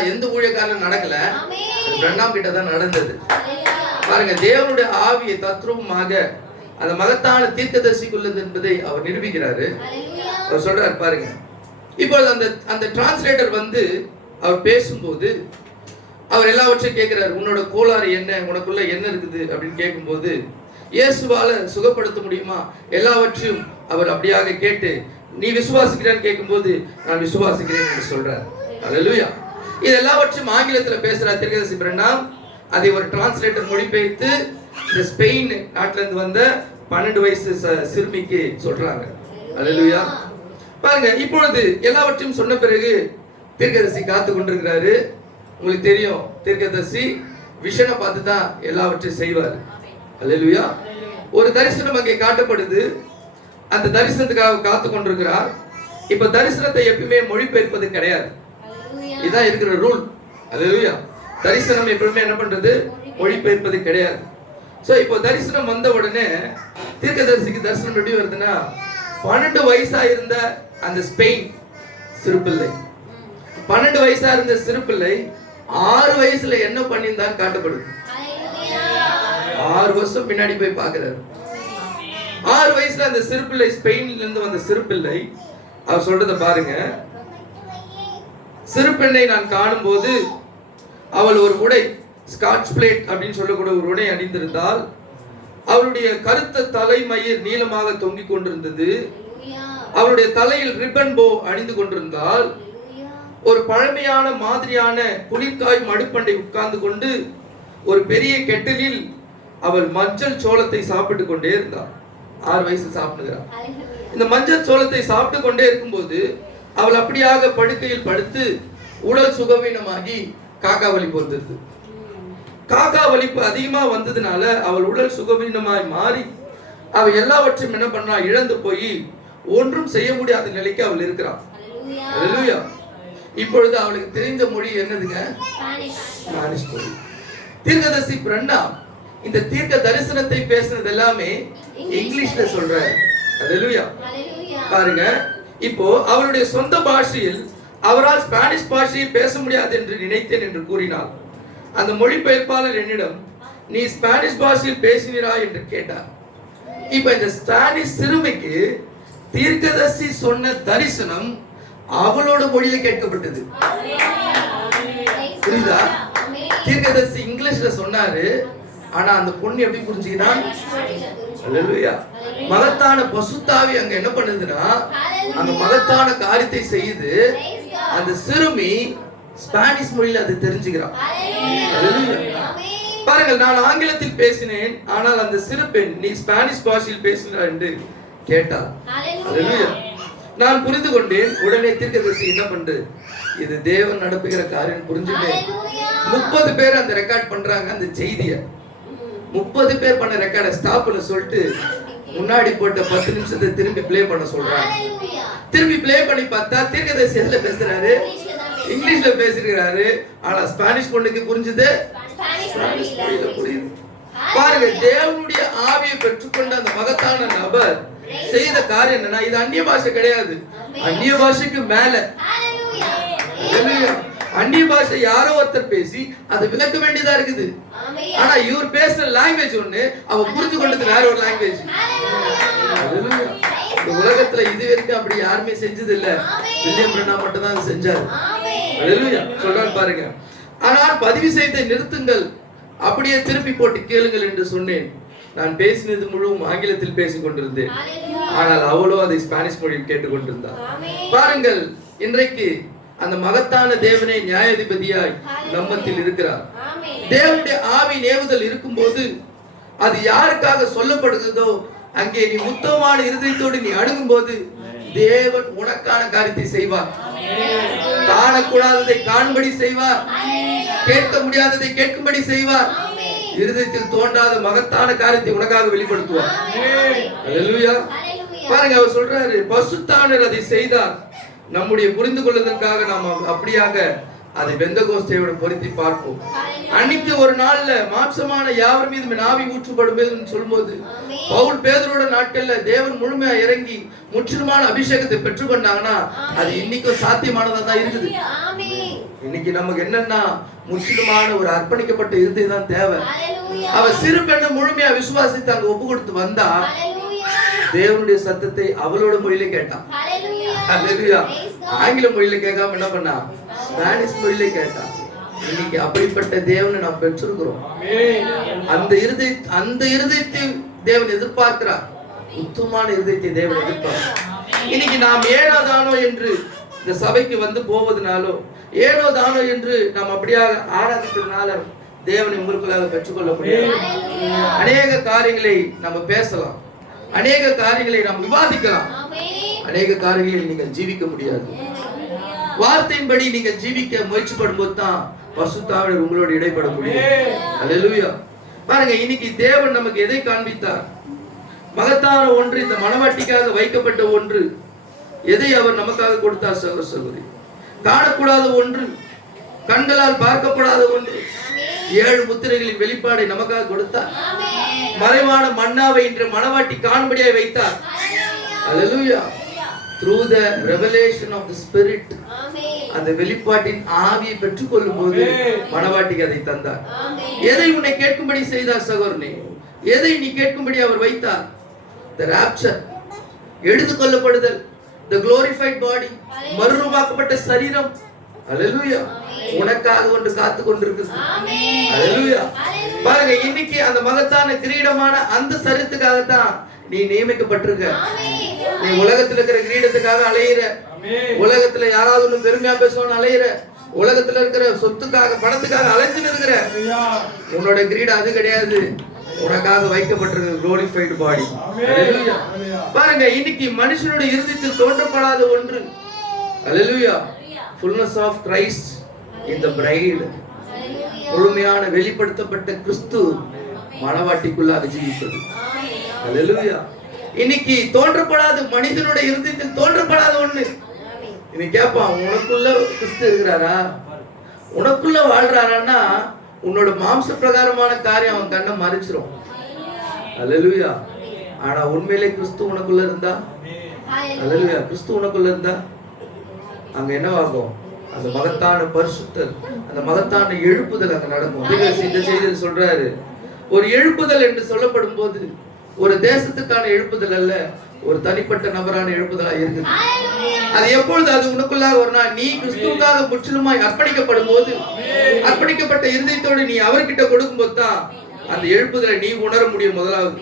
எந்த ஊழியக்காரரும் நடக்கல, பிரண்ணாம் கிட்ட தான் நடந்தது. பாருங்க, தேவனுடைய ஆவியை தத்ரூபமாக அந்த மகத்தான தீர்க்கதரிசிக்குள்ளது என்பதை அவர் நிரூபிக்கிறாரு. அவர் சொல்றாரு பாருங்க. இப்பொழுது அந்த டிரான்ஸ்லேட்டர் வந்து அவர் பேசும்போது அவர் எல்லாவற்றையும் கேட்கிறார். உன்னோட கோளாறு என்ன, உனக்குள்ள என்ன இருக்குது அப்படின்னு கேட்கும்போது, இயேசுவால சுகப்படுத்த முடியுமா எல்லாவற்றையும் அவர் அப்படியாக கேட்டு, நீ விசுவாசிக்கிறான்னு கேட்கும்போது நான் விசுவாசிக்கிறேன் என்று சொல்றார். அல்லேலூயா. இது எல்லாவற்றையும் ஆங்கிலத்துல பேசுறார் தீர்க்கதரிசி பிரண்ணாம். அதை ஒரு டிரான்ஸ்லேட்டர் மொழிபெயர்த்து இந்த ஸ்பெயின் நாட்டில இருந்து வந்த 12 வயசு சிறுமிக்கு சொல்றாங்க. அல்லேலூயா. பாருங்க, இப்பொழுது எல்லாவற்றையும் சொன்ன பிறகு தீர்க்கதரிசி காத்து கொண்டிருக்கிறாரு. உங்களுக்கு தெரியும், தீர்க்கதரிசி விஷனை பார்த்து தான் எல்லாவற்றையும் செய்வார். அல்லேலூயா. ஒரு தரிசனம் அங்கே காட்டப்படுது. அந்த தரிசனத்துக்காக காத்து கொண்டிருக்கிறார். இப்ப தரிசனத்தை எப்பவுமே மொழிபெயர்ப்பது கிடையாது. இதுதான் இருக்கிற ரூல். அல்லேலூயா. தரிசனம் எப்பவுமே என்ன பண்றது? மொழிபெயர்ப்பது கிடையாது. சோ இப்போ தரிசனம் வந்த உடனே தீர்க்கதரிசிக்கு தரிசனம் எப்படி வருதுன்னா, 12 வயசா இருந்த அந்த ஸ்பெயின் சிறுபிள்ளை, 12 வயசா இருந்த சிறுபிள்ளை 6 வயசுல என்ன பண்ணியிருந்தான்னு காட்டப்படுது. 6 வருஷம் பின்னாடி போய் பார்க்கிறாரு. 6 வயசுல அந்த சிறுபிள்ளை, ஸ்பெயின்ல இருந்து வந்த சிறுபிள்ளை, அவர் சொல்றத பாருங்க. சிறுபெண்ணை நான் காணும் போது அவள் ஒரு உடை, ஸ்காட்ச் பிளேட் அப்படின்னு சொல்லக்கூடிய ஒரு உடை அணிந்திருந்தால், அவளுடைய கருத்த தலைமயிர் நீளமாக தொங்கிக் கொண்டிருந்தது. அவளுடைய தலையில் ரிப்பன் போ அணிந்து கொண்டிருந்தால், ஒரு பழமையான மாதிரியான குளிர்காய் மடுப்பண்டை உட்கார்ந்து கொண்டு ஒரு பெரிய கெட்டிலில் அவள் மஞ்சள் சோளத்தை சாப்பிட்டு கொண்டே இருந்தாள். 6 வயசு சாப்பிடுகிறாள். இந்த மஞ்சள் சோளத்தை சாப்பிட்டு கொண்டே இருக்கும்போது அவள் அப்படியாக படுக்கையில் படுத்து உடல் சுகவீனமாகி காக்கா வலிப்பு வந்தது. காக்கா வலிப்பு அதிகமா வந்ததுனால அவள் உடல் சுகவீனமாய் மாறி அவ எல்லாவற்றையும் என்ன பண்றா, இழந்து போய் ஒன்றும் செய்ய முடியாத நிலைக்கு அவள் இருக்கிறாள். அல்லேலூயா. இப்பொழுது அவளுக்கு தெரிந்த மொழி என்னதுங்க? ஸ்பானிஷ் மொழி. தீர்க்கதரிசி பிரண்ணாம் இந்த தீர்க்க தரிசனத்தை பேசுனது எல்லாமே இங்கிலீஷ்ல சொல்றாரு. அல்லேலூயா. பாருங்க, இப்போ அவருடைய சொந்த பாஷையில் அவரால் ஸ்பானிஷ் பாஷையை பேச முடியாது என்று நினைத்தேன் என்று கூறினார். அந்த மொழிபெயர்ப்பாளர் என்னிடம், நீ ஸ்பானிஷ் பாஷையில் பேசுவீரா என்று கேட்டார். இப்ப இந்த ஸ்பானிஷ் சிறுமிக்கு தீர்க்கதரிசி சொன்ன தரிசனம் அவளோட மொழியில கேட்கப்பட்டது. புரியுதா? தீர்க்கதரிசி இங்கிலீஷ்ல சொன்னாரு, ஆனா அந்த பொண்ணு எப்படி புரிஞ்சுக்கினா? அல்லேலூயா. மகத்தான பசுத்தாவி அங்க என்ன பண்ணுதுன்னா, அந்த மகத்தான காரியத்தை செய்து அந்த சிறுமி ஸ்பானிஷ் மொழியில அதை தெரிஞ்சுக்கிறான். அல்லேலூயா. பாருங்கள், நான் ஆங்கிலத்தில் பேசினேன், ஆனால் அந்த சிறு பெண் நீ ஸ்பானிஷ் பாஷையில் பேசினார் என்று கேட்டார். அல்லேலூயா. நான் புரிந்து கொண்டேன். உடனே தீர்க்கதரிசி என்ன பண்றது, இது தேவன் நடப்புகிற காரியம் புரிஞ்சுட்டேன். 30 பேர் அந்த ரெக்கார்ட் பண்றாங்க. அந்த செய்தியை 30 பேர் பண்ண ரெக்கார்டை ஸ்டாப் பண்ண சொல்லிட்டு முன்னாடி போட்ட 10 நிமிஷத்தை திரும்பி ப்ளே பண்ண சொல்றாங்க. திரும்பி ப்ளே பண்ணி பார்த்தா தீர்க்கதரிசி எதுல பேசுறாரு? இங்கிலீஷ்ல பேசிருக்கிறாரு. ஆனா ஸ்பானிஷ் பொண்ணுக்கு புரிஞ்சது ஸ்பானிஷ் மொழியில புரியுது. பாருங்க, தேவனுடைய ஆவியை பெற்றுக்கொண்ட அந்த மகத்தான நபர் செய்த காரியம் என்னன்னா, இது அந்நிய பாஷை கிடையாது, அந்நிய பாஷைக்கு மேல. அந்நிய பாஷை யாரோ ஒருத்தர் பேசி அதை விளக்க வேண்டியதா இருக்குது. ஆனா இவர் பேசுற லாங்குவேஜ் ஒண்ணு, அவ புரிஞ்சு கொண்டது வேற ஒரு லாங்குவேஜ். இந்த உலகத்துல இது வரைக்கும் அப்படி யாருமே செஞ்சது இல்ல. வில்லியம் பிரண்ணாம் மட்டும் தான் செஞ்சாரு. அல்லேலூயா. சொல்றாரு பாருங்க, ஆனால் பதிவு செய்த நிறுத்துங்கள், அப்படியே திருப்பி போட்டு கேளுங்கள் என்று சொன்னேன். நான் பேசினது முழுவதும் ஆங்கிலத்தில் பேசிக் கொண்டிருந்தேன், ஆனால் அவளோ அதை ஸ்பானிஷ் மொழியில் கேட்டுக்கொண்டிருந்தார். பாருங்கள், இன்றைக்கு அந்த மகத்தான தேவனே நியாயாதிபதியாய் நம்மத்தில் இருக்கிறார். தேவனுடைய ஆவி நேவுதல் இருக்கும்போது அது யாருக்காக சொல்லப்படுகிறதோ அங்கே நீ உத்தமமான இருதயத்தோடு நீ அணுகும் போது தேவன் உனக்கான காரியத்தை செய்வார். காணக்கூடாததை காணும்படி செய்வார், கேட்க முடியாததை கேட்கும்படி செய்வார், இருதயத்தில் தோன்றாத மகத்தான காரியத்தை உனக்காக வெளிப்படுத்துவார். அல்லேலூயா. பாருங்க, அவர் சொல்றாரு, பசுத்தானர் அதை செய்தார். நம்முடைய புரிந்து கொள்வதற்காக நாம் அப்படியாக அதை பெந்தகோஸ்தேயோட பொருத்தி பார்ப்போம். அன்னைக்கு ஒரு நாள்ல மாம்சமான யாவர் மீது ஆவி ஊற்றப்படும் சொல்லும்போது பவுல் பேதுருவோட நாட்கள்ல தேவன் முழுமையா இறங்கி முற்றிலுமான அபிஷேகத்தை பெற்றுக்கொண்டாங்கன்னா அது இன்னைக்கும் சாத்தியமானதா தான் இருக்குது. இன்னைக்கு நமக்கு என்னன்னா, முற்றிலுமான ஒரு அர்ப்பணிக்கப்பட்ட இருதயம் தான் தேவை. அவ சிறு பெண்ணை முழுமையா விசுவாசித்து அங்க ஒப்பு கொடுத்து வந்தா தேவனுடைய சத்தத்தை அவளோட மொழியில கேட்டான். அல்லேலூயா. ஆங்கில மொழியில கேட்காம என்ன பண்ணா, ஸ்பானிஷ் மொழியில கேட்டா. இன்னைக்கு அப்படிப்பட்ட தேவனை நாம் பெற்றிருக்கிறோம். அந்த இருதயத்தை தேவன் எதிர்பார்க்கிறார். உத்தமமான இருதயத்தை தேவன் எதிர்பார்க்கிறார். இன்னைக்கு நாம் ஏனோ தானோ என்று இந்த சபைக்கு வந்து போவதனாலோ ஏனோ தானோ என்று நாம் அப்படியாக ஆராதிக்கிறதுனால தேவனை உங்களுக்குள்ளாக பெற்றுக்கொள்ள முடியாது. அநேக காரியங்களை நம்ம பேசலாம், அநேக காரியங்களை நாம் விவாதிக்கலாம், அநேக காரியங்களை நீங்கள் ஜீவிக்க முடியாது. வார்த்தையின்படி நீங்கள் ஜீவிக்க முயற்சி படும்போது தான் பரிசுத்தாவியர் உங்களோடு இடைப்பட முடியும். அல்லேலூயா. பாருங்க, இன்னைக்கு தேவன் நமக்கு எதை காண்பித்தார்? மகத்தான ஒன்று, இந்த மனவாட்டிக்காக வைக்கப்பட்ட ஒன்று. எதை அவர் நமக்காக கொடுத்தார்? சகோதர சகோதரி, காணக்கூடாத ஒன்று, கண்களால் பார்க்கப்படாத ஒன்று, 7 முத்திரைகளின் வெளிப்பாடை நமக்காக கொடுத்தார். மறைவான மன்னாவை இன்று மனவாட்டி காணும்படியாய் வைத்தார். அல்லேலூயா. Through the revelation of the spirit, அந்த வெளிப்பாட்டின் ஆவியை பெற்றுக்கொள்ளும் போது மனவாட்டிக்கு அதை தந்தார். எதை உன்னை கேட்கும்படி செய்தார் சகோதரனே? எதை நீ கேட்கும்படி அவர் வைத்தார்? The rapture, எடுத்துக்கொள்ளப்படுதல், the glorified body, மறுரூபமாக்கப்பட்ட சரீரம். அல்லேலூயா. உனக்காக ஒன்று காத்து கொண்டிருக்கிறது. அல்லேலூயா. பாருங்க, இன்னைக்கு அந்த மகத்தான கிரீடமான அந்த சரீரத்துக்காக தான் நீ நியமிக்கப்பட்டிருக்க. நீ உலகத்துல இருக்கிற கிரீடத்துக்காக அலையிற, உலகத்துல யாராவது ஒண்ணு பெருமையா பேசணும்னு அலையிற, உலகத்துல இருக்கிற சொத்துக்காக பணத்துக்காக அலைஞ்சு இருக்கிற. உன்னோட கிரீடம் அது கிடையாது, உனக்காக வைக்கப்பட்டிருக்க glorified body. அல்லேலூயா. பாருங்க, இன்னைக்கு மனுஷனுடைய இருதயத்தில் தோன்றப்படாத ஒன்று. அல்லேலூயா. fullness of Christ in the bride. முழுமையான வெளிப்படுத்தப்பட்ட கிறிஸ்து மனவாட்டிக்குள்ளாக ஜீவிப்பது. அல்லேலூயா. இன்னைக்கு தோன்றப்படாத மனிதனுடைய இருதயத்தில் தோன்றப்படாத ஒண்ணு இன்னைக்கு கேட்பான், உனக்குள்ள கிறிஸ்து இருக்கிறாரா, உனக்குள்ள வாழ்றாரான்னா உன்னோட மாம்ச பிரகாரமான காரியம் அவன் கண்ணை மறைச்சிரும். அல்லேலூயா. ஆனா உண்மையிலே கிறிஸ்து உனக்குள்ள இருந்தா, அல்லேலூயா, கிறிஸ்து உனக்குள்ள இருந்தா அங்க என்னவாகும்? அந்த மகத்தான பரிசுத்தல், அந்த மகத்தான எழுப்புதல் அங்க நடக்கும். இந்த செய்தியில் சொல்றாரு, ஒரு எழுப்புதல் என்று சொல்லப்படும் போது ஒரு தேசத்துக்கான எழுப்புதல் அல்ல, ஒரு தனிப்பட்ட நபரான எழுப்புதலா இருக்குது. அது எப்பொழுது அது உனக்குள்ளாக ஒரு நாள் நீ கிறிஸ்துவுக்காக முற்றிலுமாய் அர்ப்பணிக்கப்படும் போது, அர்ப்பணிக்கப்பட்ட இருதயத்தோடு நீ அவர்கிட்ட கொடுக்கும் போது தான் அந்த எழுப்புதலை நீ உணர முடியும். முதலாவது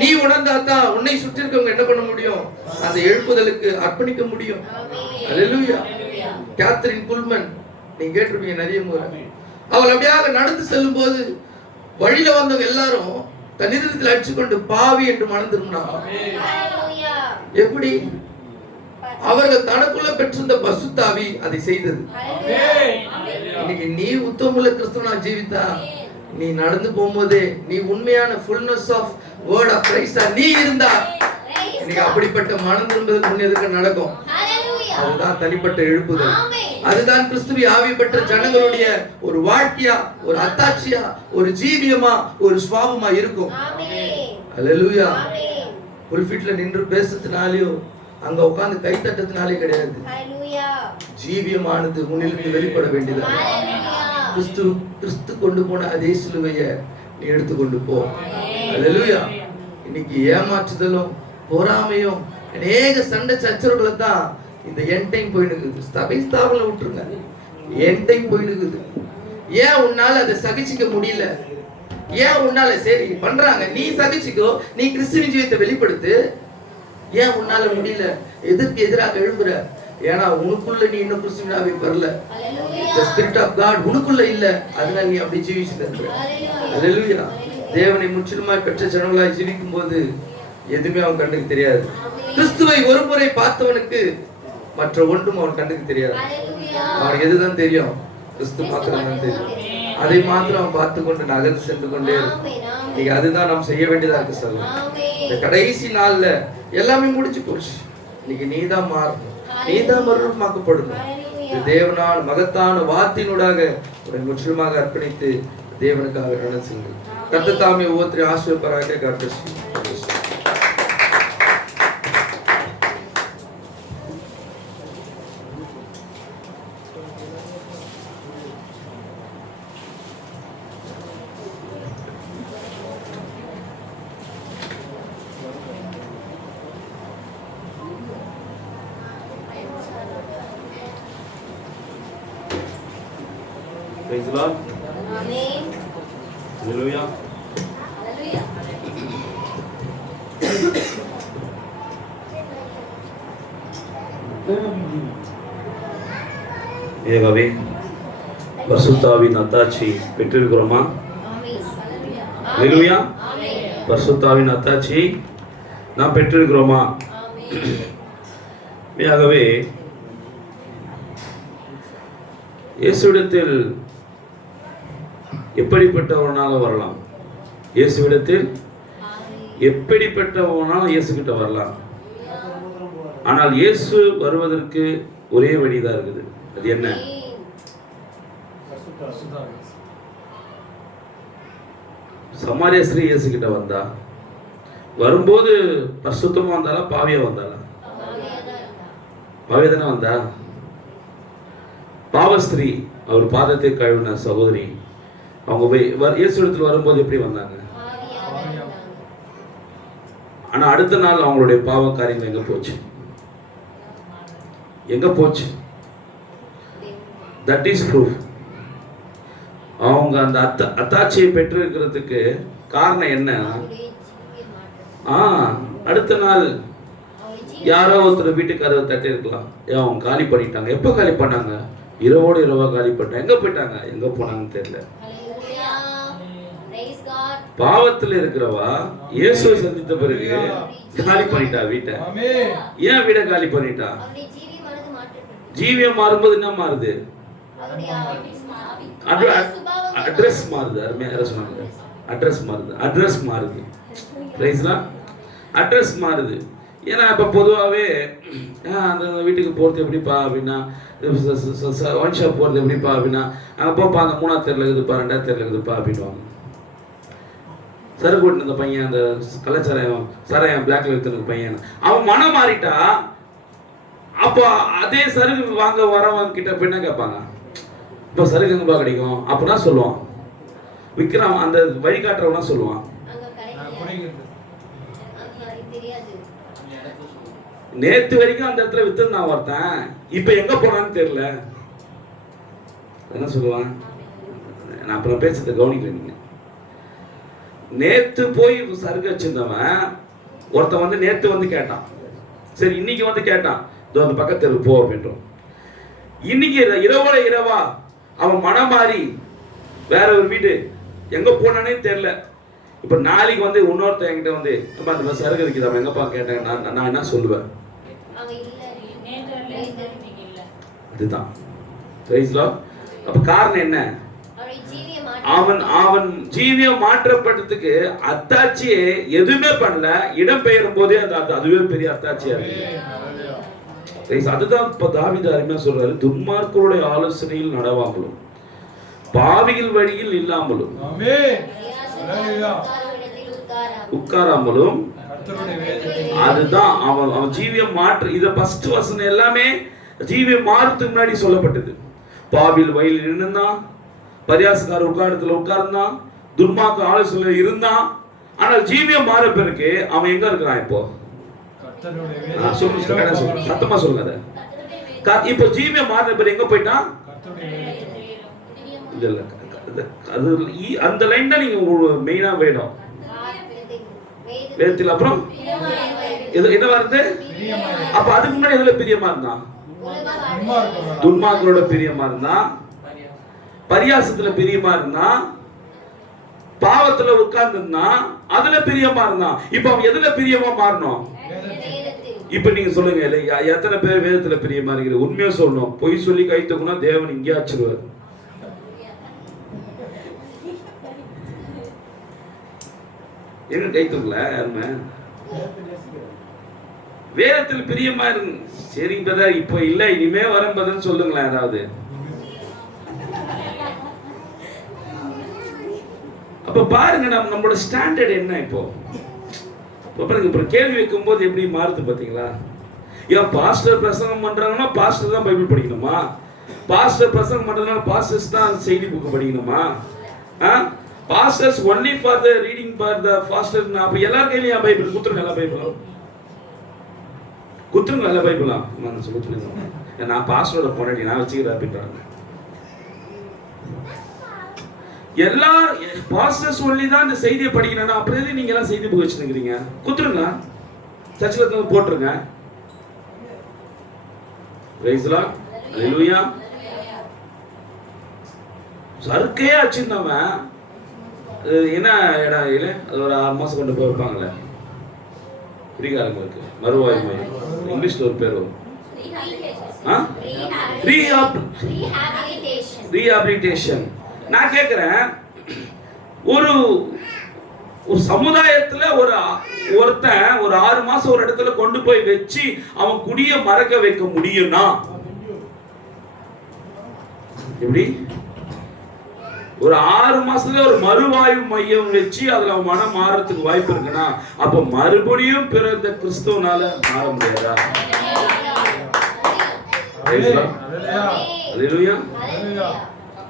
நீ உணர்ந்தா தான் உன்னை சுற்றி இருக்கவங்க என்ன பண்ண முடியும்? அந்த எழுப்புதலுக்கு அர்ப்பணிக்க முடியும். அல்லேலூயா. கேத்ரின் குல்மன் நீங்க கேட்டிருப்பீங்க நிறைய முறை. அவள் அப்படியாக நடந்து செல்லும் போது வழியில வந்தவங்க எல்லாரும் தன் இருதயத்தில் அடிச்சுக்கொண்டு பாவி என்று மனம் திரும்பினாங்க. எப்படி? அவர்கள் தனக்குள்ள பெற்றிருந்த பசுத்தாவி அதை செய்தது. இன்னைக்கு நீ உத்தமுள்ள கிறிஸ்துவனா ஜீவித்தா, நீ நடந்து போகும்போதே நீ உண்மையான ஃபுல்னஸ் ஆஃப் வேர்ட் ஆஃப் கிரைஸ்டா நீ இருந்தா இன்னைக்கு அப்படிப்பட்ட மனம் திரும்புதல் முன்னெதுக்கு நடக்கும். அதுதான் தனிப்பட்ட எழுப்புதல். அதுதான் கிறிஸ்துவை ஆவி பெற்ற ஜனங்களுடைய ஒரு வாழ்க்கையா, ஒரு அத்தாட்சியா, ஒரு ஜீவியமா, ஒரு சுவாபமா இருக்கும். அல்லேலூயா. புல்பிட்ல நின்று பேசுறதுனாலயோ அங்க உட்கார்ந்து கை தட்டத்தினாலே கிடையாது. ஜீவியமானது முன்னிலிருந்து வெளிப்பட வேண்டியது. கிறிஸ்து கொண்டு போன அதே சிலுவையை நீ எடுத்து கொண்டு போ. அல்லேலூயா. இன்னைக்கு ஏமாற்றுதலும் பொறாமையும் அநேக சண்டை சச்சரவுகளை தான் இந்த என் டைம் போயினுக்குது. சபை ஸ்தாபனம் விட்டுருங்க, என் டைம் போயினுக்குது. ஏன் உன்னால அதை சகிச்சுக்க முடியல? ஏன் உன்னால சரி பண்றாங்க, நீ சகிச்சுக்கோ, நீ கிறிஸ்துவின் ஜீவியத்தை வெளிப்படுத்து. ஏன் உன்னால முடியல? எதற்கு எதிராக எழுப்புற? ஏன்னா உனக்குள்ள நீ இன்னும் கிறிஸ்துவினாவே பெறல. The Spirit of God உனக்குள்ள இல்ல, அதனால நீ அப்படி ஜீவிச்சுட்டு இருக்க. அல்லேலூயா. தேவனை முற்றிலுமாய் பெற்ற ஜனங்களாய் ஜீவிக்கும் போது எதுவுமே அவன் கண்ணுக்கு தெரியாது. கிறிஸ்துவை ஒரு முறை பார்த்தவனுக்கு மற்ற ஒன்றும் அவன் கண்ணுக்கு தெரியாது. அவனுக்கு எதுதான் தெரியும்? கிறிஸ்து மாத்திரம் தான் தெரியும். அதை மாத்திரம் அவன் பார்த்து கொண்டு நகர்ந்து சென்று கொண்டே இருக்கு. அதுதான் நாம் செய்ய வேண்டியதா இருக்கு. சொல்ல இந்த கடைசி நாள்ல எல்லாமே முடிச்சு போச்சு. இன்னைக்கு நீதான் மாறணும், நீதான் மறுரூபமாக்கப்படணும். தேவனால் மகத்தான வார்த்தையினூடாக உன்னை முற்றிலுமாக அர்ப்பணித்து தேவனுக்காக நடந்து செல்லுங்கள். கர்த்தர் தாமே ஒவ்வொருத்தரையும் ஆசீர்வதிப்பாராக. God bless you. Praise the Lord. Amen. Hallelujah. ஏகவே பரிசுத்தாவின் அத்தாட்சி பெற்றிருக்கிறோமா? ஹல்லேலூயா. பரிசுத்தாவின் அத்தாட்சி நாம் பெற்றிருக்கிறோமா? ஆகவே இயேசுவிடத்தில் எப்படிப்பட்டவனாக வரலாம்? இயேசுவிடத்தில் எப்படிப்பட்டவனாலும் இயேசு கிட்ட வரலாம். ஆனால் இயேசு வருவதற்கு ஒரே வழிதான் இருக்குது. அது என்ன? சமாரிய ஸ்திரீ இயேசு கிட்ட வந்தா, வரும்போது பரிசுத்தமா வந்தாலா பாவியா வந்தாளா? பாவியா தானே வந்தா. பாவஸ்திரீ அவர் பாதத்தை கழுவின சகோதரி, அவங்க போய் இயேசு இடத்துல வரும்போது எப்படி வந்தாங்க? ஆனா அடுத்த நாள் அவங்களுடைய பாவ காரியங்கள் எங்க போச்சு? எங்க போச்சு? That is proof. அவங்க அந்த அத்தாட்சியை பெற்று இருக்கிறதுக்கு காரணம் என்ன? அடுத்த நாள் யாரோ ஒருத்தர் வீட்டுக்காரர் தட்டி இருக்கலாம், அவங்க காலி பண்ணிட்டாங்க. எப்போ காலி பண்ணாங்க? இரவோடு இரவா காலி பண்ணாங்க. எங்க போயிட்டாங்க? எங்க போனாங்கன்னு தெரியல. பாவத்தில் இருக்கிறவா இயேசுவை சந்தித்த பிறகு காலி பண்ணிட்டா வீட்டை. ஏன் வீட்டை காலி பண்ணிட்டா? ஜீவியம் மாறும்போது என்ன மாறுது? அட்ரஸ் மாறுது. அருமையா சொன்னாங்க, அட்ரஸ் மாறுது. அட்ரஸ் மாறுது. பிரைஸ்லாம் அட்ரஸ் மாறுது. ஏன்னா இப்போ பொதுவாகவே அந்த வீட்டுக்கு போகிறது எப்படிப்பா அப்படின்னா, ஒன் ஷாப் போகிறது எப்படிப்பா அப்படின்னா, அங்கே போப்பா அந்த 3ஆவது தெருவில் இருக்குதுப்பா, 2ஆவது தெருவில் இருக்குதுப்பா அப்படின்வாங்க. சருக்கு ஓட்டின அந்த பையன், அந்த சாராயம் பிளாக்ல எடுத்துருக்க பையன், அவன் மனம் மாறிட்டா அப்போ அதே சருக்கு வாங்க வரவங்க கிட்ட போய் என்ன கேட்பாங்க, இப்போ சருக்கு எங்கப்பா கிடைக்கும் அப்படின்னா சொல்லுவான். விக்ரம் அந்த வழிகாட்டுறவனா சொல்லுவான், நேத்து வரைக்கும் அந்த இடத்துல வித்து நான் ஒருத்தன், இப்ப எங்க போனான்னு தெரியல. என்ன சொல்லுவான், நான் அப்புறம் பேசுறத கவனிக்கல. நீங்க நேத்து போய் சருக்கு வச்சிருந்தவன் ஒருத்தன் வந்து நேத்து வந்து கேட்டான், சரி இன்னைக்கு வந்து கேட்டான், இதோ அந்த பக்கத்து தெரு போ அப்படின்றோம். இன்னைக்கு இரவோட இரவா அவன் மனம் மாறி வேற ஒரு வீடு எங்க போனானே தெரியல. இப்ப நாளைக்கு வந்து இன்னொருத்தன் என்கிட்ட வந்து அந்த சருக்கு இருக்குது அவன் எங்கப்பா கேட்டேன், நான் என்ன சொல்லுவேன், அதுதான். அப்ப காரணம் என்ன, அவன் ஜீவியம் மாற்றப்பட்டதுக்கு அத்தாட்சியே எதுவுமே பண்ணல, இடம் பெயரும் போதே அதுவே பெரிய அத்தாட்சியா இருக்கு. அதுதான் இப்ப தாவீது அருமையா சொல்றாரு, துன்மார்க்கருடைய ஆலோசனையில் நடவாமலும் பாவிகள் வழியில் இல்லாமலும் உட்காராமலும், அதுதான் அவன் ஜீவியம் மாற்ற. இத ஃபர்ஸ்ட் வசனம் எல்லாமே ஜீவியம் மாறதுக்கு முன்னாடி சொல்லப்பட்டது. பாவியில் வழியில் இருந்தான், பரியாசக்கார உட்காரத்துல உட்கார்ந்தான், துன்மார்க்க ஆலோசனை இருந்தான். ஆனால் ஜீவியம் மாற பிறகு அவன் எங்க இருக்கிறான் இப்போ, சத்தமா சொல்லுங்க. இப்போ ஜீவியம் மாறின பிறகு எங்க போயிட்டான், இல்ல அது அந்த லைன் தான் நீங்க மெயினா வேணும் வேதத்தில். அப்புறம் என்ன வருது, அப்ப அதுக்கு முன்னாடி எதுல பிரியமா இருந்தான், துன்மார்க்கரோட பிரியமா இருந்தான், பரியாசத்துல பிரியமா இருந்தான், பாவத்துல உட்கார்ந்து இருந்தான், அதுல பிரியமா இருந்தான். இப்ப அவன் எதுல பிரியமா மாறணும், இப்ப நீங்க சொல்லுங்க, எத்தனை பேர் வேதத்துல பிரியமா இருக்கிறது? உண்மையா சொல்லணும், பொய் சொல்லி கை தூக்குனா தேவன் இங்கே ஆச்சிருவார். என்ன கை தூக்கல யாருமே, வேதத்தில் பிரியமா இருக்கு. சரி பிரதர் இப்ப இல்ல, இனிமே வரும் பதில் சொல்லுங்களேன் ஏதாவது. அப்ப பாருங்க நம்மளோட ஸ்டாண்டர்ட் என்ன. இப்போ கேள்வி வைக்கும் போது எப்படி மாறுது பாத்தீங்களா? ஏன் பாஸ்டர் பிரசங்கம் பண்றாங்கன்னா பாஸ்டர் தான் பைபிள் படிக்கணுமா? பாஸ்டர் பிரசங்கம் பண்றதுனால பாஸ்டர்ஸ் தான் செய்தி புக் படிக்கணுமா? Pastors only for the reading for the pastor. அப்ப எல்லார் கையிலயும் பைபிள் குத்துருங்க, எல்லா பைபிளும் குத்துருங்க, எல்லா பைபிளும் குத்துருங்க. நான் பாஸ்டரோட பொண்டாட்டி நான் வச்சுக்கிறேன் அப்படின்றாங்க. எல்லா பாஸ்டர்ஸ் ஒன்லி தான் இந்த செய்தியை படிக்கணும்னா அப்புறம் எது நீங்க எல்லாம் செய்தி புக் வச்சுருக்கீங்க? குத்துருங்க, சர்ச்சில் போட்டுருங்க. சருக்கையே வச்சிருந்தவன் என்ன இடம் இல்லை, அது ஒரு 6 மாசம் கொண்டு போய் வைப்பாங்கல்ல குடிகாரங்களுக்கு, மறுவாய் மையம், இங்கிலீஷ்ல ஒரு பேர் வரும், ரீஹாபிலிட்டேஷன். நான் கேட்கிறேன், ஒரு சமுதாயத்துல ஒருத்தன் ஒரு 6 மாசம் ஒரு இடத்துல கொண்டு போய் வச்சு அவன் குடிய மறக்க வைக்க முடியும்னா எப்படி? ஒரு 6 மாசத்துல ஒரு மறுவாய்வு மையம் வச்சு அதுல மனம் மாறதுக்கு வாய்ப்பு இருக்குன்னா அப்ப மறுபடியும் பிறந்த கிறிஸ்துவனால மாற முடியாதா?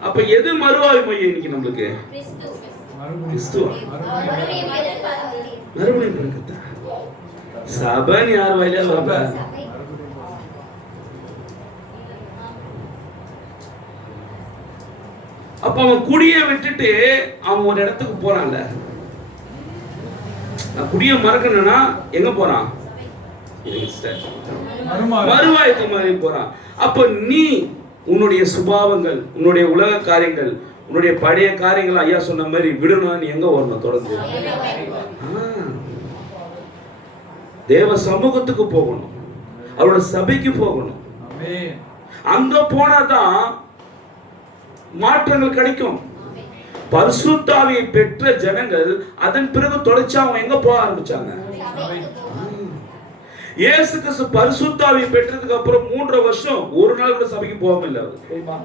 அப்ப எது மறுவாய்வு மையம் இன்னைக்கு நம்மளுக்கு? கிறிஸ்துவ மறுபடியும் பிறக்கத்தா சபைன்னு யார் வாயில சபை? அப்ப அவன் குடிய விட்டுட்டு அவன் ஒரு இடத்துக்கு போறான்ல, குடிய மறக்கணும்னா எங்க போறான்? மறுவாய்க்கு மாதிரி போறான். அப்ப நீ உன்னுடைய சுபாவங்கள், உன்னுடைய உலக காரியங்கள், உன்னுடைய பழைய காரியங்கள் ஐயா சொன்ன மாதிரி விடணும். நீ எங்க வரணும்? தொடர்ந்து தேவ சமூகத்துக்கு போகணும், அவரோட சபைக்கு போகணும். அங்க போனாதான் மாற்றங்கள் கிடைக்கும். பரிசுத்த ஆவியை பெற்ற ஜனங்கள் அதன் பிறகு தொடர்ச்சி அவங்க எங்க போக ஆரம்பிச்சாங்க? இயேசு கிறிஸ்து பரிசுத்த ஆவியை பெற்றதுக்கு அப்புறம் 3 வருஷம் ஒரு நாள் கூட சபைக்கு போகாம இல்ல அவர். தெரியுமா?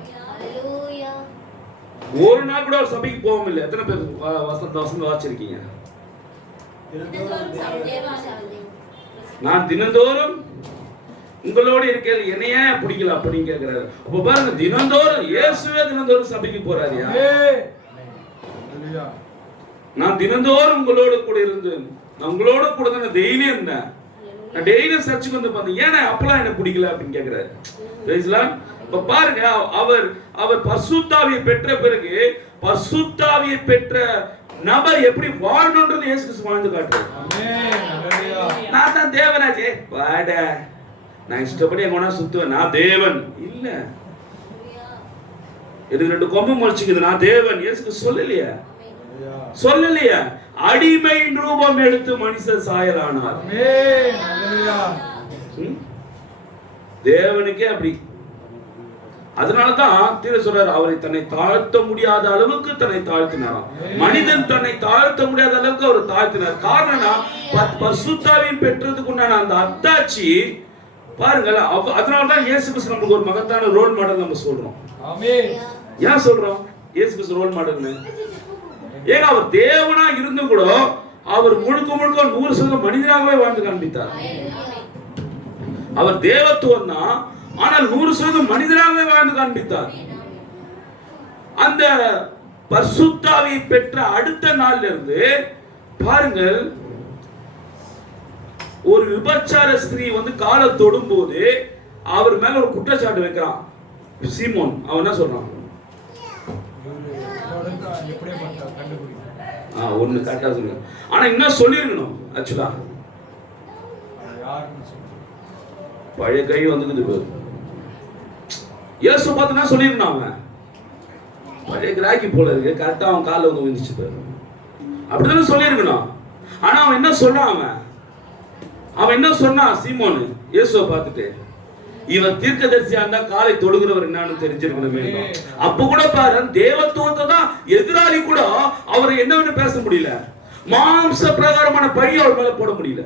ஒரு நாள் கூட அவர் சபைக்கு போகாம இல்ல. எத்தனை பேர் வசந்த வாசிச்சிருக்கீங்க? நான் தினந்தோறும் உங்களோட இருக்கையில என்னையே பிடிக்கல அப்படின்னு கேட்கிறாரு. அப்ப பாருங்க, தினந்தோறும் இயேசுவே தினந்தோறும் சபைக்கு போறாருயா. நான் தினந்தோறும் உங்களோட கூட இருந்து நான் உங்களோட கூட தான் டெய்லியும் இருந்தேன். நான் டெய்லியும் சர்ச்சுக்கு வந்து பார்த்தேன். ஏன்னா அப்பெல்லாம் எனக்கு பிடிக்கல அப்படின்னு கேட்கிறாரு. இப்ப பாருங்க, அவர் பரிசுத்தாவியை பெற்ற பிறகு பரிசுத்தாவியை பெற்ற நபர் எப்படி வாழணும்ன்றது இயேசு கிறிஸ்து வாழ்ந்து காட்டுறாரு. நான் தான் தேவனாச்சே பாட, நான் இஷ்டப்படி எங்க சுத்துவேன், நான் தேவன் இல்ல. எனக்கு 2 கொம்பு முளைச்சுக்குது, நான் தேவன். இயேசுக்கு சொல்லலையா? அடிமையின் ரூபம் எடுத்து மனுஷன் சாயலானார். தேவனுக்கே அப்படி. அதனாலதான் தீர சொல்றாரு, அவரை தன்னை தாழ்த்த முடியாத அளவுக்கு தன்னை தாழ்த்தினாராம். மனிதன் தன்னை தாழ்த்த முடியாத அளவுக்கு அவர் தாழ்த்தினார். காரணம், பரிசுத்தாவின் பெற்றதுக்கு உண்டான அந்த அத்தாட்சி பாருங்கள். அதனாலதான் இயேசு கிறிஸ்து நமக்கு ஒரு மகத்தான ரோல் மாடல் நம்ம சொல்றோம். ஏன் சொல்றோம் இயேசு கிறிஸ்து ரோல் மாடல்னு? ஏன்னா அவர் தேவனா இருந்து கூட அவர் முழுக்க 100% மனிதனாகவே வாழ்ந்து காண்பித்தார். அவர் தேவத்துவம் தான், ஆனால் 100% மனிதனாகவே வாழ்ந்து காண்பித்தார். அந்த பரிசுத்தாவியை பெற்ற அடுத்த நாள்ல இருந்து பாருங்கள், ஒரு விபச்சார ஸ்திரீ வந்து காலை தொடும் போது அவர் மேல ஒரு குற்றச்சாட்டு வைக்கிறான் சீமோன். அவன் என்ன சொல்றான்? ஒண்ணு கரெக்டா சொல்லுங்க. ஆனா என்ன சொல்லிருக்கணும்? ஆக்சுவலா பழைய கை வந்துக்குது. இயேசு பார்த்து என்ன சொல்லிருந்தான்? அவன் பழைய கிராக்கி போல இருக்கு, கரெக்டா அவன் காலில் வந்து விழுந்துச்சு பாரு, அப்படிதானே சொல்லியிருக்கணும். ஆனா அவன் என்ன சொல்றான்? அவன் என்ன சொன்னான்? சீமோனு இயேசுவை பார்த்துட்டு, இவன் தீர்க்கதரிசியா இருந்தா காலை தொடுகிறவர் என்னன்னு தெரிஞ்சிருக்கணுமே. அப்ப கூட பாரு, தேவத்துவத்தை தான் எதிராளி கூட அவரை என்னன்னு பேச முடியல. மாம்ச பிரகாரமான பழி அவர் மேல போட முடியல.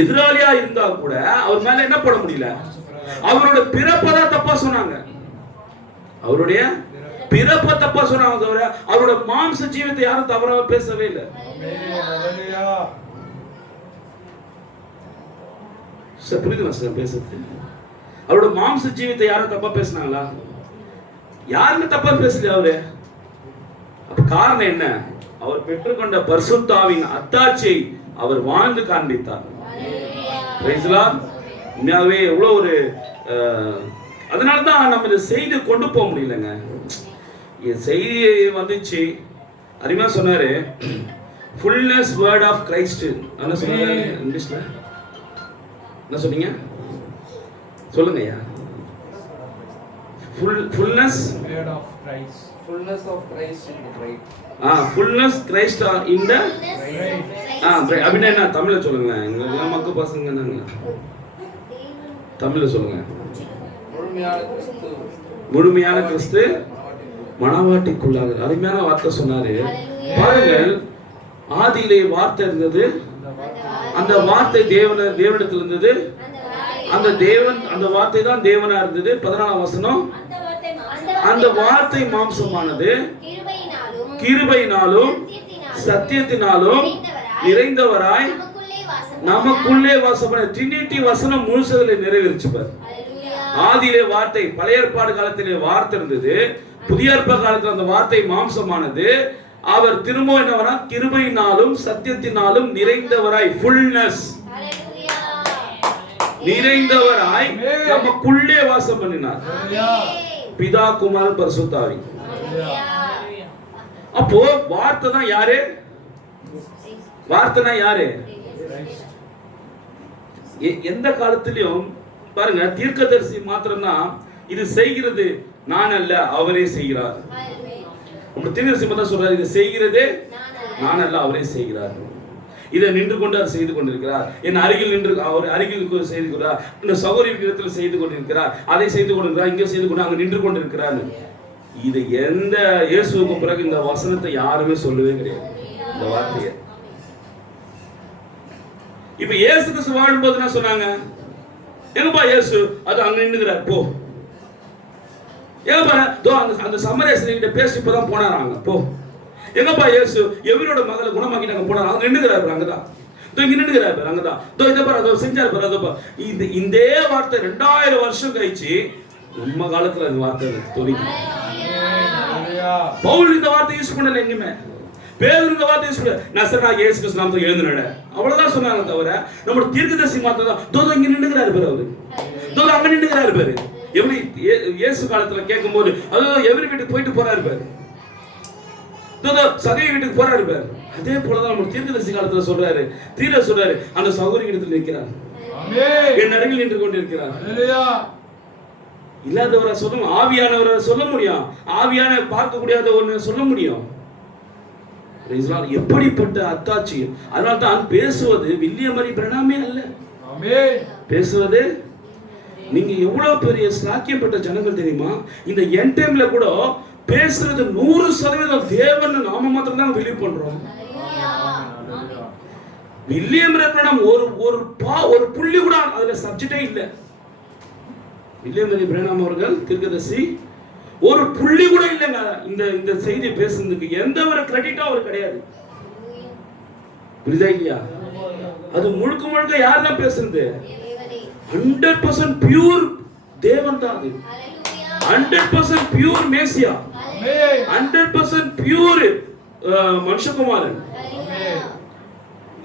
எதிராளியா இருந்தா கூட அவர் மேல என்ன போட முடியல? அவரோட பிறப்பதான் தப்பா சொன்னாங்க. அவருடைய பிறப்ப தப்பா சொன்னாங்க தவிர அவரோட மாம்ச ஜீவத்தை யாரும் தவறாக பேசவே இல்லை. புரியுதுங்களா சார் பேசுறது? அவரோட மாம்ச ஜீவத்தை யாரும் தப்பா பேசினாங்களா? யாருமே தப்பா பேசல அவரு. அப்ப காரணம் என்ன? அவர் பெற்றுக்கொண்ட பரிசுத்த ஆவியின் அத்தாட்சியை அவர் வாழ்ந்து காண்பித்தார். உண்மையாவே எவ்வளவு ஒரு அதனாலதான் நம்ம இந்த செய்தி கொண்டு போக முடியலங்க. செய்தி வந்துச்சு, அருமையா சொன்னாரு, ஃபுல்னஸ் வேர்ட் ஆஃப் கிரைஸ்ட். என்ன சொன்னாரு இங்கிலீஷ்ல? என்ன சொன்னீங்க? சொல்லுங்க ஐயா. Fullness word of Christ. Fullness of Christ in the bride. Fullness Christ in the bride. அப்படினா என்ன? தமிழ்ல சொல்லுங்க. எங்க மக்கள் பசங்க நாங்க தமிழ்ல சொல்லுங்க. முழுமையான கிறிஸ்து மனவாட்டிக்குள்ளாக. அருமையான வார்த்தை சொன்னாரு பாருங்கள். ஆதியிலே வார்த்தை இருந்தது, அந்த வார்த்தை தேவனிடத்தில் இருந்தது, அந்த வார்த்தை தான் தேவனா இருந்தது. 14ஆம் வசனம், அந்த வார்த்தை மாம்சமானது, கிருபையினாலும் சத்தியத்தினாலும் நிறைந்தவராய் நமக்குள்ளே வாசமான ட்ரினிட்டி வசனம் முழுசதிலே நிறைவேறிச்சுப்பார். ஆதியிலே வார்த்தை, பழைய ஏற்பாடு காலத்திலே வார்த்தை இருந்தது, புதிய ஏற்பாடு காலத்தில் அந்த வார்த்தை மாம்சமானது. அவர் திரும்ப என்னவரா? கிருபையினாலும் சத்தியத்தினாலும் நிறைந்தவராய், ஃபுல்னஸ் நிறைந்தவராய் நமக்குள்ளே வாசம் பண்ணினார். பிதா, குமாரன், பரிசுத்த ஆவி. அப்போ வார்த்தை தான் யாரு? வார்த்தைனா யாரு? எந்த காலத்திலும் பாருங்க, தீர்க்கதரிசி மாத்திரம்தான் இது செய்கிறது நான் அல்ல, அவரே செய்கிறார். தீர்க்கதரிசி தான் சொல்றாரு, இது செய்கிறது நான் அல்ல, அவரே செய்கிறார். இதை நின்று கொண்டு அவர் செய்து கொண்டிருக்கிறார். என் அருகில் நின்று அவர் அருகில் செய்து கொண்டார், இந்த சகோதரி இடத்தில் செய்து கொண்டிருக்கிறார், அதை செய்து கொண்டிருக்கிறார், இங்கே செய்து கொண்டு அங்க நின்று கொண்டிருக்கிறார். இது எந்த இயேசுவுக்கு பிறகு இந்த வசனத்தை யாருமே சொல்லவே கிடையாது. இந்த வார்த்தையை இப்ப இயேசு கிறிஸ்து வாழும்போது என்ன சொன்னாங்க? எங்கப்பா இயேசு? அது அங்க நின்னுக்கிறார் போ. எங்கப்பா அந்த சமரேசன் கிட்ட பேசி இப்பதான் போனாராங்க போ. எங்கப்பா இயேசு? எவரோட மகளை குணமாக்கிட்டாங்க போனாங்க, அங்க நின்னுக்கிறாரு, அங்கதான் இங்க நின்னுக்கிறாரு, அங்கதான் இதை பாரு, அதை செஞ்சாரு பாரு, அதை இந்த வார்த்தை 2000 வருஷம் கழிச்சு நம்ம காலத்துல அந்த வார்த்தை தொழில். பவுல் இந்த வார்த்தை யூஸ் பண்ணல, எங்குமே பேதுரு இந்த வார்த்தை யூஸ் பண்ணல. நான் இயேசு கிறிஸ்து நாமத்தில் எழுந்துனேன் அவ்வளவுதான் சொன்னாங்க தவிர நம்மளோட தீர்க்கதரிசி மாத்திரம் தான் இங்க நின்னுக்கிறாரு பேரு, அவரு அங்க நின்னுக்கிறாரு பேரு. எப்படி இயேசு காலத்துல கேட்கும் போது அது எவரி வீட்டுக்கு போயிட்டு போறாரு பேரு, சகை வீட்டுக்கு போறாரு பேரு. அதே போலதான் நம்ம தீர்க்கதரிசி காலத்துல சொல்றாரு, தீர சொல்றாரு, அந்த சகோதரி இடத்துல நிற்கிறார், என் அருகில் நின்று கொண்டிருக்கிறார். இல்லாதவரை சொல்ல, ஆவியானவரை சொல்ல முடியும், ஆவியான பார்க்க முடியாத ஒண்ணு சொல்ல முடியும். எப்படிப்பட்ட அத்தாட்சி! அதனால்தான் பேசுவது வில்லியம் மரி பிரணாமே அல்ல, பேசுவது நீங்க எவ்வளவு பெரிய ஸ்லாக்கியம் பெற்ற ஜனங்கள் தெரியுமா? இந்த என் டைம்ல கூட பேசுறது 100% தேவன் நாம மாத்திரம் தான் பிலீவ் பண்றோம். வில்லியம் பிரணாம் ஒரு புள்ளி கூட அதுல சப்ஜெக்டே இல்ல. வில்லியம் மரி பிரணாம் அவர்கள் தீர்க்கதரிசி, ஒரு புள்ளி கூட இல்லைங்க இந்த செய்தி பேசுறதுக்கு எந்த ஒரு கிரெடிட்டும் அவர் கிடையாது. புரியுதா இல்லையா? அது முழுக்க முழுக்க யார் தான் பேசுறது? 100% பியூர் தேவன் தான். அது 100% பியூர் மேசியா, 100% பியூர் மனுஷகுமாரன்.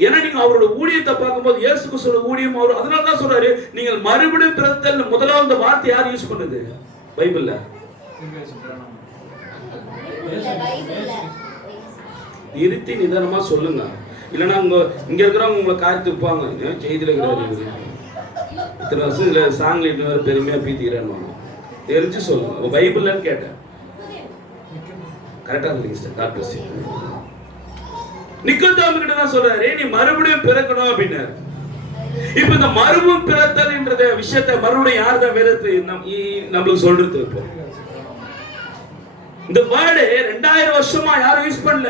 ஏன்னா நீங்க அவரோட ஊழியத்தை பார்க்கும்போது இயேசு கிறிஸ்துவோட ஊழியம் அவர் அதனால தான் சொல்றாரு, நீங்கள் மறுபடியும் பிறத்தல் முதலாவது வார்த்தை யார் யூஸ் பண்ணுது பைபிள்ல? நிறுத்தி நிதானமா சொல்லுங்க, இல்லைன்னா இங்க இருக்கிறவங்க உங்களை காய்த்து வைப்பாங்க. செய்தியில கிடையாது, இத்தனை வருஷம் இதுல சாங்ல இன்னொரு பெருமையா பீத்திக்கிறேன்னு தெரிஞ்சு சொல்லுங்க. பைபிள்லன்னு கேட்டேன், கரெக்டா சொல்லுங்க டாக்டர். நிக்கோதேமு கிட்ட தான் சொல்றாரு, நீ மறுபடியும் பிறக்கணும் அப்படின்னாரு. இப்ப இந்த மறுபடியும் பிறத்தல் என்ற விஷயத்தை மறுபடியும் யார் தான் வேதத்தை நம்மளுக்கு சொல்றது? இப்போ இந்த வேர்டு 2000 வருஷமா யாரும் யூஸ் பண்ணல.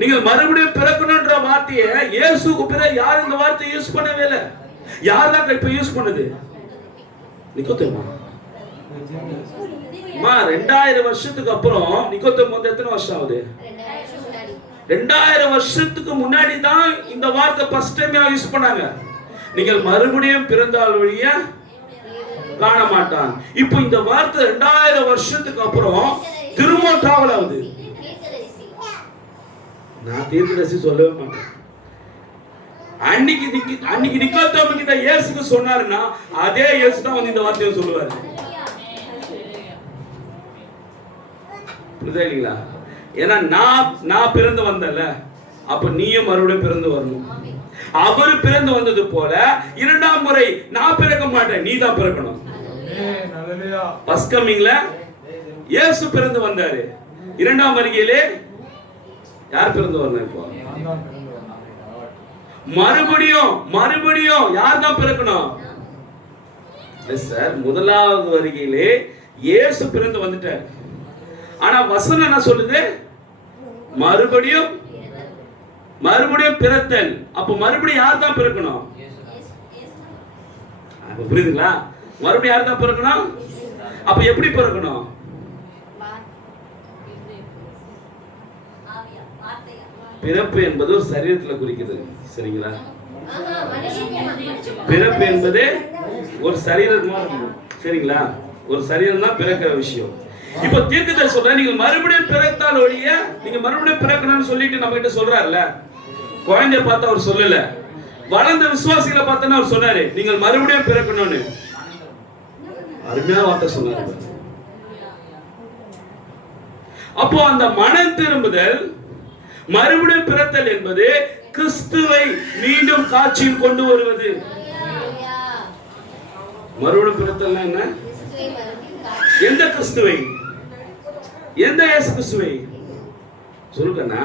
நீங்கள் மறுபடியும் பிறக்கணும்ன்ற வார்த்தையை இயேசுக்கு பிறகு யாரும் இந்த வார்த்தையை யூஸ் பண்ணவே இல்லை. யார் தான் இப்ப யூஸ் பண்ணுது? நிக்கோதேமு. 2000 வருஷத்துக்கு அப்புறம் நிக்கோதேமு வந்து எத்தனை வருஷம் ஆகுது? 2000 வருஷத்துக்கு முன்னாடி தான் இந்த வார்த்தை ஃபர்ஸ்ட் டைம் யூஸ் பண்ணாங்க. நீங்கள் மறுபடியும் பிறந்தால் ஒழிய காண மாட்டான். இப்போ இந்த வார்த்தை 2000 வருஷத்துக்கு அப்புறம் திரும்ப டிராவல் ஆகுது. நான் தீர்க்கதரிசி சொல்லவே மாட்டேன். அன்னைக்கு நிக்கோதேமு கிட்ட இயேசுக்கு சொன்னாருன்னா அதே இயேசு தான் வந்து இந்த வார்த்தையை சொல்லுவாரு. புரியுதா இல்லைங்களா? ஏன்னா நான் பிறந்து வந்தல, அப்ப நீயும் மறுபடியும் பிறந்து வரணும். அவர் பிறந்து வந்தது போல இரண்டாம் முறை நான் பிறக்க மாட்டேன், நீ தான் பிறக்கணும். ஃபர்ஸ்ட் கமிங்ல இயேசு பிறந்து வந்தாரு, இரண்டாம் வருகையிலே யார் பிறந்து வரணும்? இப்போ மறுபடியும் யார் தான் பிறக்கணும்? சார், முதலாவது வருகையிலே இயேசு பிறந்து வந்துட்டார். ஆனா வசனம் என்ன சொல்லுது? மறுபடியும் பிறத்தல். அப்ப மறுபடியும் யார் தான் பிறக்கணும்? புரியுதுங்களா? மறுபடியும் யார் தான் பிறக்கணும்? அப்ப எப்படி பிறக்கணும்? பிறப்பு என்பது ஒரு சரீரத்துல குறிக்கிறது, சரிங்களா? பிறப்பு என்பது ஒரு சரீரமா, சரிங்களா? ஒரு சரீரம் தான் பிறக்கிற விஷயம். இப்ப தீர்க்கதரிசி சொல்ற, நீங்க மறுபடியும் பிறத்தால் ஒழிய நீங்க மறுபடியும் பிறக்கணும்னு சொல்லிட்டு நம்ம கிட்ட சொல்றாருல்ல. குழந்தைய பார்த்து அவர் சொல்லல, வளர்ந்த விசுவாசிகளை பார்த்தா அவர் சொன்னாரு நீங்கள் மறுபடியும் பிறக்கணும்னு. அருமையான வார்த்தை சொன்னாரு. அப்போ அந்த மனம் திரும்புதல், மறுபடியும் பிறத்தல் என்பது கிறிஸ்துவை மீண்டும் காட்சியில் கொண்டு வருவது. மறுபடியும் பிறத்தல் என்ன? எந்த கிறிஸ்துவை? எந்த இயேசு கிறிஸ்துவை சொல்லுங்கண்ணா?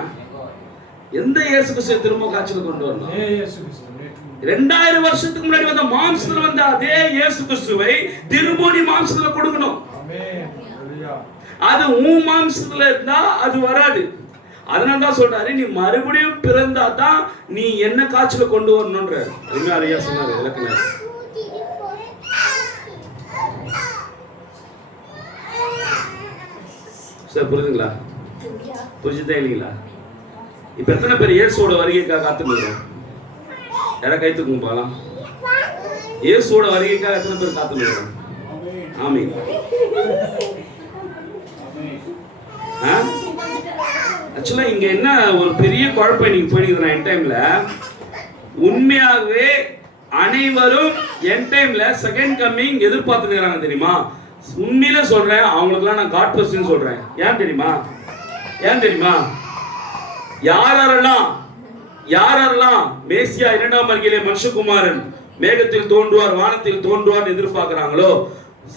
எந்த இயேசு கிறிஸ்துவை திரும்ப காட்சியில் கொண்டு வரணும்? 2000 வருஷத்துக்கு முன்னாடி வந்த மாம்சத்துல வந்த அதே இயேசு கிறிஸ்துவை திரும்ப நீ மாம்சத்துல கொடுக்கணும். அது உன் மாம்சத்துல இருந்தா அது வராது. அதனால தான் சொல்றாரு, நீ மறுபடியும் பிறந்தா தான் நீ என்ன காட்சியில கொண்டு வரணும்ன்ற ஐயா சொன்னாரு விளக்குனாரு. சார் புரியுதுங்களா? புரிஞ்சுதான் இல்லைங்களா? இப்ப எத்தனை பேர் இயேசுவோட வருகைக்காக காத்துக்கிறோம்? யாரா கை தூக்குங்க பாக்கலாம். இயேசுவோட வருகைக்காக எத்தனை பேர் காத்துக்கிறோம்? ஆமீன். ஆக்சுவலா இங்க என்ன ஒரு பெரிய குழப்பம் நீங்க போயிடுங்க. என் டைம்ல உண்மையாகவே அனைவரும் என் டைம்ல செகண்ட் கம்மிங் எதிர்பார்த்துக்கிறாங்க தெரியுமா? உண்மையில சொல்றேன், அவங்களுக்குலாம் நான் காட் பர்சன் சொல்றேன். ஏன் தெரியுமா? யாரெல்லாம் மேசியா இரண்டாம் வருகையிலே மனுஷகுமாரன் மேகத்தில் தோன்றுவார், வானத்தில் தோன்றுவார் எதிர்பார்க்கிறாங்களோ,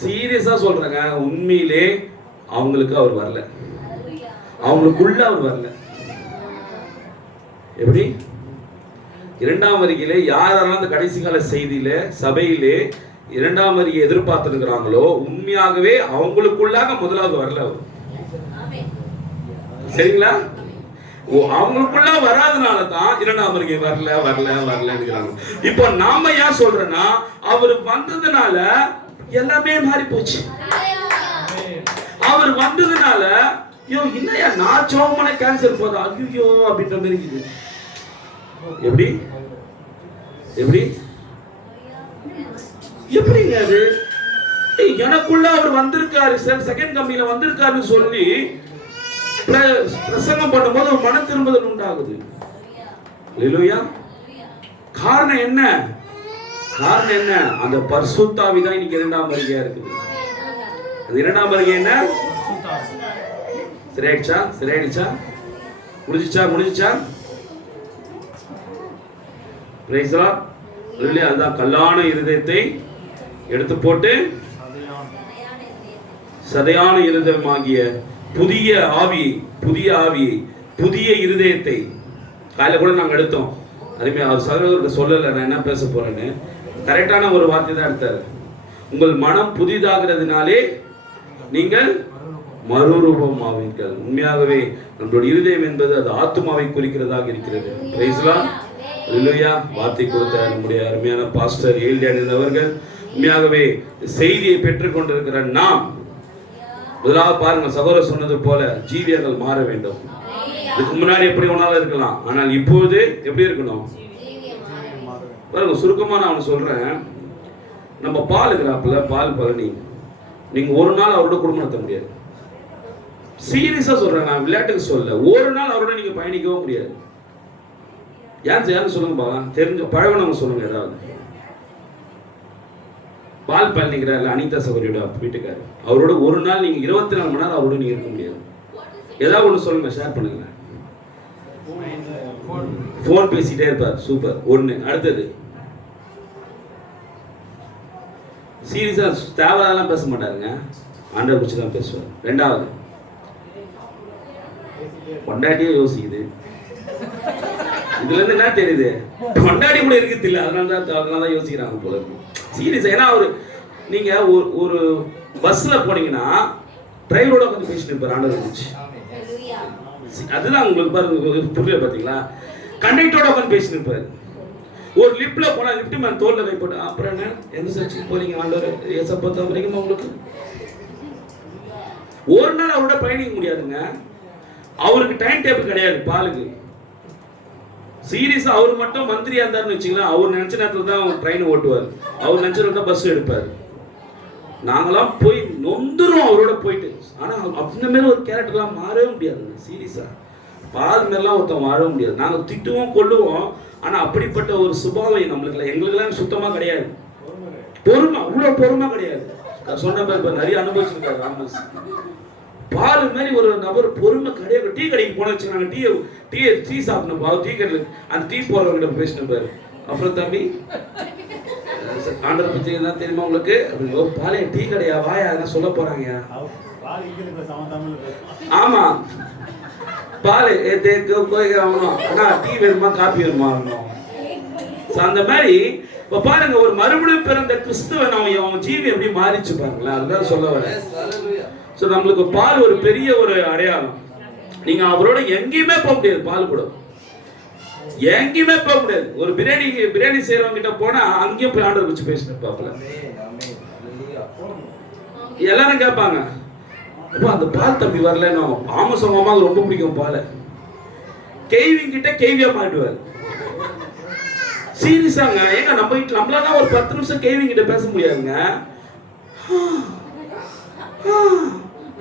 சீரியஸா சொல்றேங்க, உண்மையிலே அவங்களுக்கு அவர் வரல, அவங்களுக்குள்ள அவர் வரல. எப்படி? இரண்டாம் வருகையிலே யாரெல்லாம் அந்த கடைசி கால செய்தியில சபையிலே இரண்டாம் வருகை எதிர்பார்த்திருக்கிறாங்களோ, உண்மையாகவே அவங்களுக்குள்ளாக முதலாவது வரல அவர். சரிங்களா? அவங்களுக்குள்ள வராதனால தான் இரண்டாம் வருகை வரல. இப்போ நாம ஏன் சொல்றேன்னா, அவர் வந்ததுனால எல்லாமே மாறி போச்சு. அவர் வந்ததுனால என்னையா நான் சோமன கேன்சர் போதா ஐயோ அப்படின்ற மாதிரி இருக்குது. எப்படிங்க அது? எனக்குள்ள அவர் வந்திருக்காரு, செகண்ட் கம்பியில வந்திருக்காருன்னு சொல்லி பிரசங்கம் பண்ணும்போது ஒரு மன திரும்புதல் உண்டாகுது. அல்லேலூயா. காரணம் என்ன? அந்த பரிசுத்த ஆவி தான் இன்னைக்கு இரண்டாம் வருகையா இருக்குது. அந்த இரண்டாம் வருகை என்ன? சரியாயிடுச்சா? முடிஞ்சிச்சா? Praise the Lord. அதுதான் கல்லான இருதயத்தை எடுத்து போட்டு சதையான இருதயமாகிய புதிய ஆவியை புதிய இருதயத்தை காலையில கூட நாங்கள் எடுத்தோம். அருமையா அவர் சகோதரருக்கு சொல்லலை நான் என்ன பேச போறேன்னு. கரெக்டான ஒரு வார்த்தை தான் எடுத்தாரு. உங்கள் மனம் புதிதாகிறதுனாலே நீங்கள் மறுரூபமாவீர்கள். உண்மையாகவே நம்மளுடைய இருதயம் என்பது அது ஆத்துமாவை குறிக்கிறதாக இருக்கிறது. Praise the Lord. அல்லேலூயா. வார்த்தை கொடுத்த நம்முடைய அருமையான பாஸ்டர் ஏல்டியன் அவர்கள் உண்மையாகவே செய்தியை பெற்றுக் கொண்டிருக்கிற நாம் முதலாவது பாருங்க, சகோதரர் சொன்னது போல ஜீவியங்கள் மாற வேண்டும். இதுக்கு முன்னாடி எப்படி ஒன்னாலும் இருக்கலாம், ஆனால் இப்போது எப்படி இருக்கணும் பாருங்க. சுருக்கமா நான் அவனை சொல்றேன், நம்ம பால் இருக்கிறாப்புல பால் பழனி, நீங்க ஒரு நாள் அவரோட குடும்பம் நடத்த முடியாது. சீரியஸா சொல்றேன், நான் விளையாட்டுக்கு சொல்ல, ஒரு நாள் அவரோட நீங்க பயணிக்கவும் முடியாது. ஏன் சொல்லுங்க பாக்கலாம், தெரிஞ்ச பழகினவங்க சொல்லுங்க. ஏதாவது பால் பழனிக்கிறாரு அனிதா சகோதரியோட வீட்டுக்காரு, அவரோட ஒரு நாள் நீங்க 24 மணி நேரம் அவரோட நீங்க இருக்க முடியாது. ஏதாவது ஒண்ணு சொல்லுங்க, ஷேர் பண்ணுங்க. போன் பேசிட்டே இருப்பார், சூப்பர். ஒண்ணு. அடுத்தது சீரியஸா தேவையெல்லாம் பேச மாட்டாருங்க, ஆண்டவர் குறிச்சு தான் பேசுவார். ரெண்டாவது பொண்டாட்டியே யோசிக்குது. இதுல இருந்து என்ன தெரியுது, பொண்டாட்டி கூட இருக்குது இல்லை, அதனாலதான் யோசிக்கிறாங்க போல இருக்கு. சீரியஸா. ஏன்னா நீங்க ஒரு பஸ்ல போனீங்கன்னா டிரைவரோட கொஞ்சம் பேசிட்டு இருப்பாரு ஆண்டவர் குறிச்சு. அதுதான் உங்களுக்கு பாருங்க புரியல பாத்தீங்களா. கண்டக்டரோட உட்காந்து பேசிட்டு இருப்பாரு. ஒரு லிப்ட்ல போனா லிப்ட் மேன் தோல்ல கை போட்டு அப்புறம் என்ன எந்த சர்ச்சுக்கு போறீங்க ஆண்டவர் ஏசப்பா வரைக்கும் உங்களுக்கு ஒரு நாள் அவரோட பயணிக்க முடியாதுங்க. அவருக்கு டைம் டேபிள் கிடையாது பாலுக்கு. சீரியஸா அவர் மட்டும் மந்திரியா இருந்தாருன்னு வச்சுக்கலாம், அவர் நினைச்ச நேரத்துல தான் ட்ரெயின் ஓட்டுவார், அவர் நினைச்ச நேரத்துல பஸ் எடுப்பாரு. நாங்களாம் போய் நொந்துரும் அவரோட போயிட்டு. ஆனா அந்த மாதிரி ஒரு கேரக்டர்லாம் மாறவே முடியாதுங்க. சீரியஸா பால் மாதிரிலாம் ஒருத்தன் வாழ முடியாது. நாங்க திட்டுவோம் கொள்ளுவோம், ஆனா அப்படிப்பட்ட ஒரு சுபாவை நம்மளுக்கு எங்களுக்கெல்லாம் சுத்தமா கிடையாது. பொறுமை, அவ்வளவு பொறுமை கிடையாது. சொன்ன இப்ப நிறைய அனுபவிச்சிருக்காரு ராமஸ். பால் மாதிரி ஒரு நபர் பொறுமை கிடையாது. டீ கடைக்கு போன வச்சுக்கிறாங்க, டீ சாப்பிடணும், டீ கடையில் அந்த டீ போறவங்கிட்ட பேசின பாரு. அப்புறம் தம்பி ஆண்டரை பத்தி என்ன தெரியுமா உங்களுக்கு அப்படின்னு, பாலே டீ கடையா வாயா என்ன சொல்ல போறாங்க. ஆமா பால் அண்ணா டீ வேணுமா காப்பி வேணுமா. அந்த மாதிரி இப்ப பாருங்க, ஒரு மறுபடியும் பிறந்த கிறிஸ்துவன் அவன் ஜீவி எப்படி மாறிச்சு பாருங்களேன். அதுதான் சொல்ல வரேன். நம்மளுக்கு பால் ஒரு பெரிய ஒரு அடையாளம். நீங்க அவரோட எங்கேயுமே போக முடியாது. பால் கூட எங்கேயுமே போக முடியாது. ஒரு பிரியாணி செய்யறவங்க கிட்ட போனா அங்கேயும் போய் ஆண்டவர் வச்சு பேசிட்டு பாப்பல. எல்லாரும் கேட்பாங்க, அப்ப அந்த பால் தம்பி வரலன்னு. ஆமசமாமா ரொம்ப பிடிக்கும் பாலை. கேள்விங்க கிட்ட கேள்வியா மாட்டுவார். சீரியஸாங்க. ஏங்க நம்ம வீட்டுல நம்மளால ஒரு 10 நிமிஷம் கேள்விங்க கிட்ட பேச முடியாதுங்க.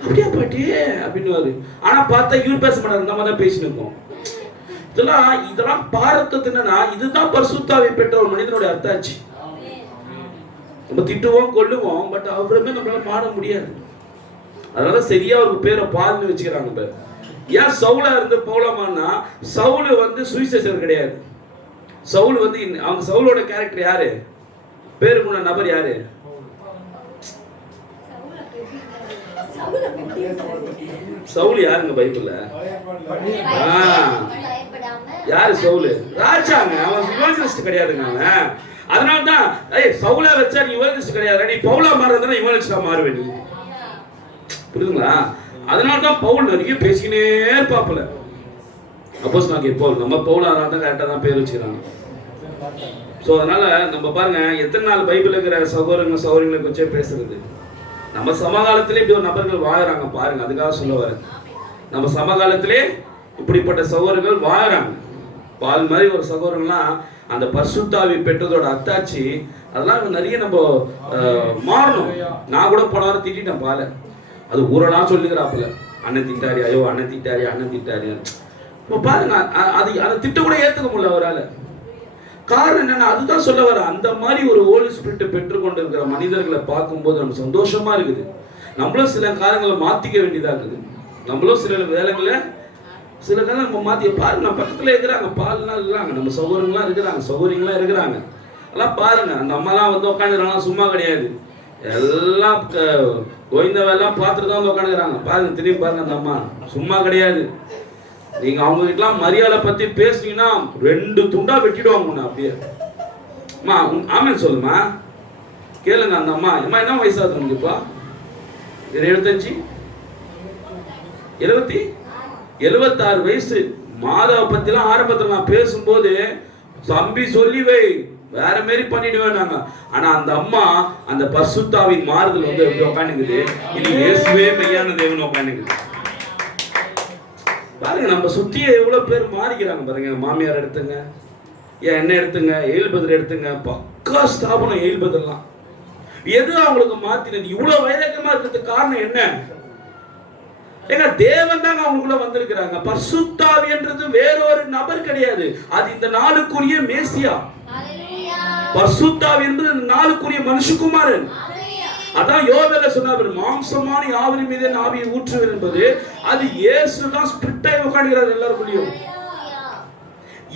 அப்படியா பாட்டி அப்படின்னு. ஆனா பார்த்தா இவர் பேச மாட்டாரு, நம்ம தான் பேசிட்டு இருக்கோம். இதெல்லாம் பாரத்தத்துனா இதுதான் பரிசுத்தாவி பெற்ற ஒரு மனிதனுடைய அர்த்தாச்சு. நம்ம திட்டுவோம் கொல்லுவோம், பட் அவருமே நம்மளால மாற முடியாது. அதனால சரியா ஒரு பேரை பால்னு வச்சுக்கிறாங்க. பேர் ஏன் சவுலா இருந்து பவுலமானா, சவுல் வந்து சுவிசேஷர் கிடையாது. சவுல் வந்து அவங்க சவுலோட கேரக்டர் யாரு? பேருக்குள்ள நபர் யாரு? சவுல் யாருங்க பைபிள்ல? யாரு சவுல்? ராஜாங்க. அவன் இவாஞ்சலிஸ்ட் கிடையாதுங்க. அவன் அதனாலதான் சவுலா வச்சா நீ இவாஞ்சலிஸ்ட் கிடையாது, நீ பவுலா மாறதுனா இவாஞ்சலிஸ்டா மாறுவே நீ. புரியுதுங்களா? அதனாலதான் பவுல் நிறைய பேசினே இருப்பாப்புல. அப்போஸ்தலனாகிய பவுல். நம்ம பவுல் அதனால தான் கரெக்டா தான் பேர் வச்சுக்கிறாங்க. ஸோ அதனால நம்ம பாருங்க, எத்தனை நாள் பைபிள் இருக்கிற சகோதரங்களை வச்சே பேசுறது. நம்ம சமகாலத்திலே இப்படி ஒரு நபர்கள் வாழறாங்க பாருங்க. அதுக்காக சொல்ல வரேன், நம்ம சமகாலத்திலே இப்படிப்பட்ட சகோதரர்கள் வாழறாங்க. பால் மாதிரி ஒரு சகோதரங்கள்லாம் அந்த பரிசுத்தாவி பெற்றதோட அத்தாட்சி, அதெல்லாம் நிறைய நம்ம மாறணும். நான் கூட போன வாரம் திட்டேன் பாலை. அது ஊரெல்லாம் சொல்லுகிறாப்புல, அண்ணன் திட்டாரி, ஐயோ அண்ணன் திட்டாரி, அண்ணன் திட்டாரி. இப்போ பாருங்க, அதை திட்ட கூட ஏற்றுக்க முடியல அவரால். காரணம் என்னன்னா, அதுதான் சொல்ல வர. அந்த மாதிரி ஒரு ஹோலி ஸ்பிரிட்டை பெற்றுக்கொண்டு இருக்கிற மனிதர்களை பார்க்கும்போது நம்ம சந்தோஷமா இருக்குது. நம்மளும் சில காரியங்களை மாத்திக்க வேண்டியதா இருக்குது. நம்மளும் சில வேலைகளை சில காலம் நம்ம மாத்தி பாருங்க. நம்ம பக்கத்துல இருக்கிறாங்க, பால்லாம் இருக்கிறாங்க, நம்ம சகோதரங்களாம் இருக்கிறாங்க, சகோதரிங்களாம் இருக்கிறாங்க. எல்லாம் பாருங்க, அந்த அம்மாலாம் வந்து உட்காந்துருக்காங்க, சும்மா கிடையாது. எல்லாம் கோயந்தவெல்லாம் பார்த்துட்டு தான் வந்து உட்காந்துக்கிறாங்க. பாருங்க, திரும்பி பாருங்க, அந்த அம்மா சும்மா கிடையாது. நீங்க அவங்க கிட்டலாம் மரியாதை பத்தி பேசுனீங்கன்னா 2 துண்டா வெட்டிடுவாங்க அப்படியே. அம்மா ஆமேன் சொல்லுமா, கேளுங்க. அந்த அம்மா என்ன வயசாகுது உங்களுக்கு? இப்போ 75 76 வயசு. மாதாவை பத்திலாம் ஆரம்பத்தில் நான் பேசும்போது தம்பி சொல்லி வை, வேற மாரி பண்ணிடுவேன் நாங்க. ஆனா அந்த அம்மா அந்த பரிசுத்தாவின் மாறுதல் வந்து எப்படி உட்காந்துக்குது. இது இயேசுவே மெய்யான தேவன் உட்காந்துக்குது. பாருங்க, நம்ம சுத்தியே எவ்வளவு பேர் மாறிக்கிறாங்க பாருங்க. மாமியார் எடுத்துங்க, என்ன எடுத்துங்க, ஏல்பதர் எடுத்துங்க, பக்கா ஸ்தாபனம் ஏல்பதர்லாம். எது அவங்களுக்கு மாத்தினது? இவ்வளவு வைரக்கமா இருக்கிறதுக்கு காரணம் என்ன? ஏங்க, தேவன் தாங்க அவங்களுக்குள்ள வந்திருக்கிறாங்க. பரிசுத்தாவி என்றது வேறொரு நபர் கிடையாது, அது இந்த நாளுக்குரிய மேசியா. பரிசுத்தாவி என்பது இந்த நாளுக்குரிய மனுஷகுமாரன். அதான் யோவேல சொன்னார், மாம்சமான ஆவின் மீது ஆவியை ஊற்றுவர் என்பது. அது இயேசுதான் ஸ்பிரிட்டாய் உட்காந்துக்கிறார் எல்லாருக்குள்ளயும்.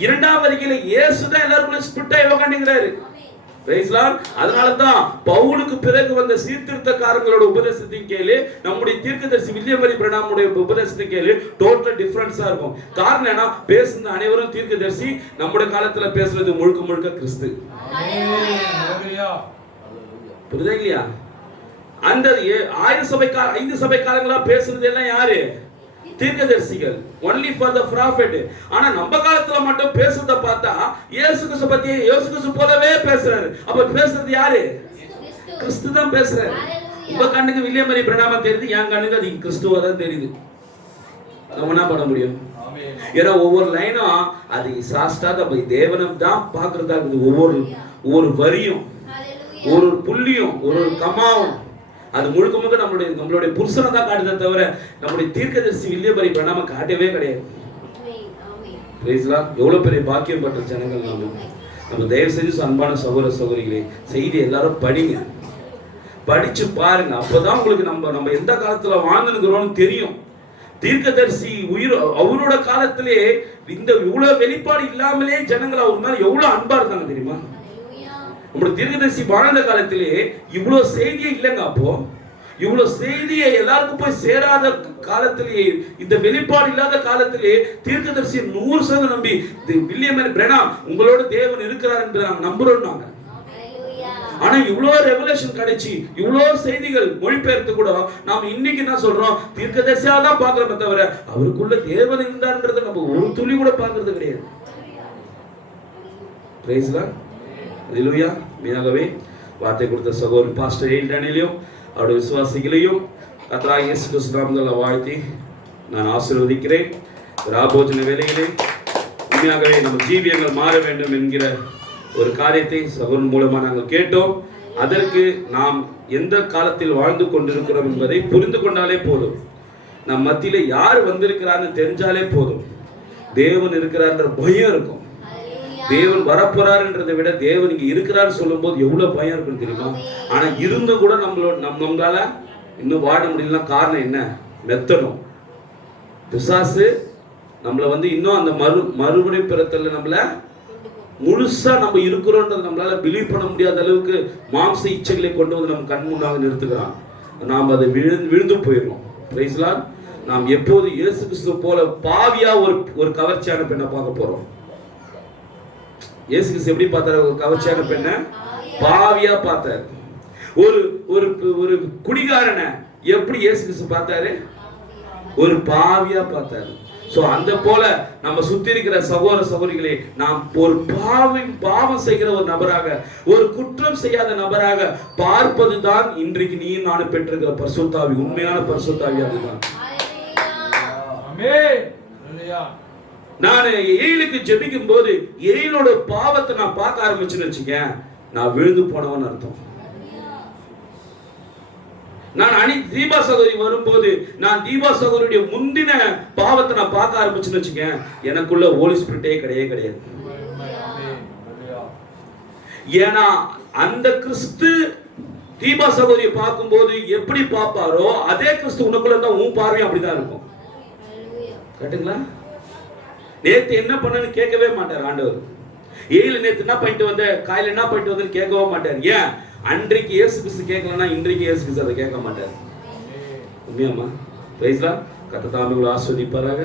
2ஆம் வருகையில இயேசுதான் எல்லாருக்குள்ளயும் ஸ்பிரிட்டாய் உட்காந்துக்கிறாரு. அதனாலதான் பவுலுக்கு பிறகு வந்த சீர்திருத்தக்காரங்களோட உபதேசத்தையும் கேளு, நம்முடைய தீர்க்கதரிசி வில்லியம் மரி பிரணாமுடைய உபதேசத்தை கேளு, டோட்டல் டிஃபரன்ஸா இருக்கும். காரணம் என்ன? பேசுன அனைவரும் தீர்க்கதரிசி, நம்முடைய காலத்துல பேசுறது முழுக்க முழுக்க கிறிஸ்து. புரியுதா இல்லையா? அந்த 5 சபை காலங்களா பேசுறது எல்லாம் யாரு? தீர்க்கதரிசிகள். only for the prophet. ஆனா நம்ம காலத்துல மட்டும் பேசுறத பார்த்தா இயேசு கிறிஸ்து பத்தி இயேசு கிறிஸ்து போலவே பேசுறாரு. அப்ப பேசுறது யாரு? கிறிஸ்து தான் பேசுறாரு. உங்க கண்ணுக்கு வில்லியம் மரி பிரணாம தெரியுது, என் கண்ணுக்கு அது கிறிஸ்துவா தான் தெரியுது. நம்ம என்ன பண்ண முடியும்? ஏன்னா ஒவ்வொரு லைனும் அது சாஸ்டாக தேவனை தான் பாக்குறதா இருக்குது. ஒவ்வொரு வரியும், ஒரு புள்ளியும், ஒரு கமாவும் அது முழுக்க முழுக்க நம்மளுடைய புருஷனை தான் காட்டுதே தவிர நம்முடைய தீர்க்கதரிசி வில்லியம் மரி பிரணாம காட்டவே கிடையாது. எவ்வளவு பெரிய பாக்கியம் பட்ட ஜனங்கள் நம்ம தயவு செஞ்சு அன்பான சகோதர சகோதரிகளே, செய்தி எல்லாரும் படிங்க, படிச்சு பாருங்க. அப்பதான் உங்களுக்கு நம்ம எந்த காலத்துல வாழ்ந்துருக்கிறோம்னு தெரியும். தீர்க்கதரிசி அவரோட காலத்திலே இந்த இவ்வளவு வெளிப்பாடு இல்லாமலே ஜனங்கள் அவர் மேல எவ்வளவு அன்பா இருந்தாங்க தெரியுமா? நம்முடைய தீர்க்கதரிசி வாழ்ந்த காலத்திலே இவ்வளவு செய்தியே இல்லைங்க. அப்போ இவ்வளவு செய்தியை எல்லாருக்கும் போய் சேராத காலத்திலேயே, இந்த வெளிப்பாடு இல்லாத காலத்திலே தீர்க்கதரிசி 100% நம்பி வில்லியம் மரி பிரணாம் உங்களோட தேவன் இருக்கிறார் என்று நாங்க நம்புறோம். நாங்க ஆனா இவ்வளோ ரெவலேஷன் கிடைச்சி இவ்வளோ செய்திகள் மொழிபெயர்த்து கூட நாம் இன்னைக்கு என்ன சொல்றோம், தீர்க்கதரிசியா தான் பார்க்கிறோமே தவிர அவருக்குள்ள தேவன் இருந்தார்ன்றதை நம்ம ஒரு துளி கூட பார்க்கறது கிடையாது. Price Lord. ஹல்லேலூயா. மீனாகவே வார்த்தை கொடுத்த சகோதரி பாஸ்டர் எயில் டேனியலையும் அவருடைய விசுவாசிகளையும் கர்த்தராகிய இயேசு கிறிஸ்து நாமத்தில் வாழ்த்தி நான் ஆசீர்வதிக்கிறேன். ராபோஜன வேலையிலே உண்மையாகவே நம்ம ஜீவியங்கள் மாற வேண்டும் என்கிற ஒரு காரியத்தை சகோதரன் மூலமா நாங்கள் கேட்டோம். அதற்கு நாம் எந்த காலத்தில் வாழ்ந்து கொண்டிருக்கிறோம் என்பதை புரிந்து கொண்டாலே போதும். நம் மத்தியில யார் வந்திருக்கிறான்னு தெரிஞ்சாலே போதும். தேவன் இருக்கிறார்ன்ற பயம் இருக்கும். தேவன் வரப்போறாருன்றதை விட தேவன் இங்க இருக்கிறாரு சொல்லும் போது எவ்வளவு பயம் இருக்குன்னு தெரியுமா? ஆனா இருந்தும் கூட நம்மளால இன்னும் வாட முடியல. காரணம் என்ன? மெத்தனம். பிசாசு நம்மளை இன்னும் அந்த மறுபடியும் பிறத்தல நம்மள முழுசா நம்ம இருக்கிறோன்றதை நம்மளால பிலீவ் பண்ண முடியாத அளவுக்கு மாம்ச இச்சைகளை கொண்டு வந்து நம்ம கண் முன்னாக நிறுத்துகிறான். நாம் அதை விழுந்து போயிடணும். Praise lord. நாம் எப்போது இயேசு கிறிஸ்து போல பாவியா ஒரு கவர்ச்சியான பெண்ணை பார்க்க போறோம். இயேசு கிறிஸ்து எப்படி பார்த்தாரு? ஒரு கவர்ச்சியான பெண்ணை பாவியா பார்த்தாரு. ஒரு ஒரு ஒரு குடிகாரனை எப்படி இயேசு கிறிஸ்து பார்த்தாரு? ஒரு பாவியா பார்த்தாரு. சோ அந்த போல நம்ம சுத்தி இருக்கிற சகோதர சகோதரிகளே, நாம் ஒரு பாவம் செய்கிற ஒரு நபராக, ஒரு குற்றம் செய்யாத நபராக பார்ப்பதுதான் இன்றைக்கு நீ நானும் பெற்றிருக்கிற பரிசுத்தாவி. உண்மையான பரிசுத்தாவி அதுதான். நான் எயிலுக்கு ஜெபிக்கும் போது எயிலோட பாவத்தை நான் பார்க்க ஆரம்பிச்சுன்னு வச்சுக்கேன், நான் விழுந்து போனவன் அர்த்தம். நான் தீபா சகோதரி வரும்போது நான் தீபா சகோதரியுடைய முந்தின பாவத்தை நான் பார்க்க ஆரம்பிச்சுன்னு வச்சுக்கேன், எனக்குள்ள ஹோலி ஸ்பிரிட்டே கிடையாது. ஏன்னா அந்த கிறிஸ்து தீபா சகோதரியை பார்க்கும்போது எப்படி பார்ப்பாரோ அதே கிறிஸ்து உனக்குள்ள தான் உன் பார்வையும் அப்படிதான் இருக்கும். கரெக்டுங்களா? நேத்து என்ன பண்ணன்னு கேட்கவே மாட்டார் ஆண்டவர். ஏயில நேத்து என்ன பண்ணிட்டு வந்த, காலையில என்ன பண்ணிட்டு வந்து கேட்கவே மாட்டார். ஏன்? அன்றைக்கு இயேசு கிறிஸ்து கேட்கலன்னா இன்றைக்கு இயேசு கிறிஸ்து அதை கேட்க மாட்டார். உண்மையாமா? Praise Lord. கர்த்தர் தாமே உங்களை ஆசீர்வதிப்பாராக.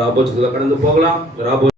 ராபோஜத்துல கடந்து போகலாம்.